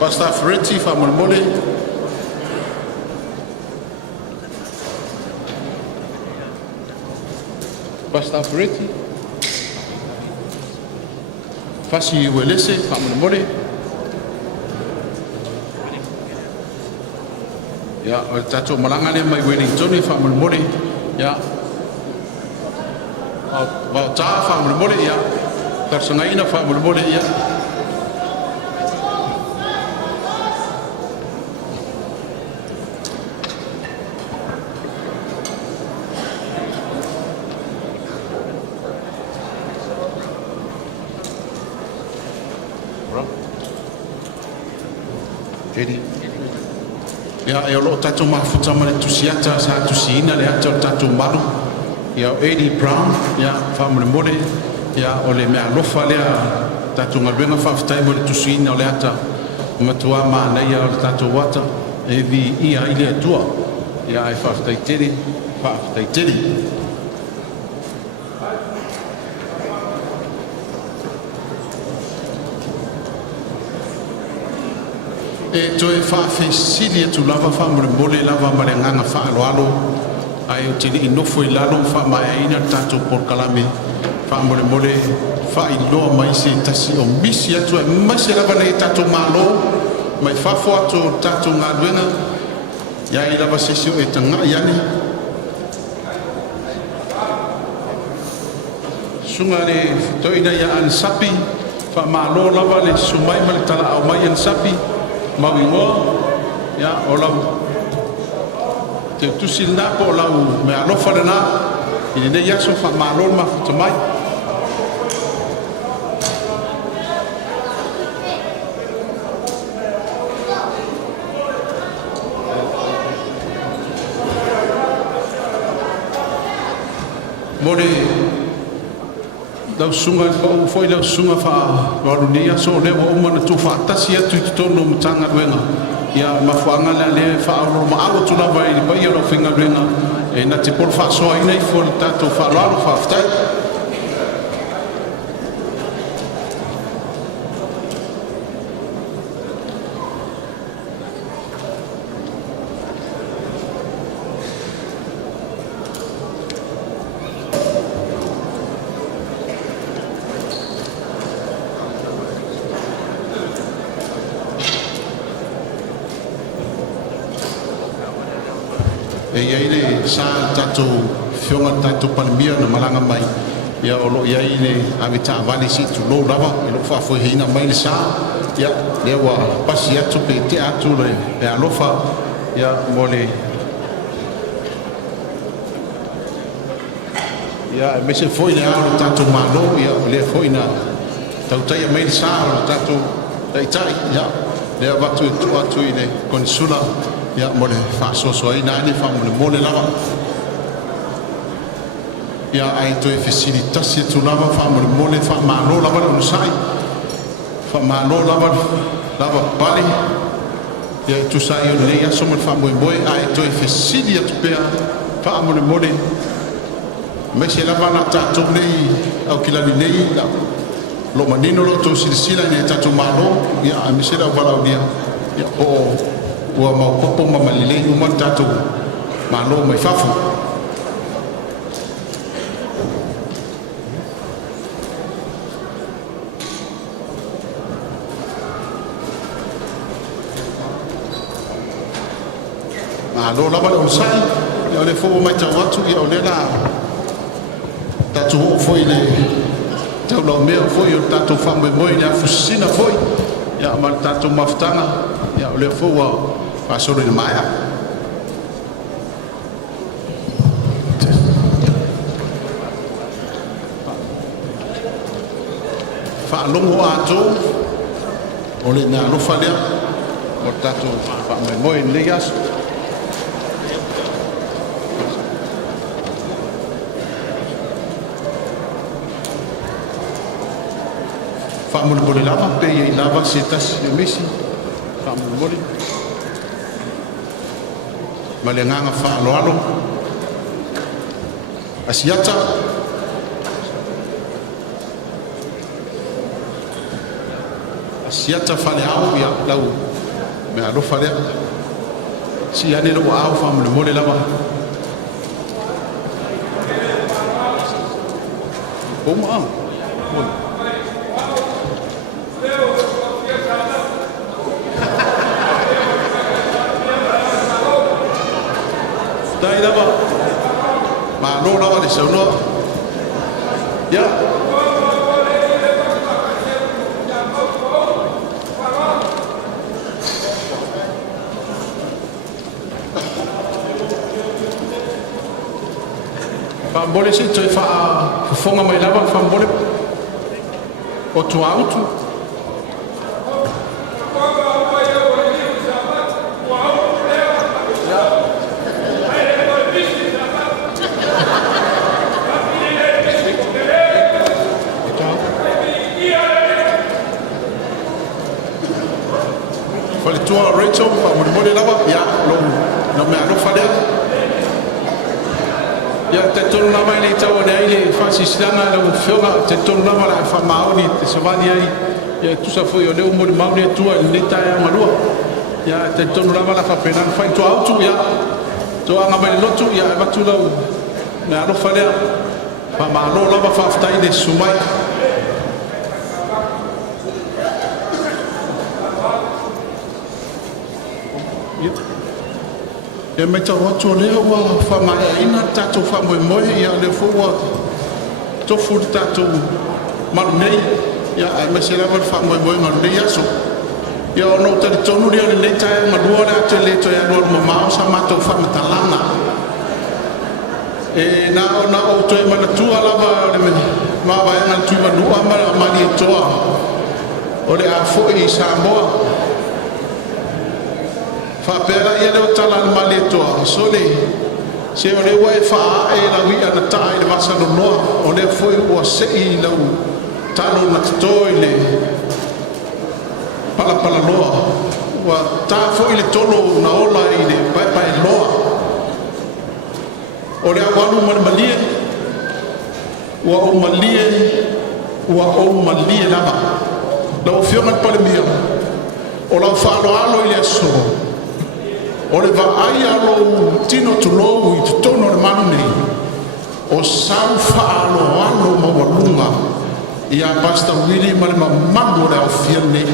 Pastor Ferretti Faaulufalega Pastor Ferretti Fasi Welese Faaulufalega ya o tatu malanga le mai Wellington Faaulufalega ya wa ta Faaulufalega ya tarsangaina Faaulufalega ya ya e lo tatu mafuta male tusiata sa tusina le ata tatu malu ya Eddie Brown ya Faaulufalega ya ole me alofa le tatu ngalwenga fafuta mo le tusina le ata matua mana ya tatu wata e vi ia ile tua ya e fafuta tiri e to e faafesili tu lava Faaulufalega lava malenganga faaloalo ai o tili inofo I lalo faamaaina tatou polokalame Faaulufalega faailoa mai se tasi o misi atu e masi lava nei tatou malo mai fafo atu tatou galuega iai lava sesi o e tagai ani suga le fetoina ia anisapi faamalo lava le sumai ma le talaau mai anisapi mawingoa ya o lau te tusi lana po o lau me alofa lana I nei aso faamalo le mafuta mai mo le lau sunga foi lau sunga fa walunia so le o mana tu fa tasi atu tono mtanga wenga ya mafuanga le fa ro ma au tu la vai ba yo finga wenga e na te polo whaasoa ina I fo le tātou whaalaro whaaftai. E iai le sa tātou whionga tātou palimia na malanga mai. Ia olo iai le awita avali si tu lou lava, e lo whafo heina mai le sa. Ia lea wa pasi atu pe te atu le alofa. Ia mo le... Ia e mese foi le ao le tātou malo, ia lea foi na tautai mai le sa o le tātou taitai. Ia lea watu e tu atu I le konsula. Ia mo le whaasosoa ina ane whamole mole lava. Ia ai toi fesilitasi tu lava whamole mole whamalo lava le unusai. Whamalo lava pali. Ia tu sai o nei aso mo le whamole moe ai toi fesili atu pea whamole mole. Mese lava na tātou nei au kilani nei lo manino lo tō silisila nei tātou malo. Ia a mese la walau dia. Ia o ua maukopo mamalilei uma tātou malo mai whafu. Malo lava le unsai, ia le fōu mai tau atu, ia o le la tātou ho foi le tau lau mea foi o tātou whamoe moe le afusina foi, ia ma le tātou mafutanga, ia o le fōu a pasoro le maia. Whaalongo atou, o le nā lofa lea, o tātou whamoe moe le aso. Whaamole mole lava, pe I lava se tasi o mesi, whaamole mole. Ma le nganga whaaloalo. Asiata. Asiata whale au ia lau. Me alofa lea. Si ane lo au whaamole mole lava. Oma au. Mole. Dai lava, ma no lava le saunoa. Ya. Whambole si toi whafonga mai lava whambole o tu autu. Tua Rachel, whamole lava, ia, no mea alofa lea. Ia, te tonu lava I le tau ane ai le whasisilanga lau whionga, te tonu lava la whamaoni, te savani ai, ia, tusa foi o leo mori mauni atua, le tae a marua. Ia, te tonu lava la whapenana, whai tua autu, ia, toa anga mai lotu, ia, e watu lau, mea alofa lea, whamalo lava whaftai le sumai. E mai tau atu lea ua whamaya ina tātou whamoe moe ia le fua tofu tātou maru nei ia e mai se lawa whamoe moe maru nei aso ia ono tari tonu ria le nei tae marua le atu le toi anuar mamao sa mātou whamatalanga e na o toi manatua lava le meni mawa e ngā tui manua mani e toa o le a fo I Samoa Whapera ia leo tala na male toa sole se o le wai wha e la wi ana tae le masa no noa o le foi ua se I lau talo na toi le pala loa ua ta foi le tolo na ola I le pai loa o le awalu malie wa o malie lava la o fiona pale mia o la faaaloalo i le aso o le vaai alo tino tulou i totono le manu nei o sau faaaloalo maualuga ia Pastor Willie ma le mamalu o le aofia nei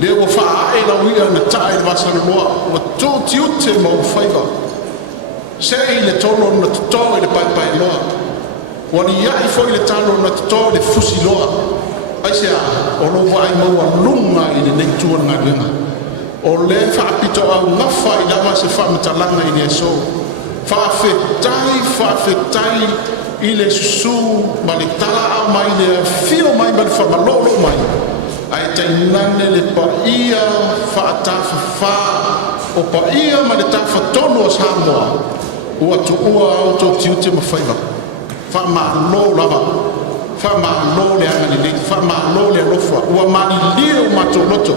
le ua faaae lauia na tae le vasaloloa ua tutiute ma u faiva se'i le tolo na totō i le paipai loa ua lia'i foi le talo na totō i le fusi loa ai sea o lo vai maualuga i lenei tuagaluega o le faapito augafa i lava se faamatalaga i le aso faafetai i le susū ma le tala'ao mai le afio mai ma le faamalōlō mai ae tainane le paia faatafafā o paia ma le tafatonu o Samoa ua tu'ua au totiute ma faiva faamālō lava faamālō le aga lelei faamālō le alofa ua malilia o matou loto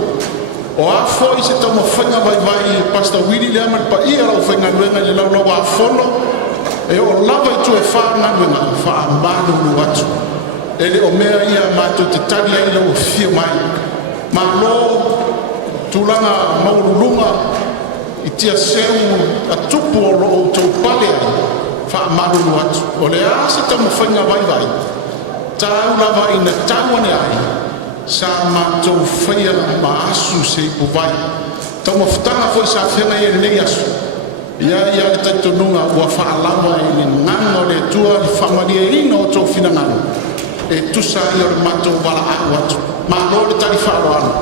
o a fo'i se taumafaiga vaivai Pastor Willie le ama le paia lau faigaluega i le laulau afono e o lava i tue fāgaluega faamalulu atu e le o mea ia matou te tali ai lau afia mai mālō tulaga maululuga i tia seu atupu o lo outou pale ai faamalulu atu o le a se taumafaiga vaivai tau lava ina tau ane ai sa matou faia ma asu se ipu vai taumafutaga foi sa fenga i lenei asu ia le taitonuga ua faalawa i le gaga o le atua i faamaliaina o tou finagalo e tusa i o le matou valaau atu mālō le tali faaloalo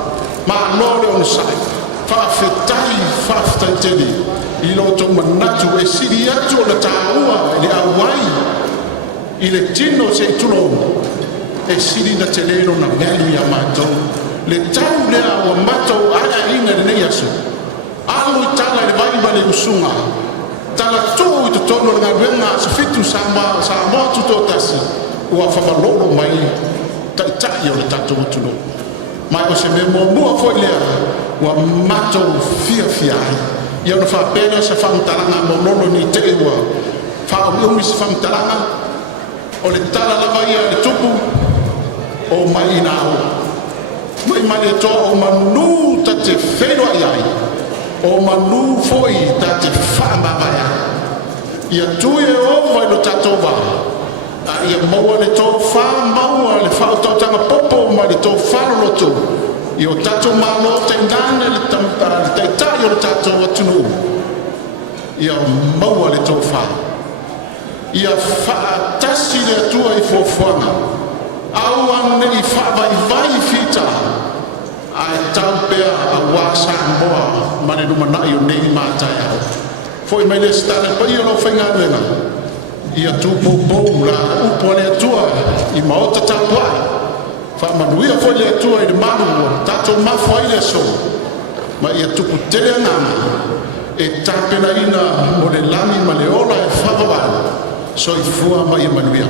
mālō le ona sa'i faafetai tele i lotou manatu e sili atu o le tāua i le auai i le tino se itulou e sili na telelo na gali a matou le tau lea ua matou alaʻiga lenei aso alu i tala i le vaiva le usuga talatuu i totonu o le galuega asofitu Samoa tutotasi ua faamalolo mai taʻitaʻi o le tatou atunuu mai o se mea muamua fo'i lea ua matou fiafia ai ia ona faapena se faamatalaga mololo ni te'e ua faauiumi se faamatalaga o le tala lava ia le tupu o mai ina au mai male to o manu tate felo ai o manu foi tate fama baya ia tuie o vai lo tatova ia mo le to fama le fa to tanga popo ma le to falo loto io tato malo tendane le tampara le taio le tato tunu ia mo le to fa ia fa tasi le tua I fofanga awan nei vai fita ai tampea a wasa mboa mane numa na yo nei mataya foi mai le stale pa yo no fenga lena ia tu popo la upo le tua I maota tapua fa manuia foi le tua I manu tato ma foi le so ma ia tu putele na e tapena ina mo le lami ma le ola e fava so I fua mai manuia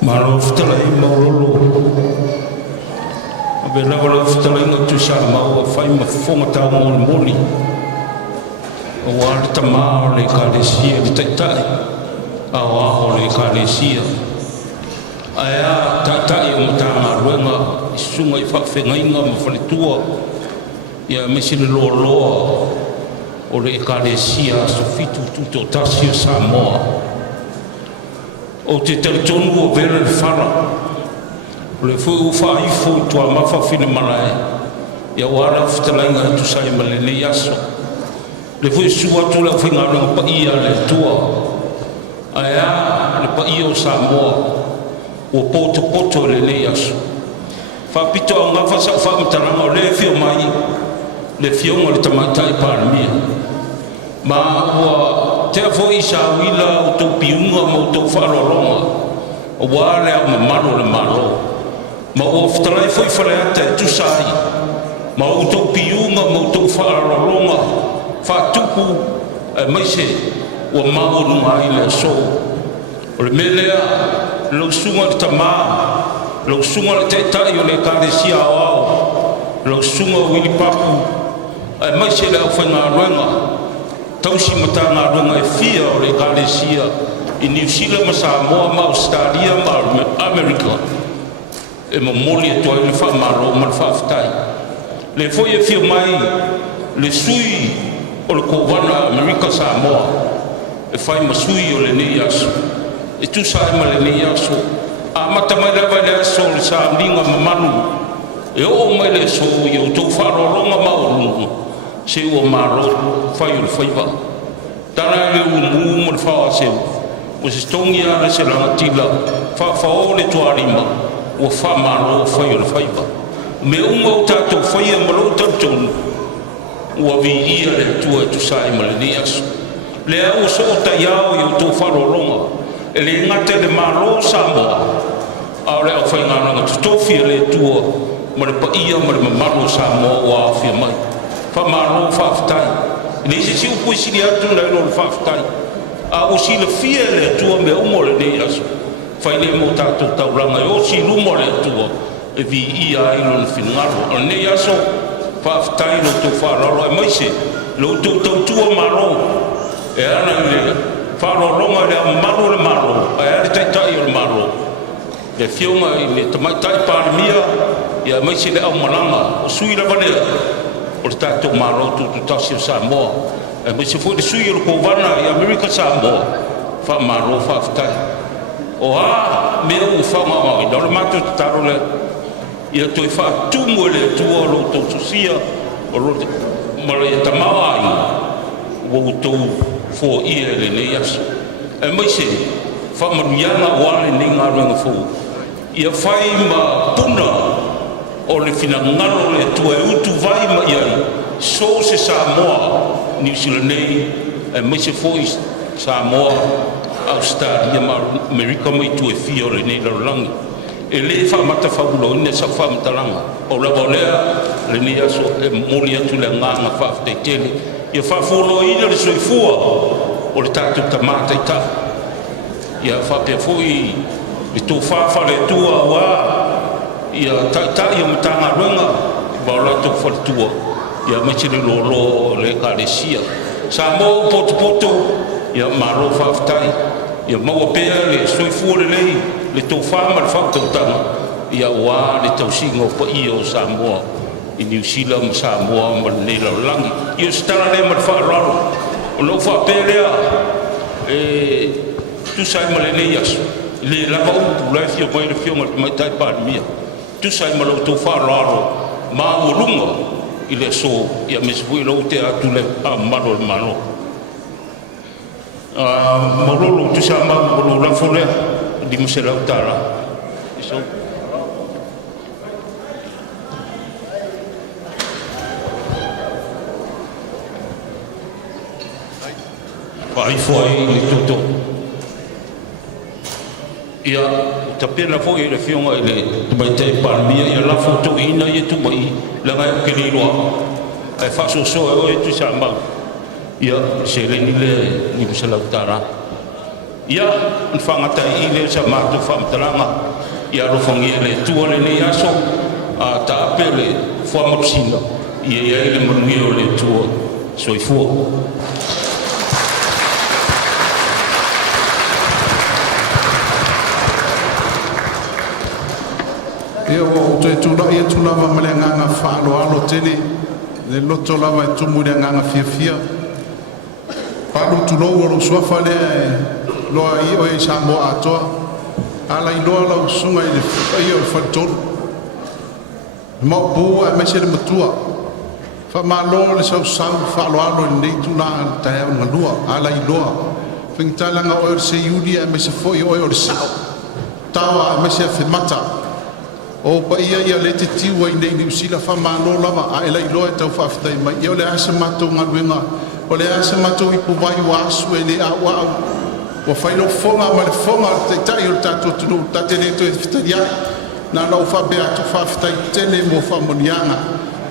Malo ftalai maulolo. Abe na wala ftalai na tusa mau fai ma fonga tau moli. O wala tama le kalesia le taitai. Awa le kalesia. Aya tatai o tama ruenga sunga I fa inga ma faletua. Ya mesile lo o le kalesia so fitu tuto tasio Samoa. O te teletonu o vera le fara le fu fa I fu tua mafa fine malae ia wala fitalainga tu sai male le yaso le fu suwa tu la finga no pa ia le tua aya le pa io Samoa o poto le yaso fa pito nga fa sa fa mtaranga le fio mai le fio mo le tamatai par mia ma o te fo isa wila o to piunga mo to falolonga o wale o mamalo le malo ma o ftalai foi faleata tu sai ma o to piunga mo to falolonga fa tupu mai se o mau no ai le so o le melea lo sunga tama lo sunga le teta yo le kalesia ao lo sunga wili papu ai mai se le fa nga ruanga tausi mata nga ruanga e fia o le kalesia in New Zealand ma Samoa ma Australia ma America e mo moli to le fa maro ma fa ftai le foi e fia mai le sui o le kovana America Samoa e fai ma sui o le nias e tu sai ma le nias a mata mai le vai le so le sa linga ma manu e o mai le so yo to faro longa ma o se o maro fai o fai va tara le o mo fa se o se stongia le se la tila fa o le tuarima o fa maro fai o fai va me o tato fai mo lo tato o vi ia le tua tu sai ma le nias le o so ta yao yo to faro longa e le ngate le maro Samoa a le o fai ngana tu to fi le tua ma le pa ia ma le maro Samoa wa fi mai fa maro fa ftai ni se si u si dia tu le lo fa ftai a o si le fi le tua me o mo le nias fai le mo ta tu ta ranga o si lu mo le tua e vi ia i lo finalo o ne aso fa ftai lo to fa ro mai se lo to tua maro e ana le fa ro longa le maro e le tai o maro le fiona i le tamai tai pa mia ia mai se le au malanga o sui la vanea o tato maro tu tasi Samoa e mai se foi de sui o kovana i America Samoa fa maro fa ftai o a me o fa ma i do mato taro le ia to fa tu mo le tu o lo to sia o lo mara ia tamawa i o to fo ia le leas e mai se fa manuiana wale ni ngaro fo ia fai ma puna o le fina ngalo le tu e utu vai ma ia so se Samoa New Zealand e mai se foi Samoa Australia ma America mai tu e fio le nei langi e le fa mata fa bulo ne sa fa mtalanga o la volea le ni aso e moli atu le nganga fa te tele ia fa folo ina le soifua o le tatu tamata ita ia fa pe foi i tu fa le tua wa ia ta ia mtanga runga ba la tu fa tua ia me chile lo le kalesia sa mo poto ia maro fa ftai ia mo pe le soifua le tu fa ma fa tanga ia wa le tau singo pa io Samoa i New Zealand Samoa ma le langi io stara le ma fa raro o lo fa pelea e tu sai ma le leias le la va u la fio mai le fio mai tai pa mia tu sai ma lo tu fa raro ma o lunga i le so ia me sui lo te atu le mano ma lo tu sai ma lo la fole di musela utara so ai foi le toto ia tapena foi le fiona ile mai te palmia ia la foto ina ia tu mai la ga ke li lo ai fa so e tu sa ma ia se le ni musela utara ia fangata ile sa ma tu fam talanga ia ro fongi le tu le ni aso a ta pele fo mo sino ia ile mo le tu so i fu ia o te tu ia tu lava male nganga fa lo tele le loto lava tu mu le nganga fia pa lo tu lo so fa le lo ai o e Samoa atoa ala i loa lau sunga i o whantor mo pu a mese le matua fa ma lo le sau fa lo alo nei tu na tae o ngalua ala i loa whingtalanga o se yudi a mese foi o le sau tawa a mese a whemata o pa ia le te tiwa i nei New Zealand fa ma lo lava a ela i loa e tau whaftai mai i o le asa matou ngaluenga o le asa matou i puvai wa asu e le a wa o failo fonga ma le fonga te tai o tato tunu tate le to fitaria na lo fa be atu fa fitai tele mo fa monianga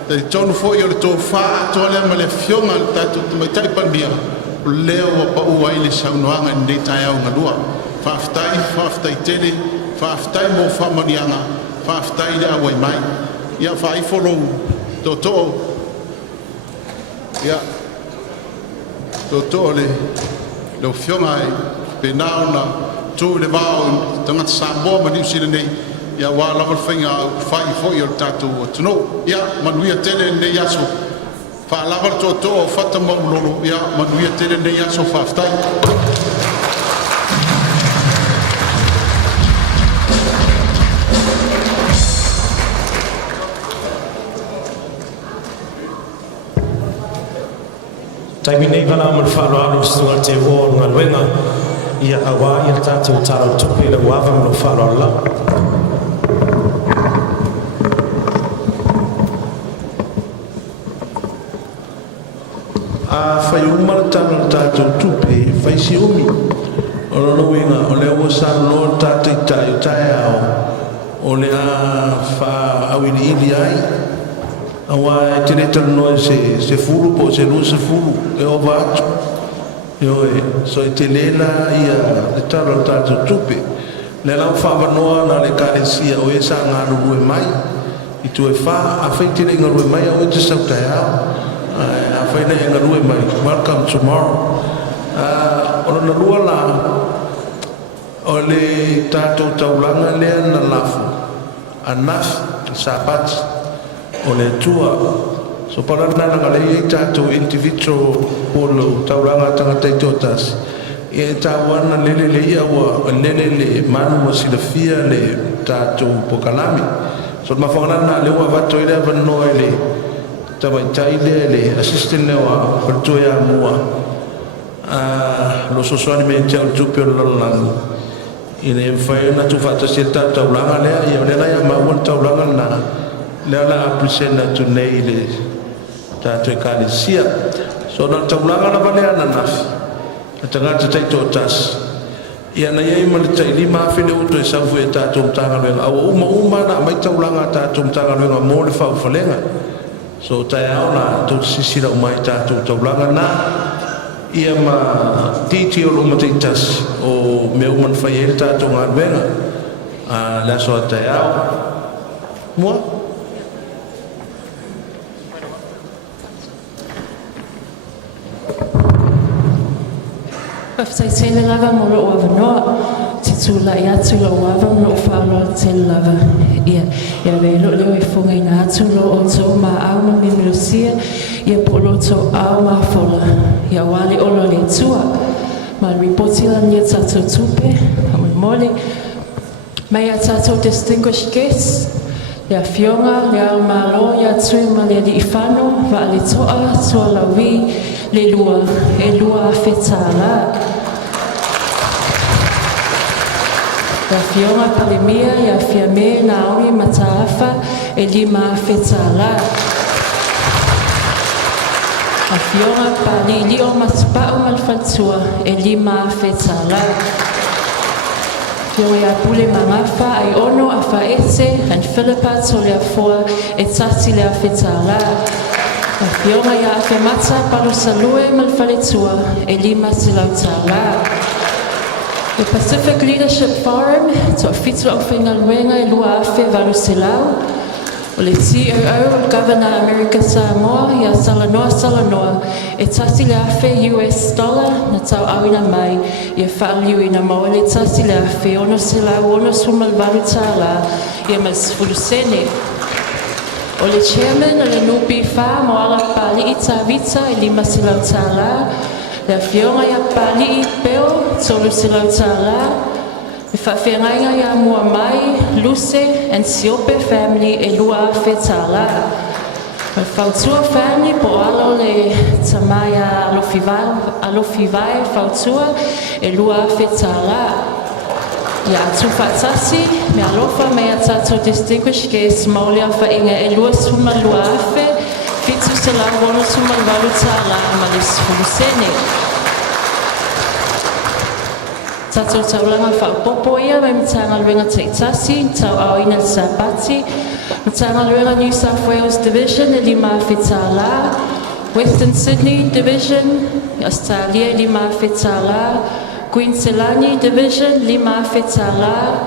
te tonu fo yo le to fa to le ma le fionga tato mai tai pandia leo pa u ai le saunoanga nei tai au ngalua fa fitai tele fa fitai mo fa monianga whaftai le awai mai. Ia whai follow toto. Ia toto le whionga e pe nao na tū le vāo tangata Samoa ma New Zealand nei. Ia wā lamal whainga whai fo i o tātou tuno. Ia manuia tele nei aso. Whaalavar toto o whata maulolo. Ia manuia tele nei aso whaftai. Taimi nei wana man whaaloalo sunga te o ngā luenga ia awa i tātou tātou tupe le uawa mano whaaloalo la. Whai umara tāna tātou tupe, whai si umi. O rono winga, o lea ua sāno tātou i tai o tai ao. O lea wha awini ili ai. Awa e te reta noe se furu po se lua se furu e o vātu. So e te lela ia le taro tātou tupe. Le lau whawanoa na le kāresia o e sa ngā rue mai. I tu e wha, a whai te renga rue mai au e te sautai au. A whai ne enga rue mai. Welcome tomorrow. O na lua la o le tātou taulanga lea na lafu. A naf, sa pati. O le tua. So parana nga le tātou individual polo tauranga tangata i tōtas. E tāwana lele le ia wa lele le manu wa silafia le tātou pokalami. So mawhanana le ua vato i le avanoa le tawaitai le assistant le wa pertuia mua. Lo sosoani me te au tupe o lalangu. I le mwhai na tu whatasi e tauranga lea ia le lai a maua tauranga na le ala apresena tu nei le tātou e kālesia. So na taulanga na vale ana nafi. A tangata tai tōtas. Ia na iei ma le tai lima awhine uto e saufu e tātou mtanga luenga. Awa uma na mai taulanga tātou mtanga luenga mō le Faaulufalega. So tai au na tō sisira umai tātou taulanga na. Ia ma titi o loma te tasi o me uman whai e tātou ngā luenga. Le aso a tai au. Mua? Whaftai tele lava mo lo ua wanoa, te tūla i atu lo wawa mo lo whaaloa tele lava. Ia velo leo e whunga i nā atu lo o tō ma au ma mimilosia, ia polo tō au ma whola. Ia wale olo le tua, ma ripoti la nia tātou tupe, hamu mole. Mai a tātou distinguished guests, ia fionga, ia malo, ia tui ma le li whano, wa le toa, tua lawi, le lua, e lua a whetala. Ia fionga palemia, ia fia me naori mataafa, e lima a whetala. Ia fionga pali lio matapau malfatua, e lima a whetala. Fionga ia pule mangafa, ai ono a whaete, and Philippa tole a foa, e tati le a whetala. Ia fionga ia a whemata palo salue malfaletua, e lima silau tala. The Pacific Leadership Forum, to a fitu au whaingaluenga e lua awhe valu silau. O le COO o Governor America Samoa, ia salanoa, e tasi le awhe US dollar, na tau awina mai, ia whaaliuina maua le tasi le awhe, ono silau, ono sumal valu tala, ia masfulu sene. O le chairman o le nupi wha, moala pali i tawita, e lima silau tala, le fionga ia pali i peo, tolu silau tala. E whawhengainga ia mua mai, Luce and Siope family e lua awhe tala. Me whautua family po alo le tamaya alofivae whautua e lua awhe tala. Ia atu whatasi, me alofa me a tātou distinguished guests maulia whainga e lua suma lua awhe, fitu se la wono suma walu tala ma le sfulu Tātou taulanga whaupopo ia mai mitanga luenga teitasi, tau aoina le Sabati, mitanga luenga New South Wales Division e lima whetala, Western Sydney Division, Australia lima whetala, Queensland Division lima whetala,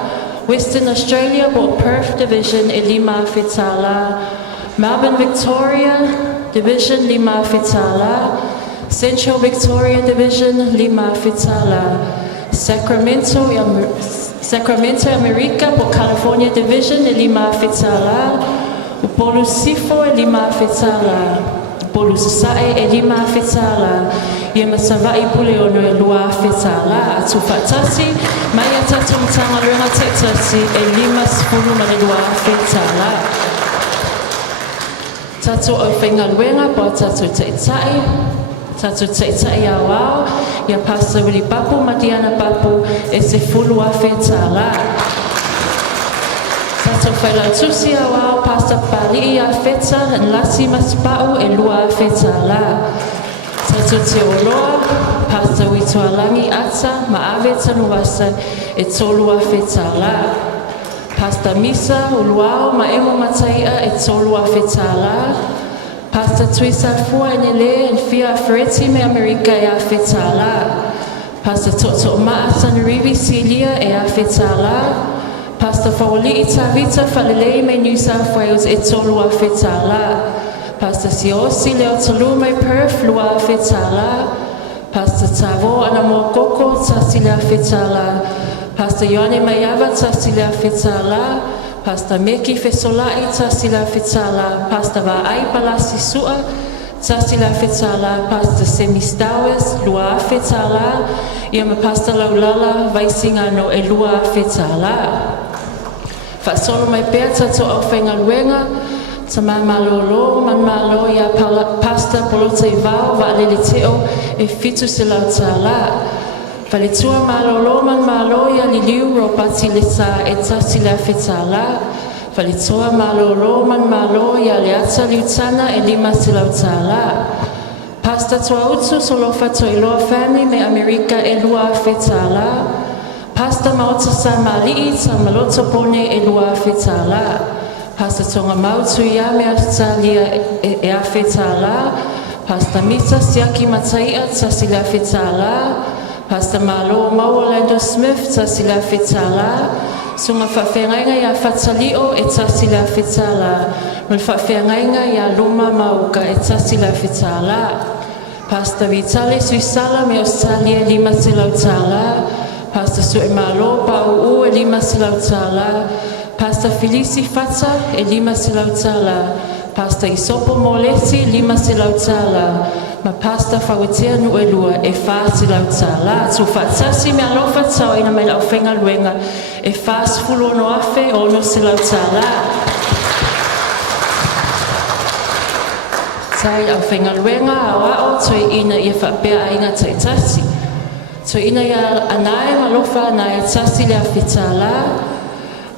Western Australia po Perth Division e 5 fetala. Melbourne Victoria Division 5 fetala. Central Victoria Division 5 fetala. Sacramento America po California Division e 5 fetala. Upolu Sifo e 5 fetala. Upolu Sasae e 5 fetala. Ia masavai pule ono e 2 fetala. Atu fatasi mai atatu mtanga luenga taitasi e 5 ma le 2 fetala. Tatu o whainga luenga po tatu taitai. Tatu taitai a wao. Ia pasa wili papu madiana papu e se 10 fetala. Tatu whaila tusi a wao pasa pali a feta nlasi maspau e 2 fetala. Tatu te oloa pasa witualangi ata ma ave tanuasa e 3 fetala. Pasta misa uluao ma emo mataia e 3 fetala. Pasta tuisa fua enele en fia freti me Amerika e a fetala. Pasta toto maa sanurivi silia e a fetala. Pasta fauli itavita falelei me New South Wales e 3 fetala. Pasta siosi leo tolu me Perth 2 fetala. Pasta tavo ana mokoko tasila fetala. Pasta Yohane Mayava tasila fetala. Pasta Meki Fesolai tasila fetala. Pasta Vaai Palasi Sua tasila fetala. Pasta Semistawes 2 fetala. Ia ma Pasta Laulala Vaisingano e 2 fetala. Fasolo mai pea tato au whainga luenga. Tama malolo, man malo ia Pasta Polota Ivao va alele teo e fitu se lautala. Faletua malolo man malo ia liliu ropati lesa e tasila fetala. Faletua malolo man malo ia leata liutana e 5 se lautala. Pasta tua utu solofa toiloa family me Amerika e 2 fetala. Pasta maota sa malii sa maloto pone e 2 fetala. Pasta tonga mautu ia me Australia e a fetala. Pasta mita siaki mataia tasila fetala. Pasta malo mau Orlando Smith tasila fetala. Sunga whawhengainga ia fatalio e tasila fetala. Mul whawhengainga ia luma mauka e tasila fetala. Pasta Vitale Suisala me Australia 5 se lautala. Pasta Sue Malo Pau e 5 se lautala. Pasta Felici Fata e 5 se lautala. Pasta Isopo Molesi 5 se lautala. Ma pasta whawetea nu e lua e 4 se lautala. Tu fatasi me alofa tau ina mai lau whenga luenga e 4 fulu no afe o no se lautala. Tai au whenga luenga a wao toi ina ia whapea ainga taitasi. Toi ina ia anae malofa anae tasi lea fetala.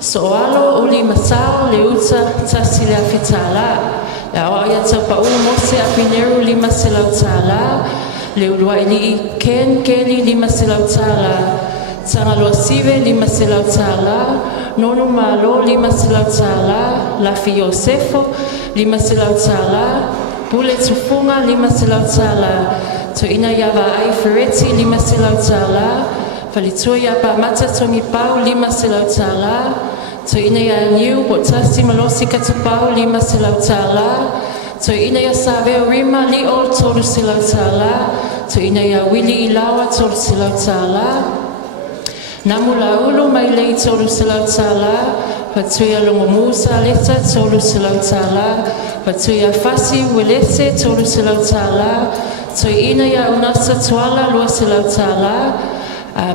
So alo uli masao le uta tasi lea fetala. Ya wa ya tapa u mose a pineru 5 se lautala. Le ulua ili ken keli 5 se lautala. Tanga loa sive 5 se lautala. Nonu malo 5 se lautala. Lafi Yosefo 5 se lautala. Pule tufunga 5 se lautala. To ina yava ai fereti 5 se lautala. Falitua ya pa mata tongi pau 5 se lautala. To ina ya niu botasi malosi katupau 5 se lautala. To ina ya saveo rima li o toru se lautala. To ina ya wili ilawa toru se lautala. Namu laulu mai lei toru se lautala. Patuia longo musa leta toru se lautala. Patuia fasi welese toru se lautala. To ina ya unasa tuala lua se lautala.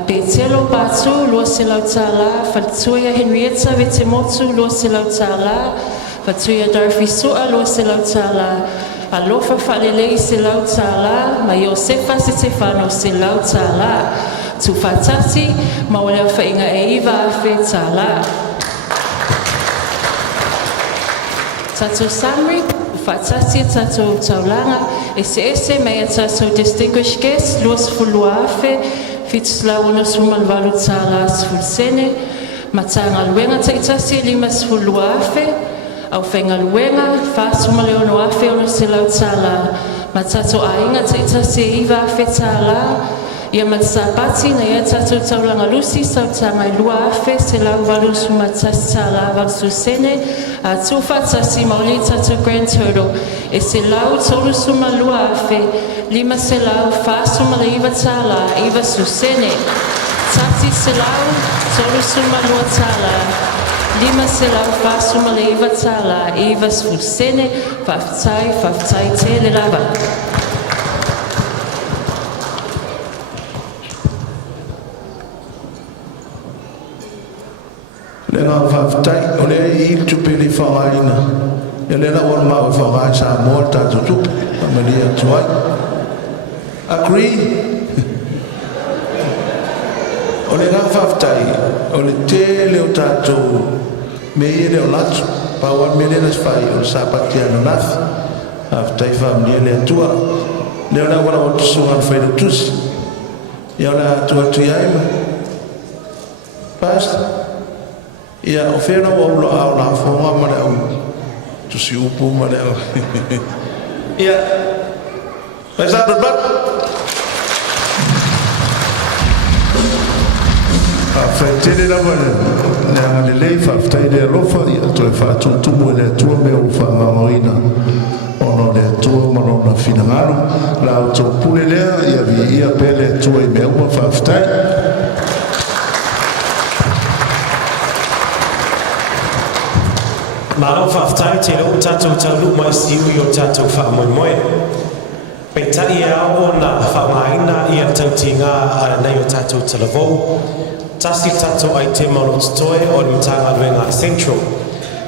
Petelo Patu, Lua se lautala. Fatuia Henrietta Vetemotu, Lua se lautala. Fatuia Darfi Sua, Lua se lautala. Alofa Falelei se lautala. Ma Josefa Stefano se lautala. Tu fatasi, ma olea whainga e iwa fetala. Tato Samri, fatasi tato taulanga. Ese mea tato distinguished guest, Luas Fuluafe. Fitsla unos humalvalu tala sfulsene. Matanga luenga taitasi 5 sfuluafe. Au whenga luenga, fas humaleono afe ono se lautala. Matato ainga taitasi iwa fetala. Ia matsapati na ia tatou taulanga lusi sautanga I lua afe se lau walu sumatasi tala walu susene a tufa tasi mauli tatou grand turtle e se lau tolu suma lua afe lima se lau fa suma le iwa tala iwa susene tati se lau tolu suma lua tala lima se lau fa suma le iwa tala iwa susene faftai te le lava. Lenga whaftai, o lea I tupili whakaina. Ia lea wan mau whakai sa moa tātou tupu, amalia tuai. Agree? O le ngā whaftai, o le te leo tātou me ia leo latu, paua me lea nas whai o le sapati anu nathi. Whaftai whamlia lea tua. Leo na wana o tusungan whairu tusi. Ia o le atua tui aima. Pastor. Ia o whera o aula au la whonga mare au tusi upu mare au. Ia, mai sa bat. Whaitele la wana, nea le lei whaftai le rofa, ia toi whātutumu le atua me o whamamaina. Ono le atua marona finangaro, la o tō pule lea, ia vi ia pele atua I mea ua whaftai. Malo whaftai te rau tātou taulu mai siu I o tātou whaamoemoe. Pei tai e ao na whamaina I a tautinga a nei o tātou talavou. Tasi tātou ai te malo tutoe o le mtanga luenga Central.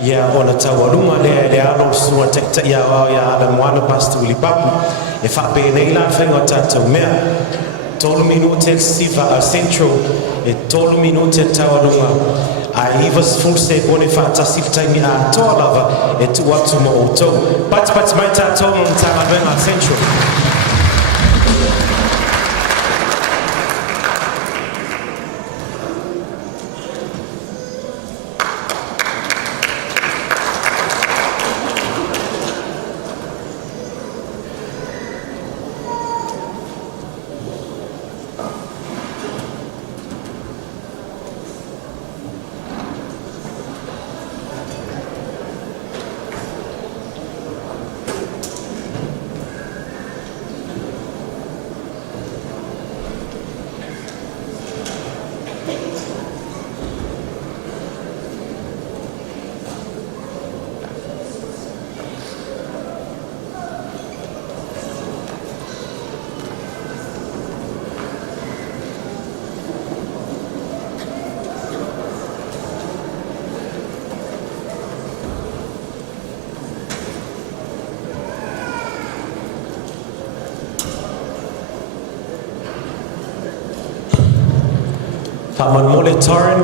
Ia o na tauarunga le alo sua tekta ia o ia ala moana pastu Ulipapu. E whape nei la whenga tātou mea. Tolu minute siva a Central. E tolu minute tauarunga. A ivas fulse bone fantastic time a toa lava e tu atu mo o tau. Pat mai tātou mo mtanga luenga Central. Whaman mole Torren,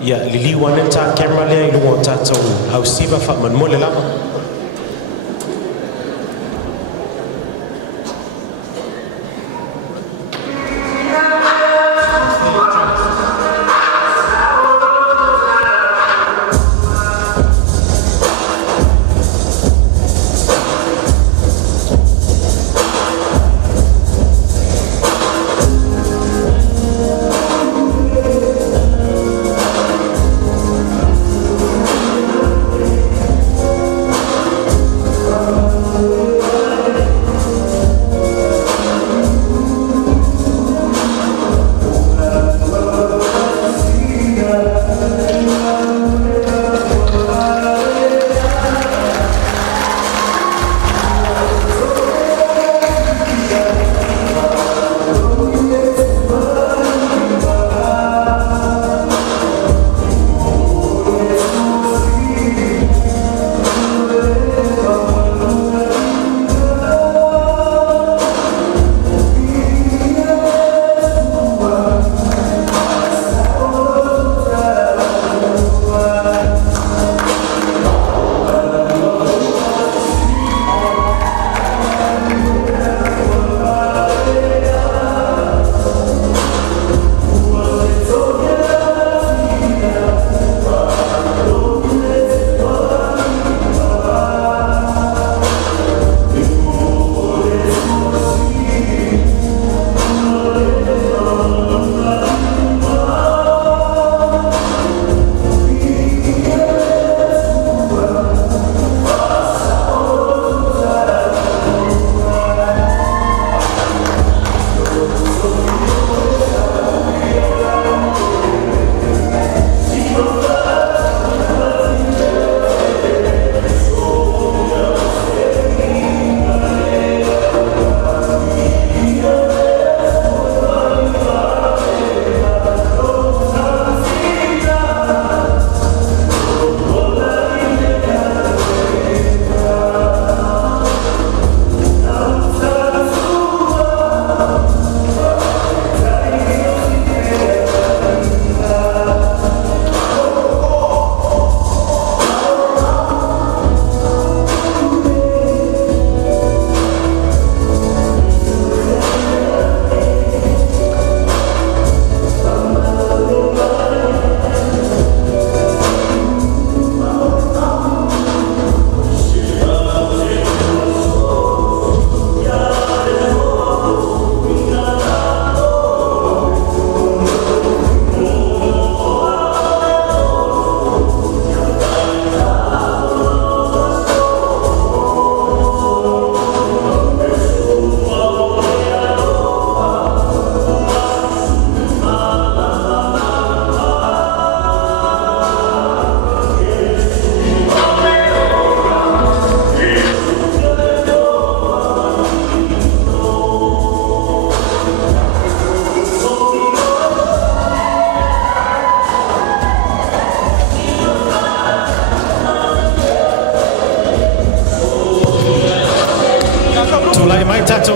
ia lili wane tā camera lea I lungo tātou hausiva whaman mole lama.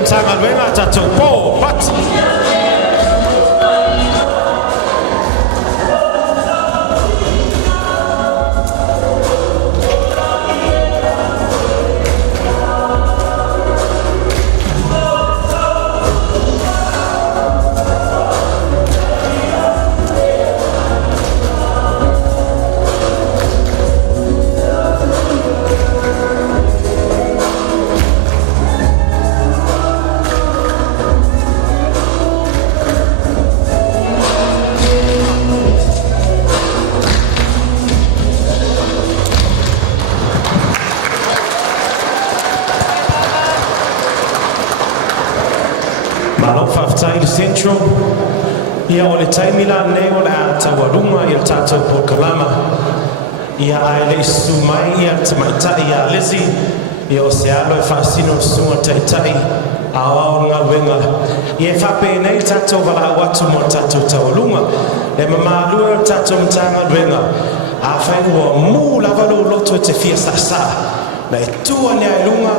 tanga luenga tato po pati. Central ia o le taimila nei o le a tawarunga i le tātou Pokalama ia ai le sumai ia tamaitai ia Lizzie ia o se alo e whaasino sunga taitai a o ngā wenga ia e whape nei tātou wala watu mo tātou tawarunga le mamalua o tātou mtanga wenga a whai ua mū lavalo loto e te fia sasa na e tua ne ai lunga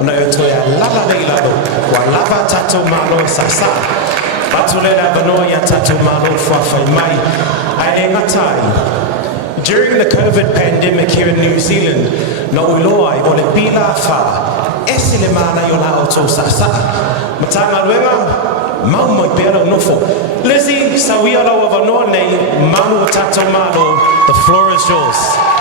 na e toia lava nei lalo wa lava tātou malo sasa Batulela Banoya Tatu Malo Fafai Mai. During the COVID pandemic here in New Zealand, no uloi o le pila fa esile mana yo la auto sasa. Matanga luenga mau mo pero nofo. Lizzie sawia la wa no nei mamu Tatu Malo. The floor is yours.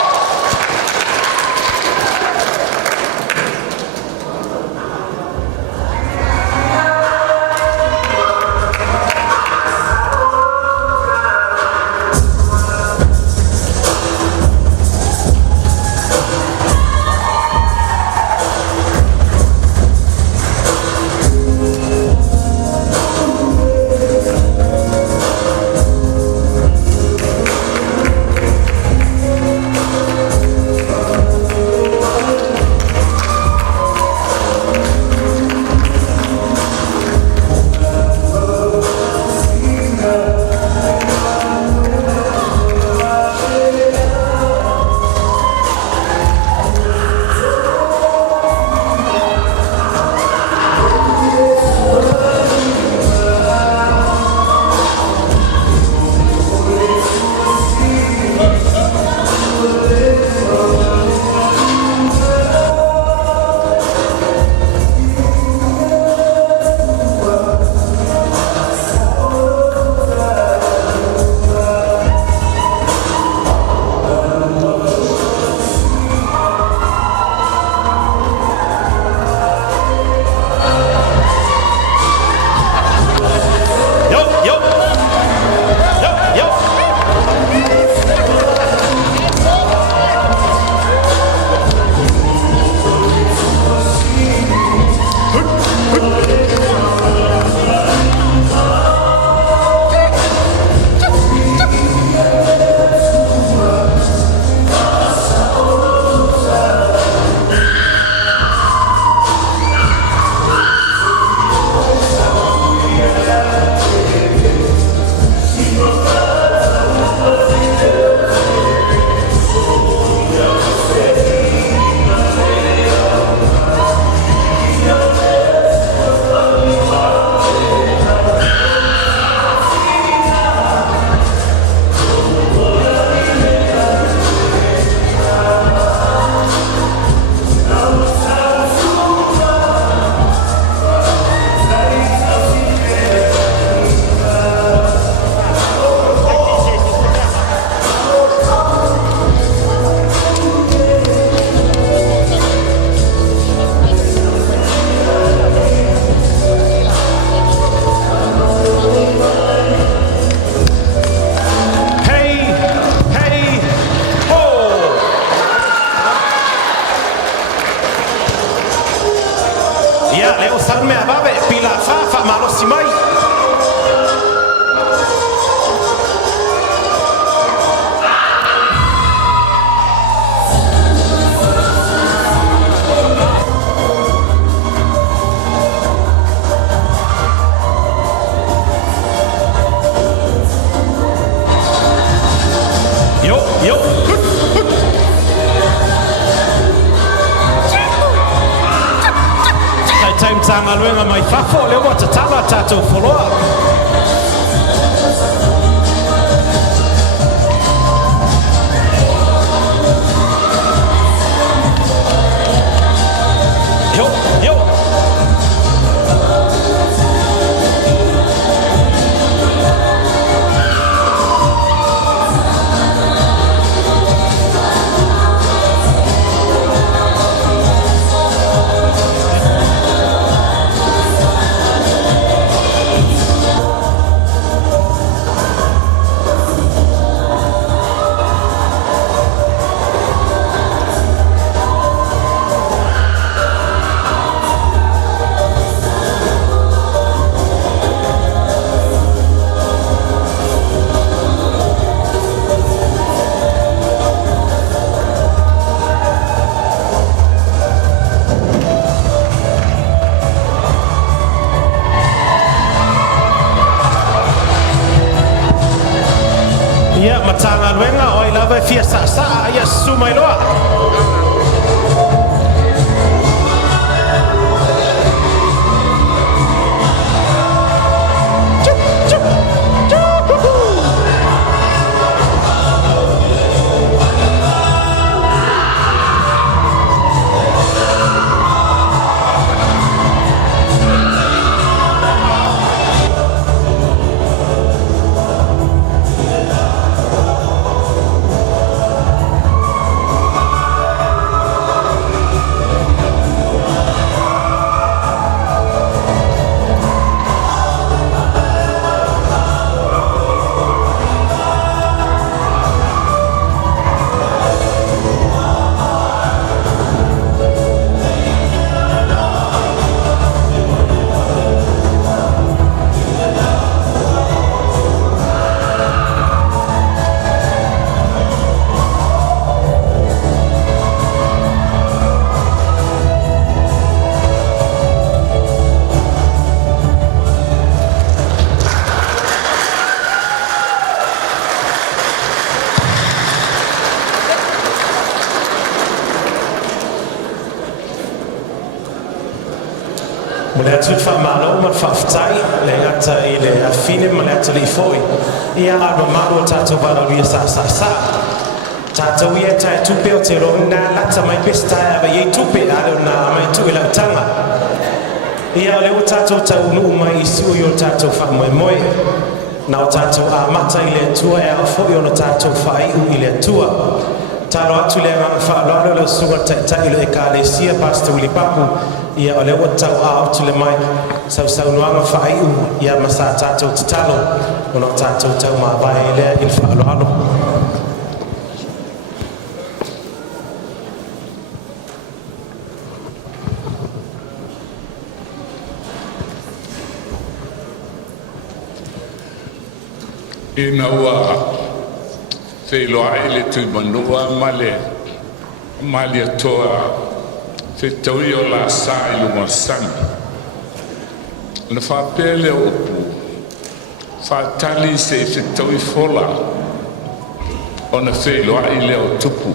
matanga luenga mai fafo le wa tatala tatou foloa. Matanga luenga o Aiga Fiafia sa ia sumailoa. Mule atu whamalo ma whawhtai le ata I le awhine ma le ata li foi. Ia arwa maru o tātou wararia sa. Tātou ia tae tupe o te ronga lata mai pestai awa iei tupe ale o nā mai tu e lautanga. Ia le o tātou tau nuu mai I sui o tātou whamoemoe. Na o tātou a mata I le atua e a foi o no tātou whaiu I le atua. Taro atu le mga whaalolo le sunga tai lo e ka le sia pasta uli papu. Ia o le o tau a atu le mai sau nuanga whaiu ia masa tātou titalo. O no tātou tau maa vai le il whaalolo. Ina ua te loa ele tui manua male atoa te taui o la sa I lunga sangi. Na whapele o upu, whatali se te taui fola o na te loa ele o tupu.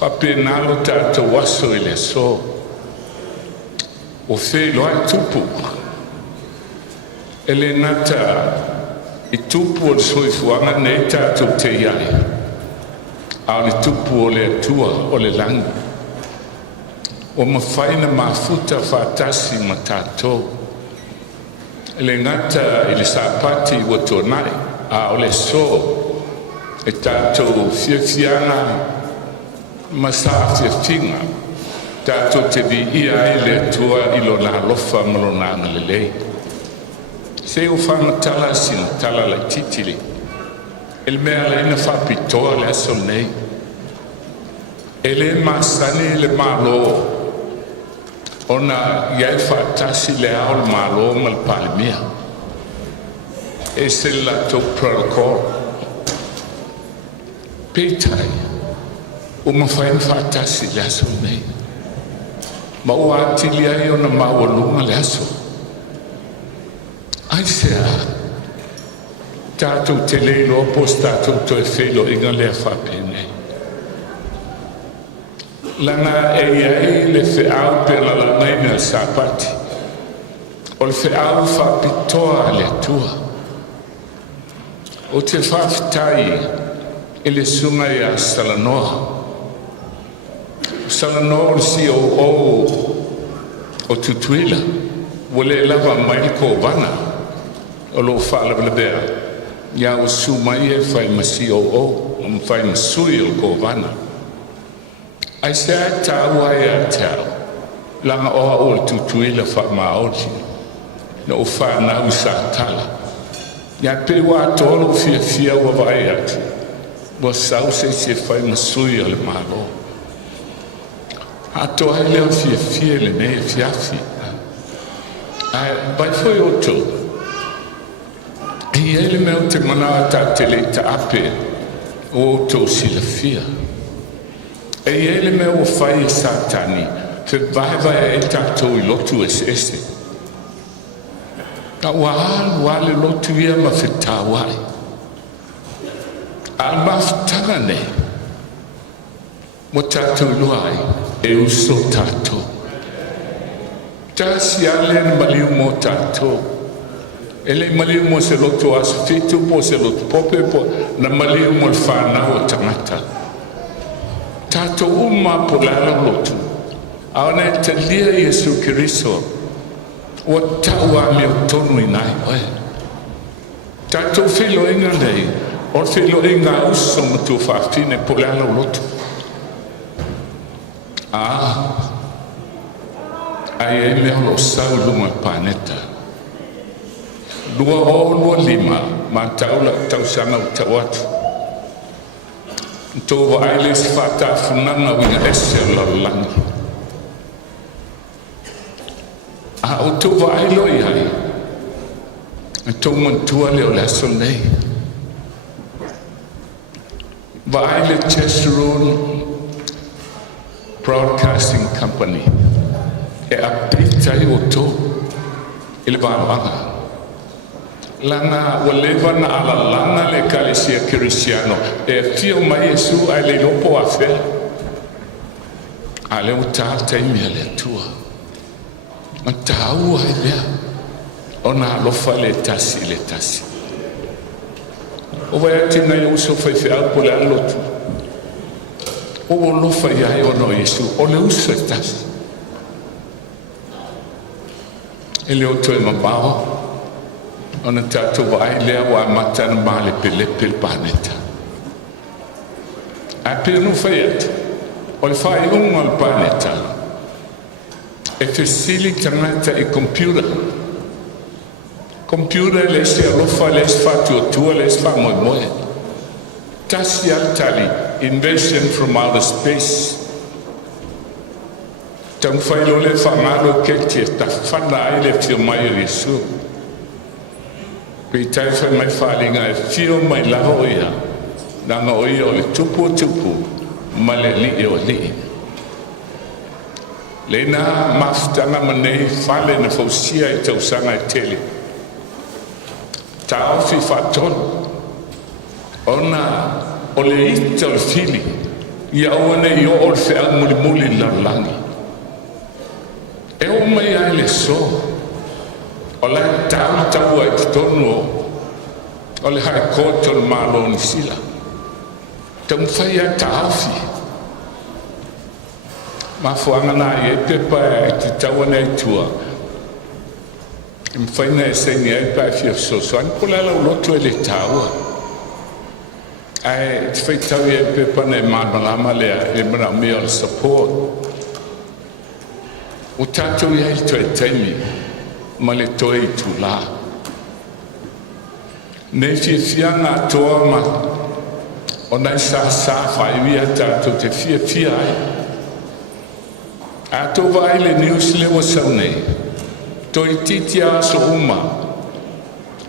Whape nalo tātou waso ele so. O te loa tupu. Ele nata I tupu o le soifuanga nei tātou te iai. A le tupu o le atua o le langi. O mawhaina mafuta whatasi ma tātou. Le ngata I le sapati o tonai. A o le so. E tātou fiafianga ma sa fiafinga. Tātou te di ia I le atua I lo na lofa ma lo na le lei. Se o whana tala sina tala la titili. El mea la ina whapitoa le aso nei. Ele masani le malo. Ona iai whatasi le ao le malo ma le palimia. E se la tau protocol. Peitai. O mawhaina whatasi le aso nei. Ma o atili ai ona mawalunga le aso. Ai sea, tātou te leilo opos tātou to e whelo inga lea whapene. lana e le feau pe la ngai sapati o le feau fa pitoa le tua o te whawhitai e le sunga i a Salanoa o si o tutuila wale lava mai ko vana o lo whaalawalabea ia o sumai e whai masi o whai masui o ko vana ai se a tāua e a tau langa oa o le tutuila wha maori na o whanau sa tala ia pe wā tōlo fia ua vai atu wa sau se whai masui o le malo ato ai leo fia le ne fiafi ai bai foi o tō i ele meo te manawa ta te le ta ape o tō sila fia e ele meo o whai e satani te vai e tātou i lotu ese ka wale lotu ia ma whetawai a maftanga nei mo tātou luai e uso tātou tasi ale na maliu mo tātou ele maliu mo se lotu asu fitu po se lotu pope po na maliu mo le whanau o tangata tātou uma po lala lotu aona e te lia Yesu Kiriso o taua me o tonu i nai oe tātou whilo inga nei o whilo inga uso mo tu whawhine po lala lotu ai e mea lo sau lunga paneta lua lima ma taula tausanga o tawatu tō wa aile si whata funanga winga ese o lalangi o tō wa ailo i hai tō mantua leo le aso nei wa aile Chesterone Broadcasting Company e a pitai o tō i le wāwanga langa o lewa na ala langa le kalesia Kirisiano e fio mai Yesu ai le lopo a whea a le o tātai mea le tua ma tāua ai mea o nā lofa le tasi o vai atina i uso whai whea po le alotu o lofa iai o no Yesu o le uso e tasi e le o toi mabao ona tātou wa ai lea wa mata na male pele paneta a pele no whai atu o le whai unga le paneta e fesili tangata i computer le se alofa le se fatu o tua le se fa moe tasi altali invasion from outer space tang whailo le whangalo ke tia ta whana ai le fio mai o Yesu pei tai whai mai whalinga e fio mai laho o ia nanga o ia o le tupu ma le li o li le na maftanga manei whale na fausia e tausanga e tele ta ofi whaton ona o le ita o le fili ia oane i o le whea muli lalangi e o mai ai le so o le tau ai tonu o le hai koto le malo ni sila tau whai ai tauwhi ma fuanga na i e pepa e te taua nei tua i mwhaina e seini ai pa e fia so an pula la ulotu e le taua ai te whai tau i e pepa nei malama lea e mara mea le support o tātou i ai toi taimi ma le toi i tu la nei fianga toa ma o nai sa whai wia tātou te fia ai a tō vai le news lewa sau nei toi titia so uma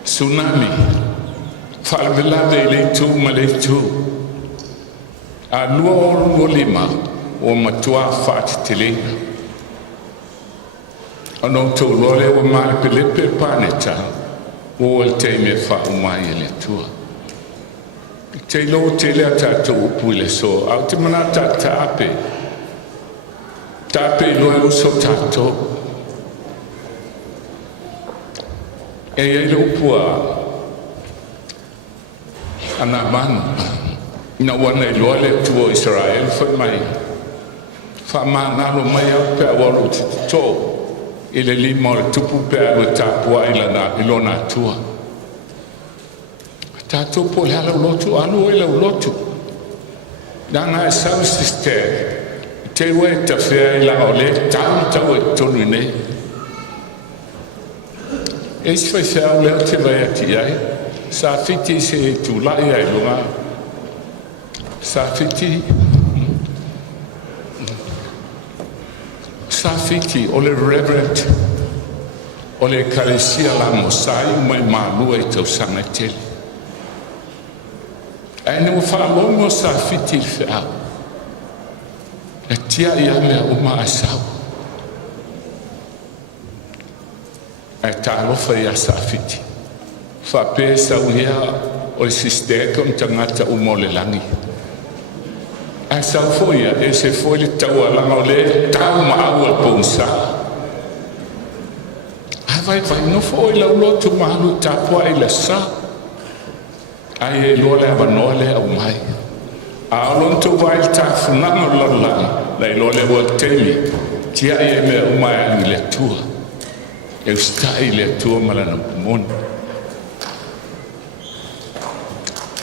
tsunami whalawelawe i le tū ma le tū a lua o lima o matua whati te leina ano tō lore o mai pelepe paneta o al te me wha umai e le tua te lo te lea tātou upu i le so au te mana ta ape tape loe uso tato e ele upua ana man na wana loe tuo Israel foi mai fa mana lo mai pe walo to ele limo tupu pe lo tapua ila na ilona tua tato po la lotu anu ele lotu danga sau sister te we ta fe la ole tau tonu ne es foi fer le te vai ati ai sa fiti se tu la ai longa sa fiti ole reverend ole kalesia la mosai mai malu e to sanatele ai no fa longo sa fiti fa e tia ia me o ma asau e talo fa ia sa fiti fa pesa uia o SISDAC con tangata o mole langi ai sa foia e se foi le tau ala le tau ma au ponsa vai no foi la lotu malu tapua ila sa ai e lo le avanole au mai a lon to vai ta funanga lola la lo le volteli tia e me o mai le tua e stai le tua malana mon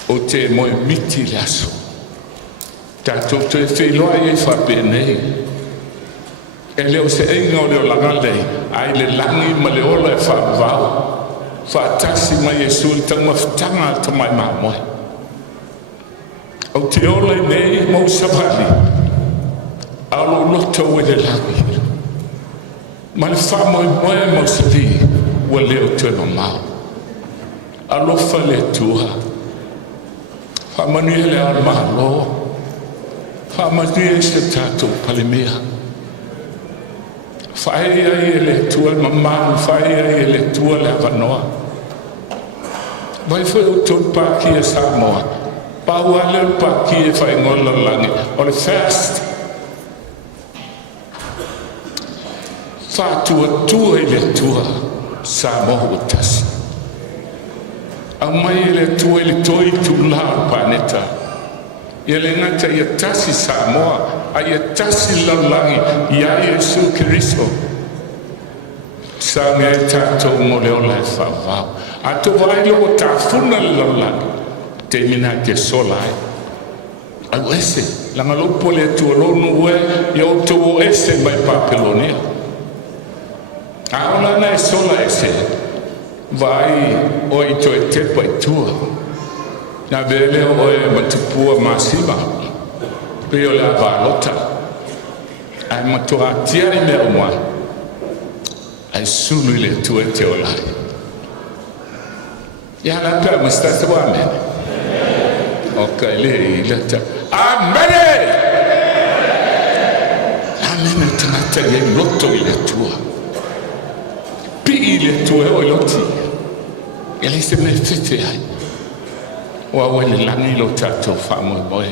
o te mo miti laso ta to te filo ai fa bene e leo se inga o leo langale ai le langi ma le ola e fa vau fa tasi ma Yesu tanga ftanga ta mai mamoi o te ola nei mo sapali alo loto we le langi ma le fa moi mo sapi wa leo te no mau alo fa le tua fa mani le armalo fa mani se tato palimea fai ai le tua mamma fai ai le tua la vanoa vai foi o teu paki e Samoa pa wale paki e fai ngola langi o le fast fa tua le tua Samoa utasi a mai le tua le toi tu la planeta ele ngata ia tasi Samoa ai tasi lalangi ia Yesu Kristo sa me tato mo le ola fa va a to vai lo ta funa lalangi te mina ke solai au ese la malo pole tu lo no we yo to ese mai papelonia a ona na sola ese vai o ito te pai tua na bele o e matupua masima peo la valota ai matua tia i me uma ai sulu le tua te olai ya la pa mustata wa me okay le ta amen amen tata ye loto ile tua pi ile tua o loti ele se me fete ai wa wele langi lo tato fa mo boy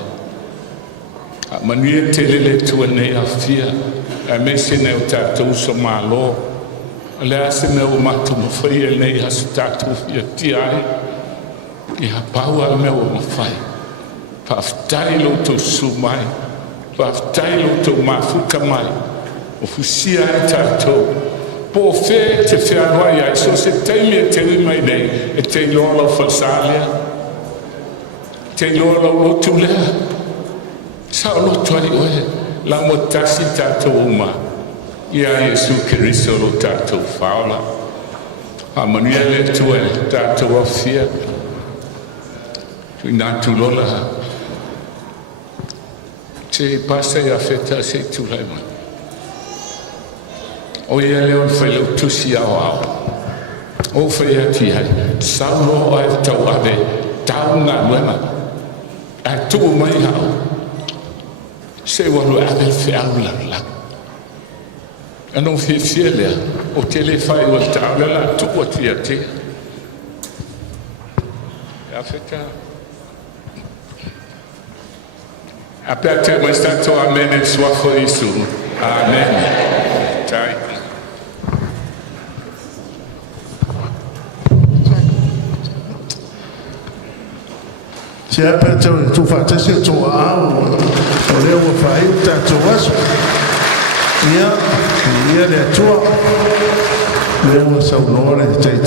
manuia telele tua nei afia a mesene o tatou so malo le asene o mato mo fai nei asu tatou ia tiai i hapau al meu o fai paftai lo to sumai paftai lo to mafuka mai o fusia e tatou po fe te fe anoia so se teime te mai nei e te lolo falsalia te lolo tu lea sa lo tuari oe la motasi tato uma ia Yesu Kristo lo tato faula a manuia le tue tato ofia tu natu lola te pasa ia feta se tu lai ma o ia le on fai lo tusi au o fai ati hai sa lo ai tau ave tau nga nuema a tu mai hau se walu abel fi aula la anon fi fiele o telefai o taula la tu o tiati afeta aperta mais tanto amene sua foi isso Amen. Tai. Sia peta tu fa tese tu au o le o fa ita tu was ia le tua le o sa unore tai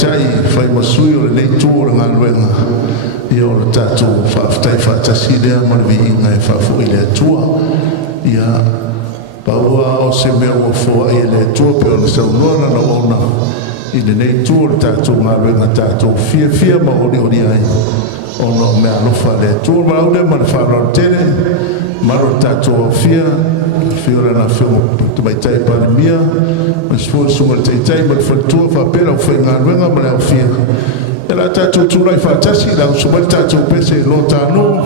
fai masui o le tu o nga luenga ia o tatu fa tai fa tasi le mo vi inga fa fu ile tua ia paua o se me o fo ile tua pe o sa unore na ona ile nei tu o tatu nga luenga tatu fia ma o ai ono me alofa le tu ma ule ma fa ro tele ma ro tatu fia na fio tu mai tai pa mia ma sfo su ma tai ma fa tu fa pera fa nga venga ma la fia e la tatu tu lai fa tasi la su ma tatu pese lo tanu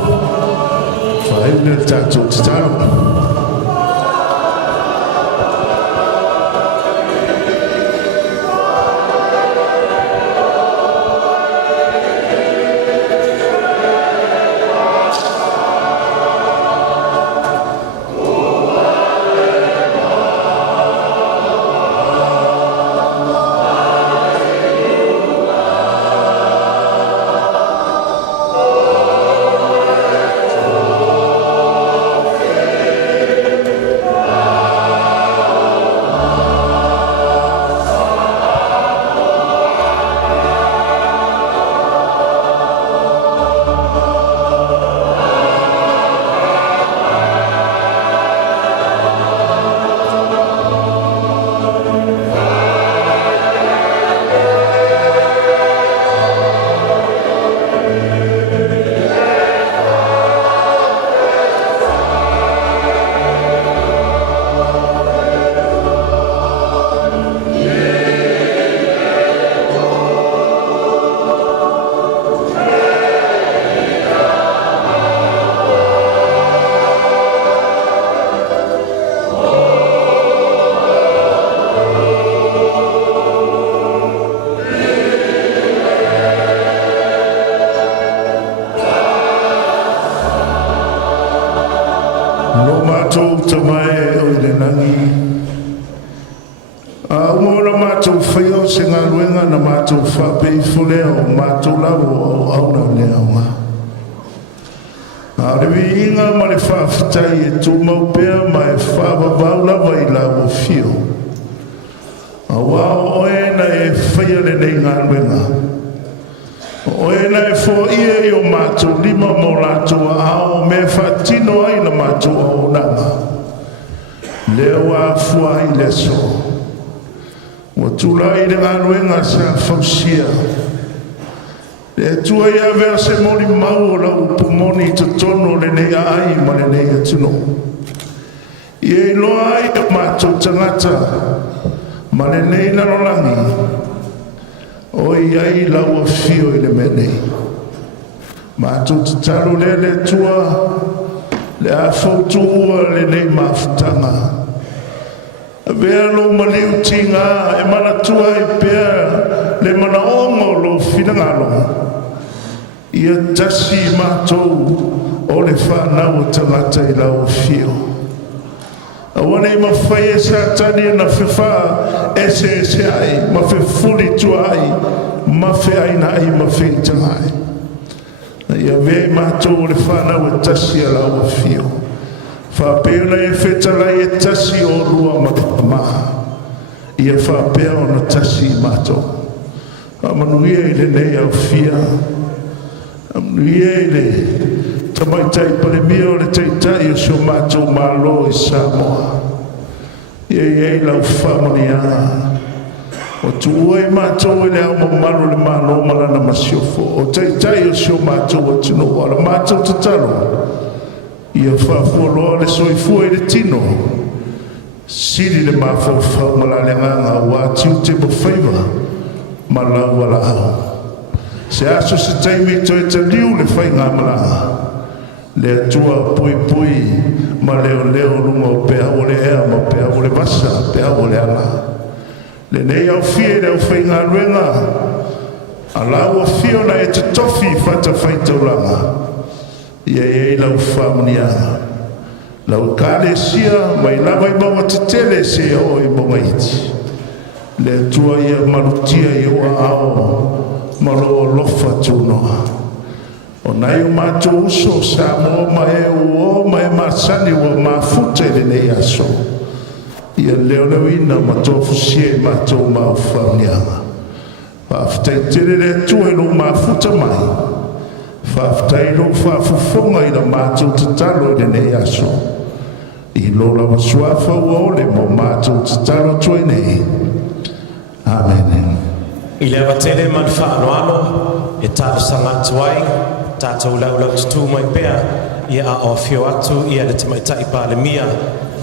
fa il tatu tanu Taru le tua le a fotua le nei maftanga velo maliu tinga e mana tua e pea le mana ongo lo finangalo ia tasi matou o le whanau tangata I lau fio awane I mawhai e satani na whiwha ese ai ma whifuli tua ai ma whiaina ai ma whitanga ai ia vei mātou le whanau e tasi a lau fio. Whapena e whetalai e tasi o rua maha. Ia whapea o na tasi mātou. Amanuia I le nei au fia. Amanuia I le tamaitai palemia o le teitai o sio mātou mālo I Samoa. Ia I lau whamania. O tuoi mātou e le au mamaru le mālo malana masiofo. O teitai o sio mātou o tino wala mātou tataro. Ia whafualoa le soifua I le tino. Siri le mawhawhau malale nganga wātiu te mawhaiva. Malau wala au. Se aso se taimi to e taliu le whai ngā malanga. Le atua pui pui ma leo leo runga o pea o le ea ma pea o le vasa pea o le ala. Le nei au fie le au whai ngā ruenga. A lau o fio na e te tofi whata whai tauranga. Ia e lau whamanianga. lau kalesia mai lava I maua tetele se o I monga iti le tua ia malutia I oa ao malo lofa tunoa o nai o mātou uso sa mo ma e uo ma e masani ua mafuta le nei aso ia leo leo ina matofu sie mātou maufanianga whaafitai tere le tua ilo mafuta mai whaafitai ilo whaafufonga ina mātou tatalo le nei aso I lola wasuafa ua ole mo mātou tatalo tue nei. Amen. I le avatele man whaanoano e tālo sanga tuai tātou laulau tutu mai pea ia a ofio atu ia le te maitai pāle mia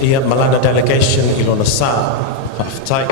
ia malana delegation I lona sā whaafitai.